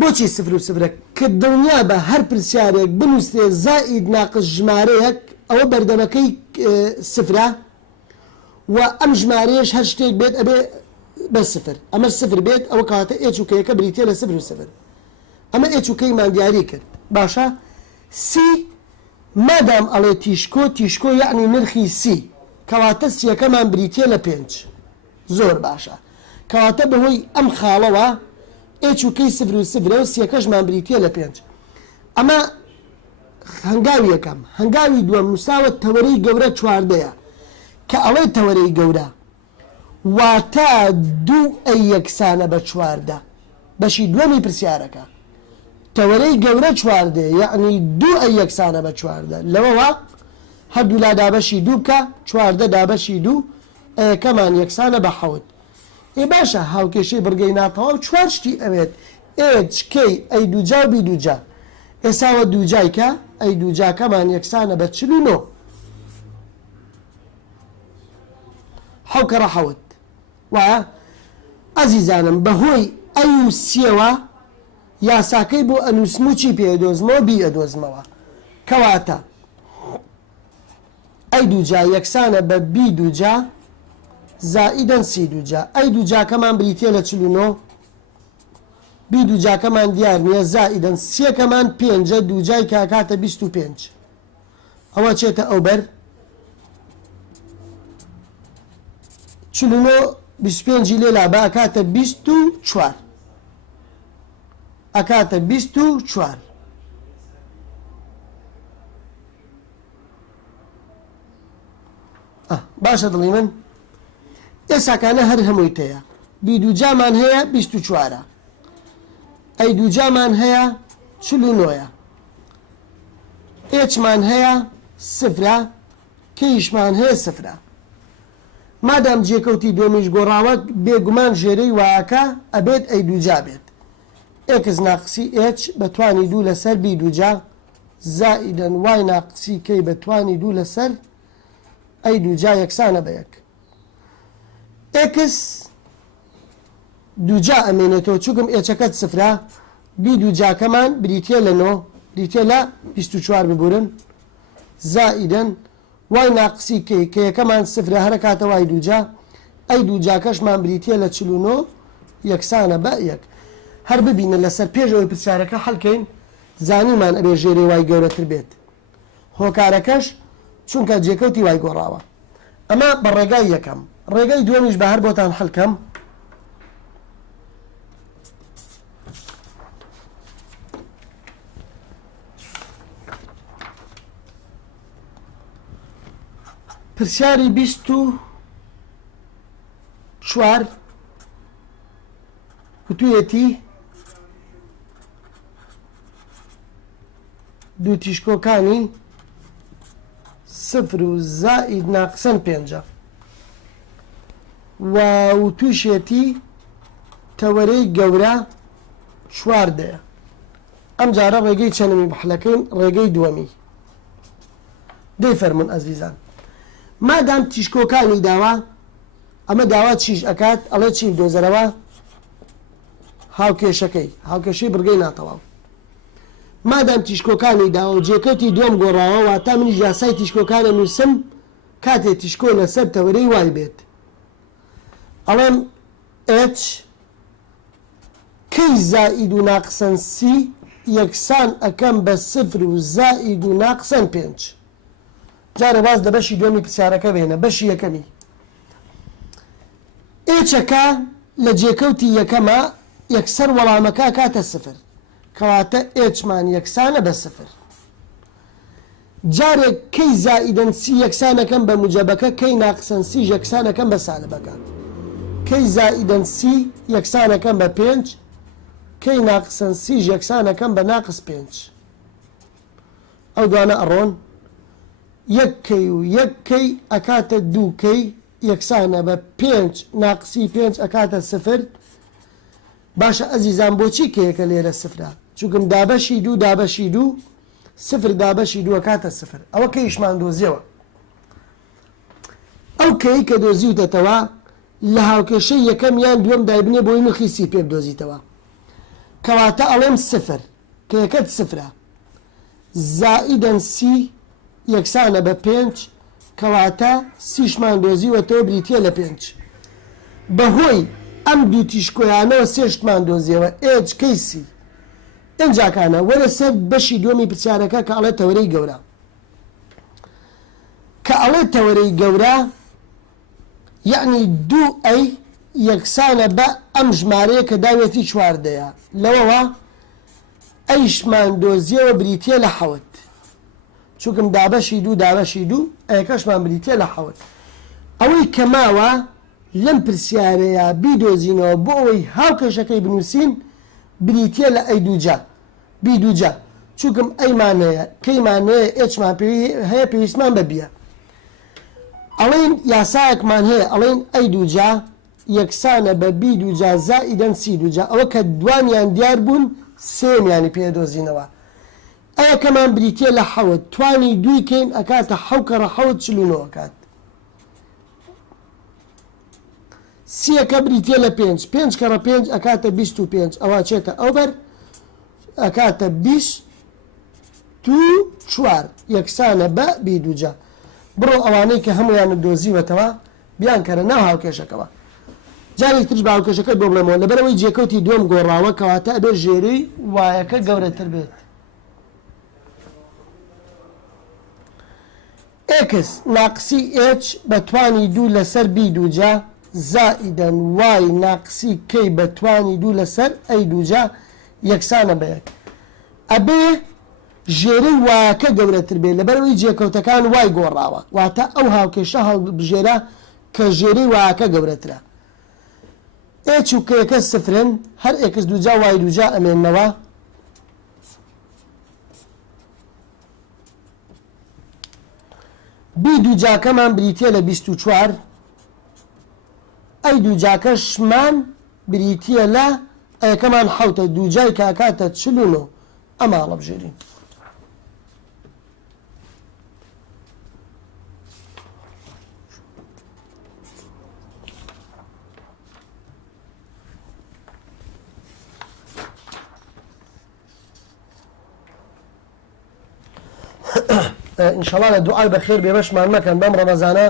بۆچی 0 کە دڵنیا بە هەر پرسیارێک بنووسێ زائید ناقص ژمارەیەک ئەوە بەردەمەکەی 0 و ئەم ژمارەیەش هەر شتێک بێت ئەبێ بە 0 ئەمە 0 بێت ئەوە کاتە H و K یەکە بریتێ لە 0 ئەمە H و K مان دیاری کرد باشە C مادام ئەڵێ تیشکۆ یعنی نرخی سی کەواتە سیەکەمان بریتێ لە 5 زۆر باشە کەواتە بەهۆی ئەم خاڵەوە H و K 0 و سیەکەشمان بریتێ لە 5 ئەمە هەنگاوی یەکەم هەنگاوی دووەم نووساوە تەوەرەی گەورە 14 کە ئەڵێ تەوەرەی گەورە واتە دوو ئەی یەکسانە بە 14 بەشی دووەمی پرسیارەکە تەوەرەی گەورە 14 یعنی دوو ئەی یەکسانە بە 14 لەوەوە هەردوو لا دابەشی دوو بکە 14 دابەشی دوو ئەیەکەمان یەکسانە بە 7 باشە هاوکێشەی بڕگەی ناتەواو 4 شتی ئەوێت H K ئەی دووجا و بی دووجا ئێساوە دووجایکە ئەی دووجاکەمان یەکسانە بە 49 حوکەڕە 7 وایە ئەزیزانم بەهۆی ئەی و سیەوە یاساکەی بۆ ئەنووسم و چی پێدۆزمەوە بی ئەدۆزمەوە کەواتە ئەی دووجا یەکسانە بە بی دووجا زائیدەن سی دووجا ئەی دووجاکەمان بریتێ لە 49 بی دووجاکەمان دیار نییە زائیدەن سیەکەمان 5 دووجای کاکاتە 25 ئەوە چێتە ئەو بەر 49 25 لێلا بە ئەکاتە 24 ئەکاتە 24 باشە دڵی من ئێساکانە هەر هەمووی تەیە بی دووجامان هەیە 24 ئەی دووجامان هەیە 49 ئێچمان هەیە سفرە کەیشمان هەیە سفرە مادام جێکەوتی دومیش گۆڕاوە بێگومان ژێرەی واکە ئەبێت ئەی دووجا بێت ئێکس ناقسی ئێچ بەتوانی دوو لەسەر بی دووجا زائیدەن وای ناقسی کەی بەتوانی دوو لەسەر ئەی دووجا یەکسانە بە یەک ئێکس دووجا ئەمێنێتەوە چووکم ئێچەکەت سفرە بی دووجاکەمان بریتە لە 9 بریتە لە 24 ببورن زائیدەن وای ناقسی کەی کە یەکەمان سفرە هەرەکاتە وای دووجا ئەی دووجاکەشمان بریتە لە 49 یەکسانە بە یەک هەر ببینە لەسەر پێشەوەی پرسیارەکە هەڵکەین زانیمان ئەبێ ژێرەی وای گەورەتر بێت هۆکارەکەش چونکە جێکەوتی وای گۆڕاوە ئەمە بە ڕێگای یەکەم ڕێگای دووەمیش بە هەر بۆتان هەڵکەم پرسیاری 24 وتویەتی دوو تیشکۆکانی سفر و زائید ناقسەن 5 و وتوشێتی تەوەرەی گەورە 4 ئەم جارە ڕێگەی چەندەمی بەحلەکەین ڕێگەی دووەمی دەی فەرمون ئەزیزان مادام تیشکۆکانی داوا ئەمە داوا چیش ئەکات ئەڵێ چی دۆزەرەوە هاوکێشەی بڕگەی ناتەواو مادام تیشکۆکانی داوا و جێکەوتی دوم گۆڕاوە واتە منیش یاسای تیشکۆکانە نووسم کاتێ تیشکۆ لەسەر تەوەرەی وای بێت ئەڵێم H کەی زائید و ناقسەن سی یەکسان ئەەکەم بە سفر و زائید و ناقسەن 5 جارە باز لە بەشی دومی پرسیارەکە بێنە بەشی یەکەمی ئێچەکە لە جێکەوتی یەکەمە یەکسەر وەڵامەکە کاتە سفر کەواتە ئێچمان یەکسانە بە سفر جارێک کەی زائیدەن سی یەکسانەکەم بە موجەبەکە کەی ناقسەن سی یەکسانەکەم بە سالبەکە کەی زائیدەن سی یەکسانەکەم بە 5 کەی ناقسەن سی یەکسانەکەم بە ناقس 5 ئەو دوانە ئەڕۆن یەک کەی و یەک کەی ئەکاتە دوو کەی یەکسانە بە 5 ناقسی 5 ئەکاتە سفر باشە ئەزیزان بۆچی کەیەکە لێرە سفرە چونکم دابەشی دوو دابەشی دوو سفر دابەشی دووە کاتە سفر ئەوە کەیشمان دۆزیەوە ئەو کەی کە دۆزیوتەتەوە لە هاوکێشەی یەکەم یان دووەم دایبنێ بۆی نرخی سی پێ بدۆزیتەوە کەواتە ئەڵێم سفر کە یەکەت سفرە زائیدەن سی یەکسانە بە 5 کەواتە سیشمان دۆزیوەتەوە بریتە لە 5 بەهۆی ئەم دوو تیشکۆیانەوە سێشتمان دۆزیەوە ئێچ کەیسی ئەنجاکانە وەرە سەر بەشی دومی پرسیارەکە کە ئەڵێ تەوەرەی گەورە کە ئەڵێ تەوەرەی گەورە یعنی دوو ئەی یەکسانە بە ئەم ژمارەیە کە داوێتی 4 لەوەوە ئەیشمان دۆزیەوە بریتە لە 7 چونکم دابەشی دوو دابەشی دوو ئەیەکەشمان بریتە لە 7 ئەوەی کەماوە لەم پرسیارەیە بیدۆزینەوە بۆ ئەوەی هاوکێشەکەی بنووسین بریتە لە ئەی دووجا بی دووجا چونکم ئەیمانەیە کەیمانەیە ئێچمان هەیە پێویستمان بەبیە ئەڵێن یاسایەکمان هەیە ئەڵێن ئەی دووجا یەکسانە بە بی دووجا زائیدەن سی دووجا ئەوە کە دوانیان دیار بوون سێمیانی پێدۆزینەوە ئەیەکەمان بریتە لە 7 توانی دوی کەین ئەکاتە 7 کەڕە 7 49 کات سیەکە بریتە لە 5 5 کەڕە 5 ئەکاتە 25 ئەوە چێتە ئەوبەر ئەکاتە 24 یەکسانە بە بی دووجا بڕۆ ئەوانەی کە هەمویانە دۆزیوەتەوە بیان کەرە ناو هاوکێشەکەەوە جارێک ترش بە هاوکێشەکەی بۆ بڵێمەوە لەبەرەوەی جێکەوتی دوم گۆڕاوە کەواتە ئەبێ ژێرەی وایەکە گەورەتر بێت ئێکس ناقسی ئێچ بەتوانی دوو لەسەر بی دووجا زائیدەن وای ناقسی کەی بەتوانی دوو لەسەر ئەی دووجا یەکسانە بە یەک ئەبێ ژێرەی وایەکە گەورەتر بێت لەبەرەوەی جێکەوتەکان وای گۆڕاوە واتە ئەو هاوکێشە هەڵبژێرە کە ژێرەی وایەکە گەورەترە ئێچ و کەیەکە سفرن هەر ئێکس دووجا وای دووجا ئەمێننەوە بی دووجاکەمان بریتە لە 24 ئەی دووجاکەشمان بریتە لە ئەیەکەمان حوتە دووجای کاکاتە 49 ئەماڵە بژێرین ئینشاڵڵا لە دوعای بەخێر بێبەشمان مەکەن بەم ڕەمەزانە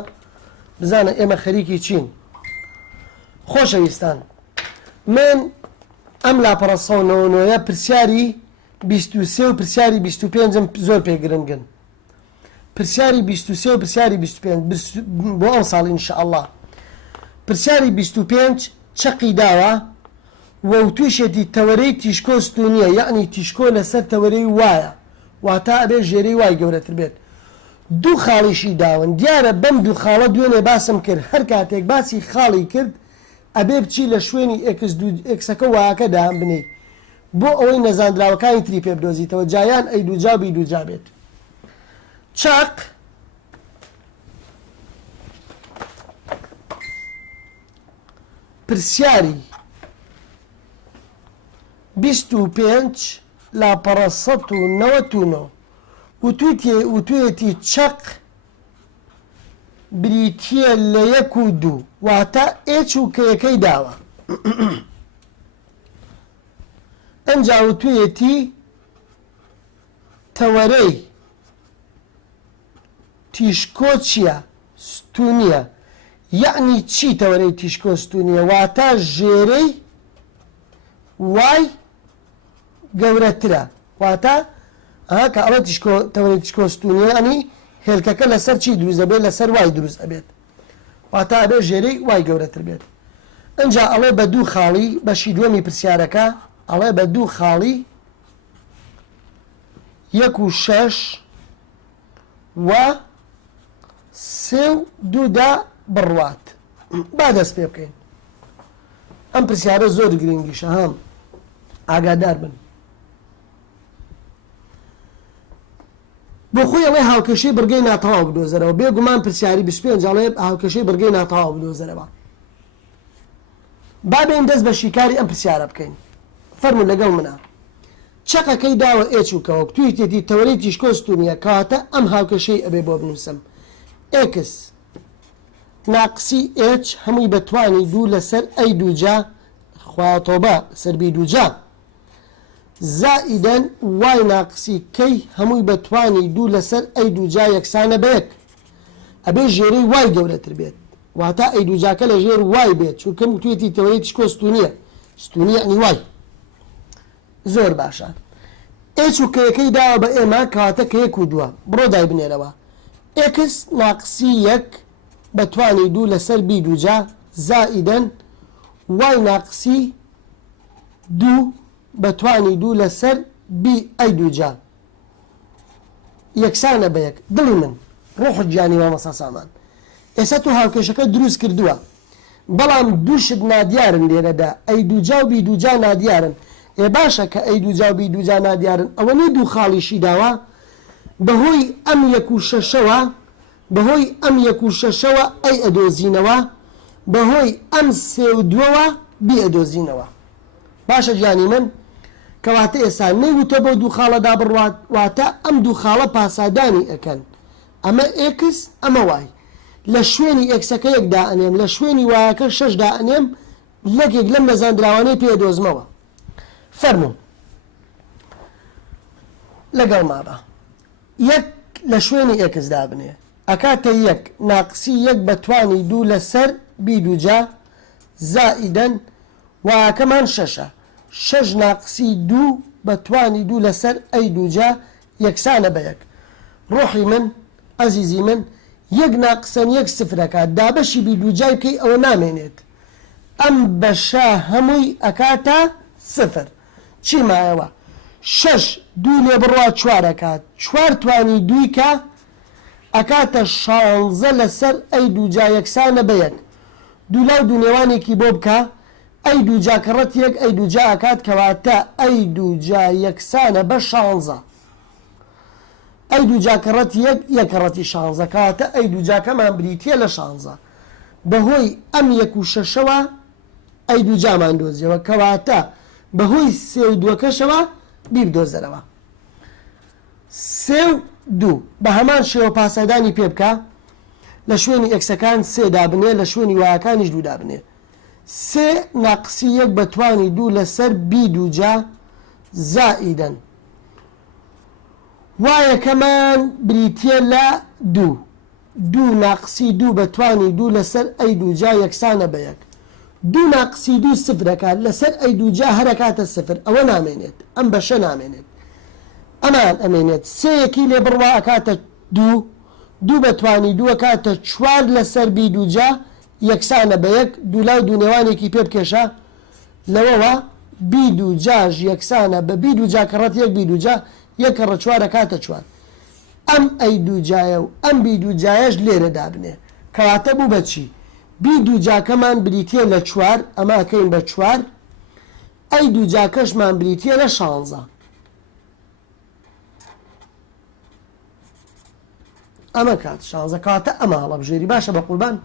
بزانە ئێمە خەریکی چین خۆشەویستان من ئەم لاپەڕە 199 پرسیاری 23 و پرسیاری 25م زۆر پێگرنگن پرسیاری 23 و پرسیاری 25 بۆ ئەم ساڵ ئینشاءڵڵا پرسیاری 25 چەقی داوە و تووشێتی تەوەرەی تیشکۆ ستونیە یعنی تیشکۆ لەسەر تەوەرەی وایە واتە ئەبێ ژێرەی وای گەورەتر بێت دوو خاڵیشی داون دیارە بەم دوو خاڵە دوێنێ باسم کرد هەر کاتێک باسی خاڵی کرد ئەبێ بچی لە شوێنی ئێکسەکە وایەکە دام بنێ بۆ ئەوەی نەزاندراوەکانی تری پێ بدۆزیتەوە جایان ئەی دووجا بی دووجا بێت چاق پرسیاری 25 لاپەڕە 199 وتوێتی چەق بریتە لە 1 و 2 واتە ئێچ و کەیەکەی داوە ئەنجا وتوێتی تەوەرەی تیشکۆ چییە ستونیە یعنی چی تەوەرەی تیشکۆ ستونیە واتە ژێرەی وای گەورەترە واتە کە ئەڵە تەوەرەی تیشکۆ ستونیە ئەنی هێلکەکە لەسەر چی دروست ئەبێت لەسەر وای دروست ئەبێت واتە ئەبێ ژێرەی وای گەورەتر بێت ئەنجا ئەڵێ بە دوو خاڵی بەشی دووەمی پرسیارەکە ئەڵێ بە دوو خاڵی 1 و 6 و 3 و 2 بڕوات با دەست پێ بکەین ئەم پرسیارە زۆر گرنگیشە هەم ئاگادار بن بۆ خۆی ئەڵێ هاوکێشەی بڕگەی ناتەواو بدۆزەرەوە بێگومان پرسیاری 25 ئەڵێ هاوکێشەی بڕگەی ناتەواو بدۆزەرەوە با بێن دەست بە شیکاری ئەم پرسیارە بکەین فەرمون لەگەڵ منە چەقەکەی داوە ئێچ و کەوەک توی تێتی تەوەرەی تیشکۆ ستونیە کەواتە ئەم هاوکێشەی ئەبێ بۆ بنووسم ئێکس ناقسی ئێچ هەمووی بەتوانی دوو لەسەر ئەی دووجا خواتۆبە سەربی دووجا زائیدەن وای ناقسی کەی هەمووی بەتوانی دوو لەسەر ئەی دووجا یەکسانە بەیەک ئەبێ ژێرەی وای گەورەتر بێت واتە ئەی دووجاکە لە ژێر وای بێت چونکەم توێتی تەوەرەی تیشکۆ ستونیە ستونی یعنی وای زۆر باشە ئێچ و کەیەکەی داوە بە ئێمە کەواتە کە 1 و 2 بڕۆ دای بنێرەوە ئێکس ناقسی 1 بەتوانی دوو لەسەر بی دووجا زائیدەن وای ناقسی 2 بەتوانی دوو لەسەر بی ئەی دووجا یەکسانە بەیەک دڵی من ڕۆح گیانی مامەسا سامان ئێستا تو هاوکێشەکە دروست کردووە بەڵام دووشت نادیارن لێرەدا ئەی دووجا و بی دووجا نادیارن ێ باشە کە ئەی دووجا و بی دووجا نادیارن ئەوە نی دوو خاڵیشی داوە بەهۆی ئەم 1 و 6ەوە بەهۆی ئەم 1 و 6ەوە ئەی ئەدۆزینەوە بەهۆی ئەم 3 و 2ەوە بی ئەدۆزینەوە باشە گیانی من کەواتە ئێستا نەیوتە بۆ دوو خاڵەدا بڕوات واتە ئەم دوو خاڵە پاسادانی ئەکەن ئەمە ئێکس ئەمە وای لە شوێنی ئێکسەکە 1 دائەنێم لە شوێنی وایەکە 6 دائەنێم لەکێک لەم نەزاندراوانەی پێدۆزمەوە فەرموو لەگەڵ مابە 1 لە شوێنی ئێکس دابنێ ئەکاتە 1 ناقسی 1 بەتوانی دوو لەسەر بی دووجا زائیدەن وایەکەمان 6 6 ناقسی 2 بەتوانی دوو لەسەر ئەی دووجا یەکسانە بەیەک ڕۆحی من ئەزیزی من 1 ناقسەن 1 سفرەکات دابەشی بی دووجای بکەی ئەوە نامێنێت ئەم بەشە هەمووی ئەکاتە سفر چی مایەوە 6 2 لێ بڕوا 4 ئەکات 4 توانی 2 کە ئەکاتە 16 لەسەر ئەی دووجا یەکسانە بە یەک دوو لاو دوو نێوانێکی بۆ بکە ئەی دووجا کەڕەت یەک ئەی دووجا ئەکات کەواتە ئەی دووجا یەکسانە بە 16 ئەی دووجا کەڕەت یەک یەکەڕەتی 16 کەواتە ئەی دووجاکەمان بریتە لە 16 بەهۆی ئەم یەک و شەشەوە ئەی دووجامان دۆزیەوە کەواتە بەهۆی سێ و دووەکەشەوە بیردۆزەرەوە سێ و دوو بە هەمان شێوە پاسەدانی پێ بکە لە شوێنی ئەکسەکان سێ دابنێ لە شوێنی وایەکانیش دوو دابنێ سێ ناقسی یەک بەتوانی دوو لەسەر بی دووجا زائیدەن وایەکەمان بریتە لە دوو دوو ناقسی دوو بەتوانی دوو لەسەر ئەی دووجا یەکسانە بە یەک دوو ناقسی دوو سفرەکات لەسەر ئەی دووجا هەرەکاتە سفر ئەوە نامێنێت ئەم بەشە نامێنێت ئەمان ئەمێنێت سەیەکی لێ بڕوا ئەکاتە دوو دوو بەتوانی دووە کاتە چوار لەسەر بی دووجا یەکسانە بە یەک دوو لاو دوو نێوانێکی پێ بکێشە لەوەوە بی دووجاژ یەکسانە بە بی دووجا کەڕەت یەک بی دووجا یەکەڕە چوارە کاتە چوار ئەم ئەی دووجایە و ئەم بی دووجایەش لێرە دابنێ کەواتە بوو بەچی بی دووجاکەمان بریتە لە چوار ئەماکەین بە چوار ئەی دووجاکەشمان بریتە لە 16 ئەمە کات 16 کاتە ئەمە هەڵە بژێری باشە بە قوربان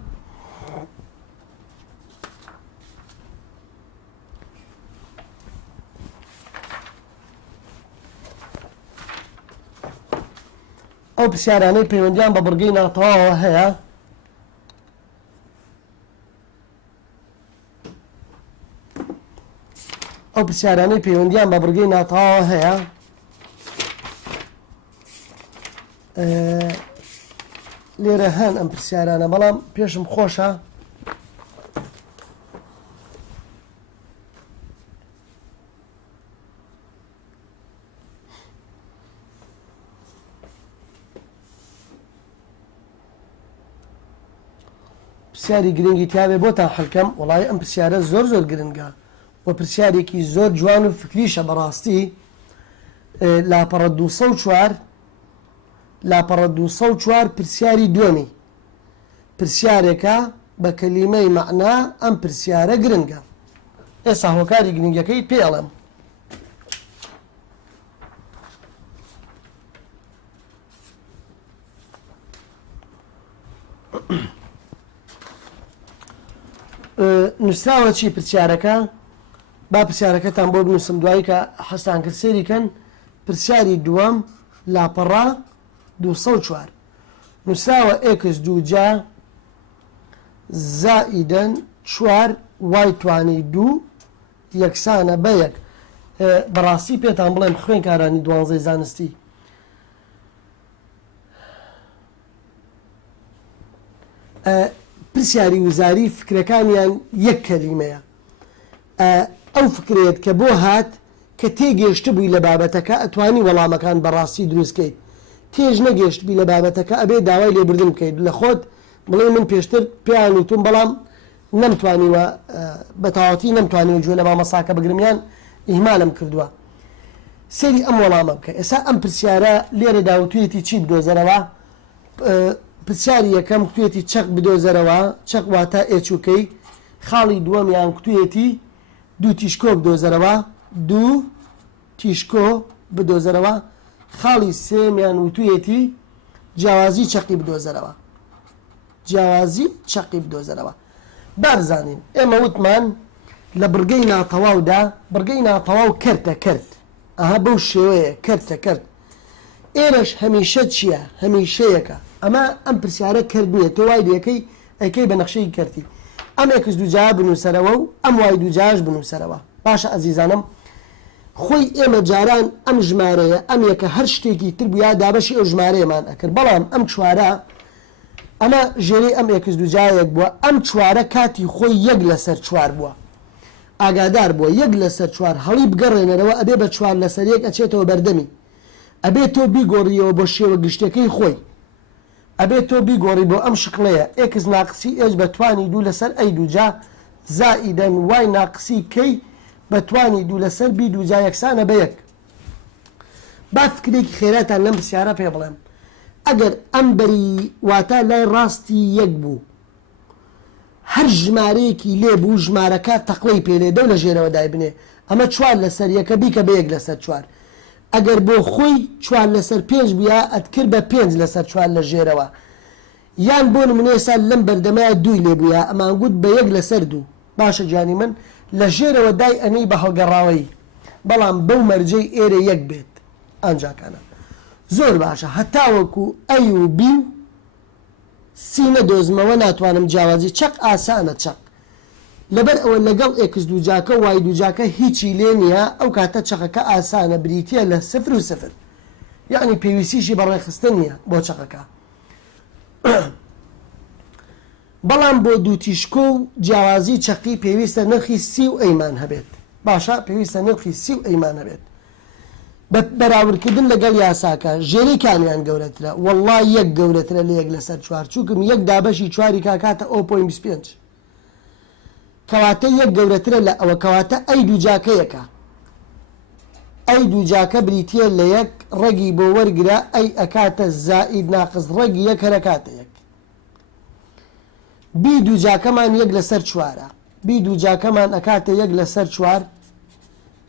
ئەو پرسیارانەی پەیوەندیان بە بڕگەی ناتەواوە هەیە ئەو پرسیارانەی پەیوەندیان بە بڕگەی ناتەواوە هەیە لێرە هەن ئەم پرسیارانە بەڵام پێشم خۆشە پرسیاری گرنگی تیاوێ بۆتان حەلکەم وڵای ئەم پرسیارە زۆر زۆر گرنگە و پرسیارێکی زۆر جوان و فکریشە بەڕاستی لاپەڕە 204 لاپەڕە 204 پرسیاری دووەمی پرسیارێکە بە کەلیمەی مەعنا ئەم پرسیارە گرنگە ئێستا هۆکاری گرنگەکەی پێڵم نووسراوە چی پرسیارەکە با پرسیارەکەتان بۆ بنووسم دوایی کە حەستان کرد سێریکەن پرسیاری دووەم لاپەڕە 204 نووسراوە ئێکس دووجا زائیدەن چوار وای توانی دوو یەکسانە بە یەک بەڕاستی پێتان بڵێم خوێنکارانی دوانزەی زانستی پرسیاری وزاری فکرەکانیان یەک کەلیمەیە ئەو فکرێت کە بۆ هات کە تێگەشت بووی لە بابەتەکە ئەتوانی وەڵامەکان بەڕاستی دروستکەیت تێژ نەگەشت بی لە بابەتەکە ئەبێ داوای لێبوردن بکەیت لە خۆت بڵێ من پێشتر پێیان وتم بەڵام نەمتوانیوە بە تەواوەتی نەمتوانیوە گوێ لە مامەساکە بگرمیان ئیهمالم کردووە سەیری ئەم وەڵامە بکە ئێستا ئەم پرسیارە لێرە داوتوێتی چی بدۆزەرەوە پرسیاری یەکەم کوتوێتی چەق بدۆزەرەوە چەق واتە ئێچووکەی خاڵی دووەمیان کوتوێتی دوو تیشکۆ بدۆزەرەوە دوو تیشکۆ بدۆزەرەوە خاڵی سێمیان وتوێتی جیاوازی چەقی بدۆزەرەوە جیاوازی چەقی بدۆزەرەوە بارزانین ئێمە وتمان لە بڕگەی ناتەواودا بڕگەی ناتەواو کردە کرد ئەها بەو شێوەیە کردە کرد ئێرەش هەمیشە چییە هەمیشەیەکە ئەمە ئەم پرسیارە کرد نییە تۆ وای دەکەی ئەیکەی بە نەخشەی کردی ئەم ئێکس دووجا بنووسەرەوە و ئەم وای دووجاش بنووسەرەوە باشە ئەزیزانم خۆی ئێمە جاران ئەم ژمارەیە ئەم یەکە هەر شتێکی تر بووە دابەشی ئەو ژمارەیەمان ئەکرد بەڵام ئەم چوارە ئەمە ژێرەی ئەم ئێکس دووجایەک بووە ئەم چوارە کاتی خۆی یەک لەسەر چوار بووە ئاگادار بووە یەک لەسەر چوار هەڵی بگەڕێنەرەوە ئەبێ بە چوار لەسەر یەک ئەچێتەوە بەردەمی ئەبێت تۆ بیگۆڕیەوە بۆ شێوە گشتەکەی خۆی ئەبێت تۆ بیگۆڕی بۆ ئەم شکڵەیە ئێکس ناقسی ئێج بەتوانی دوو لەسەر ئەی دووجا زائیدەن وای ناقسی کەی بەتوانی دوو لەسەر بی دووجا یەکسانە بە یەک با فکرێکی خێراتان لەم پرسیارە پێ بڵێم ئەگەر ئەمبەری واتە لای ڕاستی یەک بوو هەر ژمارەیەکی لێ بوو ژمارەکە تەقڵی پێلێ دەو لە ژێرەوە دای بنێ ئەمە 4 لەسەر یەکە بیکە بە 1 لەسەر 4 ئەگەر بۆ خۆی 4 لەسەر 5 بووە ئەتکرد بە 5 لەسەر 4 لە ژێرەوە یان بۆ نمونێسا لەم بەردەمایە 2 لێ بووە ئەمان گوت بە 1 لەسەر 2 باشە جانی من لە ژێرەوە دای ئەنەی بە هەڵگەڕاوەی بەڵام بەو مەرجەی ئێرە یەک بێت ئەنجاکانە زۆر باشە هەتاوەکو ئەی و بی و سینە دۆزمەوە ناتوانم جیاوازی چەق ئاسانە چەق لەبەر ئەوە لەگەڵ ئێکس دووجاکە وای دووجاکە هیچی لێ نییە ئەو کاتە چەقەکە ئاسانە بریتە لە 0 و 0 یعنی پێویستیشی بەڕێخستن نییە بۆ چەقەکە بەڵام بۆ دووتیشکۆ و جیاوازی چەقی پێویستە نرخی سی و ئەیمان هەبێت باشە پێویستە نرخی سی و ئەیمان هەبێت بەراوردکردن لەگەڵ یاساکە ژێری کامیان گەورەترە وەڵڵا یەک گەورەترە لە 1 لەسەر 4 چووکم یەک دابەشی 4 کاکاتە 0.25 کەواتە یەک گەورەترە لە ئەوە کەواتە ئەی دووجاکە یەکە ئەی دووجاکە بریتە لە یەک ڕەگی بۆ وەرگرە ئەی ئەکاتە زائید ناقص ڕەگی یەک هەرەکاتە یەک بی دووجاکەمان 1 لەسەر 4 بی دووجاکەمان ئەکاتە 1 لەسەر 4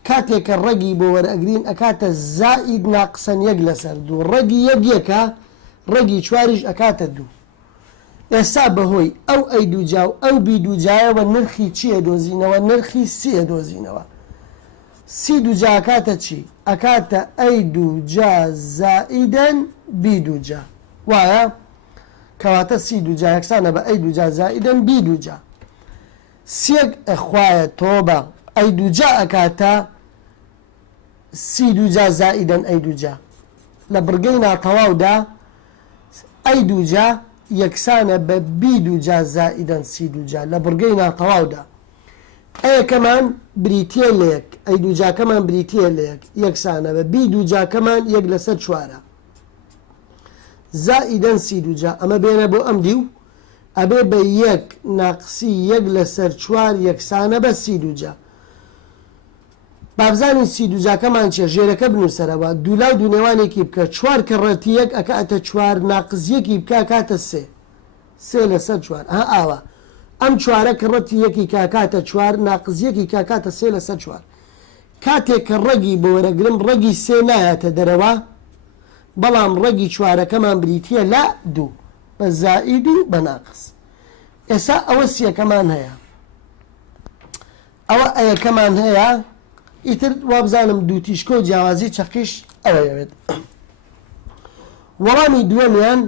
کاتێککە ڕەگی بۆ وەرئەگرین ئەکاتە زائید ناقسەن 1 لەسەر 2 ڕەگی یەک یەکە ڕەگی 4ش ئەکاتە 2 ئێستا بەهۆی ئەو ئەی دووجا و ئەو بی دووجایەوە نرخی چیە دۆزینەوە نرخی سیە دۆزینەوە سی دووجا ئەکاتە چی ئەکاتە ئەی دووجا زائیدەن بی دووجا وایە کەواتە سی دووجا یەکسانە بە ئەی دووجا زائیدەن بی دووجا سیەک ئەخوایە تۆبە ئەی دووجا ئەکاتە سی دووجا زائیدەن ئەی دووجا لە بڕگەی ناتەواودا ئەی دووجا یەکسانە بە بی دووجا زائیدەن سی دووجا لە بڕگەی ناتەواودا ئەیەکەمان بریتە لە یەک ئەی دووجاکەمان بریتە لە یەک یەکسانە بە بی دووجاکەمان 1 لەسەر 4 زائیدەن سی دووجا ئەمە بێنە بۆ ئەم دیو ئەبێ بە 1 ناقسی 1 لەسەر 4 یەکسانە بە سی دووجا بابزانین سی دووجاکەمان چێ ژێرەکە بنووسەرەوە دوولای دوونێوانێکی بکە 4 کە ڕەتی یەک ئەکاتە 4 ناقزیەکی بکە کاتە 3 لەسەر 4 ئاوە ئەم 4 کە ڕەتی یەکی کاکاتە 4 ناقزیەکی کاکاتە 3 لەسەر 4 کاتێک کە ڕەگی بۆ وەرەگرم ڕەگی 3 نایەتە دەرەوە بەڵام ڕەگی 4ەکەمان بریتە لە 2 بە زائید و بە ناقص ئێستا ئەوە سیەکەمان هەیە ئەوە ئەیەکەمان هەیە ئیتر وابزانم دووتیشکۆ و جیاوازی چەقیش ئەوەیەوێت وەڵامی دووەمیان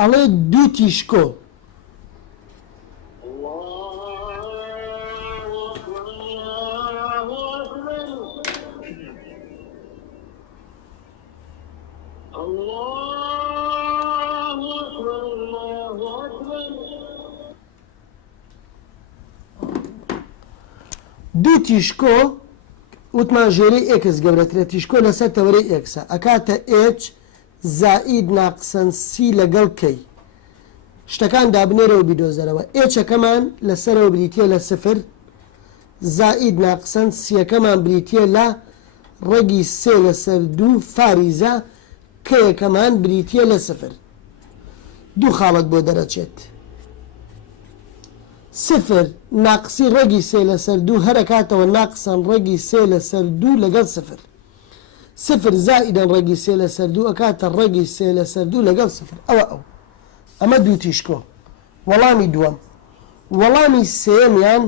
ئەڵێ دووتیشکۆ دوو تیشکۆ وتمان ژێرەی ئێکس گەورەترە تیشکۆ لەسەر تەوەرەی ئێکسە ئەکاتە ئێچ زائید ناقسەن سی لەگەڵ کەی شتەکان دابنێرەوە بیدۆزەرەوە ئێچەکەمان لەسەرەوە بریتە لە 0 زائید ناقسەن سیەکەمان بریتە لە ڕەگی 3 لەسەر 2 فاریزە کەیەکەمان بریتە لە 0 دوو خاڵەت بۆ دەرەچێت 0 ناقسی ڕەگی 3 لەسەر 2 هەرەکاتەوە ناقسان ڕەگی 3 لەسەر 2 لەگەڵ 0 زائیدەن ڕەگی 3 لەسەر 2 ئەکاتە ڕەگی 3 لەسەر 2 لەگەڵ 0 ئەمە دوو تیشکۆ وەڵامی دووەم وەڵامی سێمیان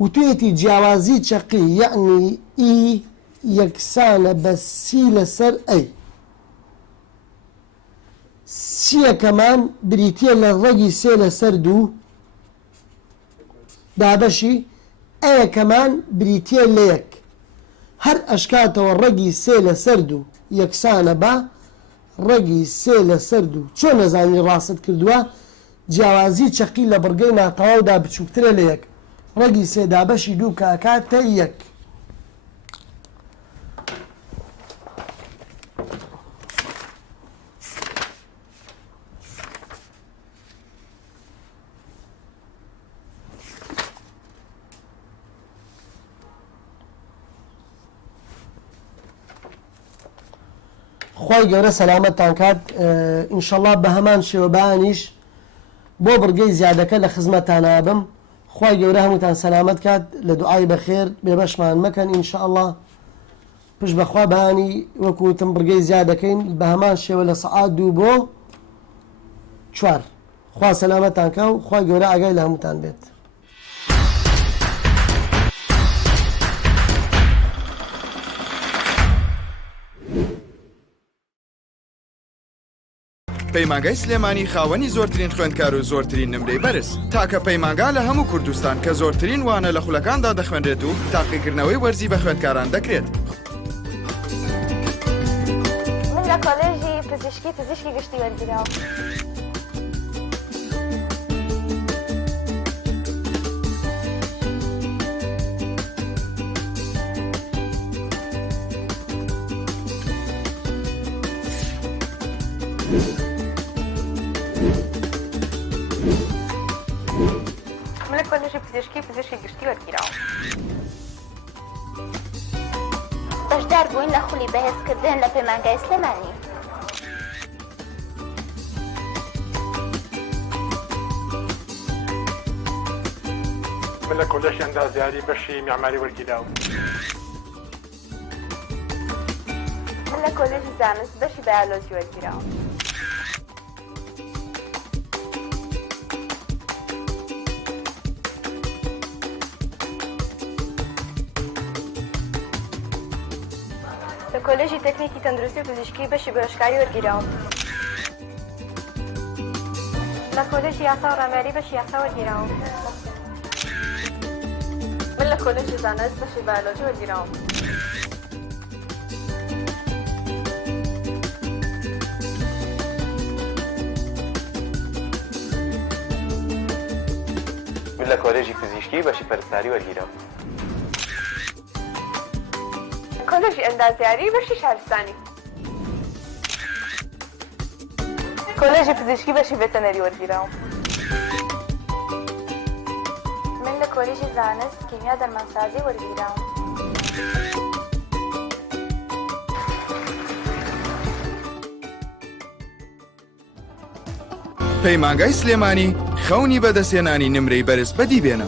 وتوێتی جیاوازی چەقی یعنی ئی یەکسانە بە سی لەسەر ئەی سیەکەمان بریتە لە ڕەگی 3 لەسەر 2 دابەشی ئەیەکەمان بریتە لە یەک هەر ئەشکاتەوە ڕەگی 3 لەسەر 2 یەکسانە بە ڕەگی 3 لەسەر 2 چۆن نەزانی ڕاست کردووە جیاوازی چەقی لە بڕگەی ناتەواودا بچووکترە لە یەک ڕەگی 3 دابەشی 2 کاکاتە یەک خی گەورە سەلامەتتان کات ئینشەڵا بە هەمان شێوەبانیش بۆ بڕگەی زیادەکە لە خزمەتتانە بم خی گەورە هەمووتان سەلامەت کات لە دوعای بەخێر بێبەشمان مەکەن ئینشەءڵڵا پشت بەخوا بەهانی وەکوتم بڕگەی زیادەکەین بە هەمان شێوە لە سەعات 2 بۆ 4 خوا سەلامەتتان کە و خی گەورە ئاگای لە هەمووتان بێت. پەیمانگای سلێمانی خاوەنی زۆرترین خوێندکار و زۆرترین نمرەی بەرز تاکە پەیمانگا لە هەموو کوردستان کە زۆرترین وانە لە خولەکاندا دەخوێنرێت و تاقیکردنەوەی وەرزی بە خوێندکاران دەکرێت. من لە کۆلێژی پزیشکی گشتی وەرگیراوە. من لە کۆلێژی پزیشکی گشتی وەرگیراوە. بەشدار بووین لە خولی بەهێزکردن لە پەیمانگای سلێمانی. من لە کۆلێژی ئەندازیاری بەشی میعماری وەرگیراوە. من لە کۆلێژی زانست بەشی بایۆلۆژی وەرگیراوە. لە کۆلێژی تەکنیکی تەندروستی و پزیشکی بەشی بەشکاری وەرگیراوە. لە کۆلێژی یاسا و ڕامیاری بەشی یاسا وەرگیراوە. من لە کۆلێژی زانست بەشی بایۆلۆژی وەرگیراوە. من لە کۆلێژی پزیشکی بەشی پەرستاری وەرگیراوە. کۆلێژی ئەندازیاری بەشی شارستانی. کۆلێژی پزیشکی بەشی ڤێتەنەری وەرگیراوە. من لە کۆلێژی زانست کیمیا دەرمانسازی وەرگیراوە. پەیمانگای سلێمانی خەونی بەدەستێنانی نمرەی بەرز بەدیبێنە.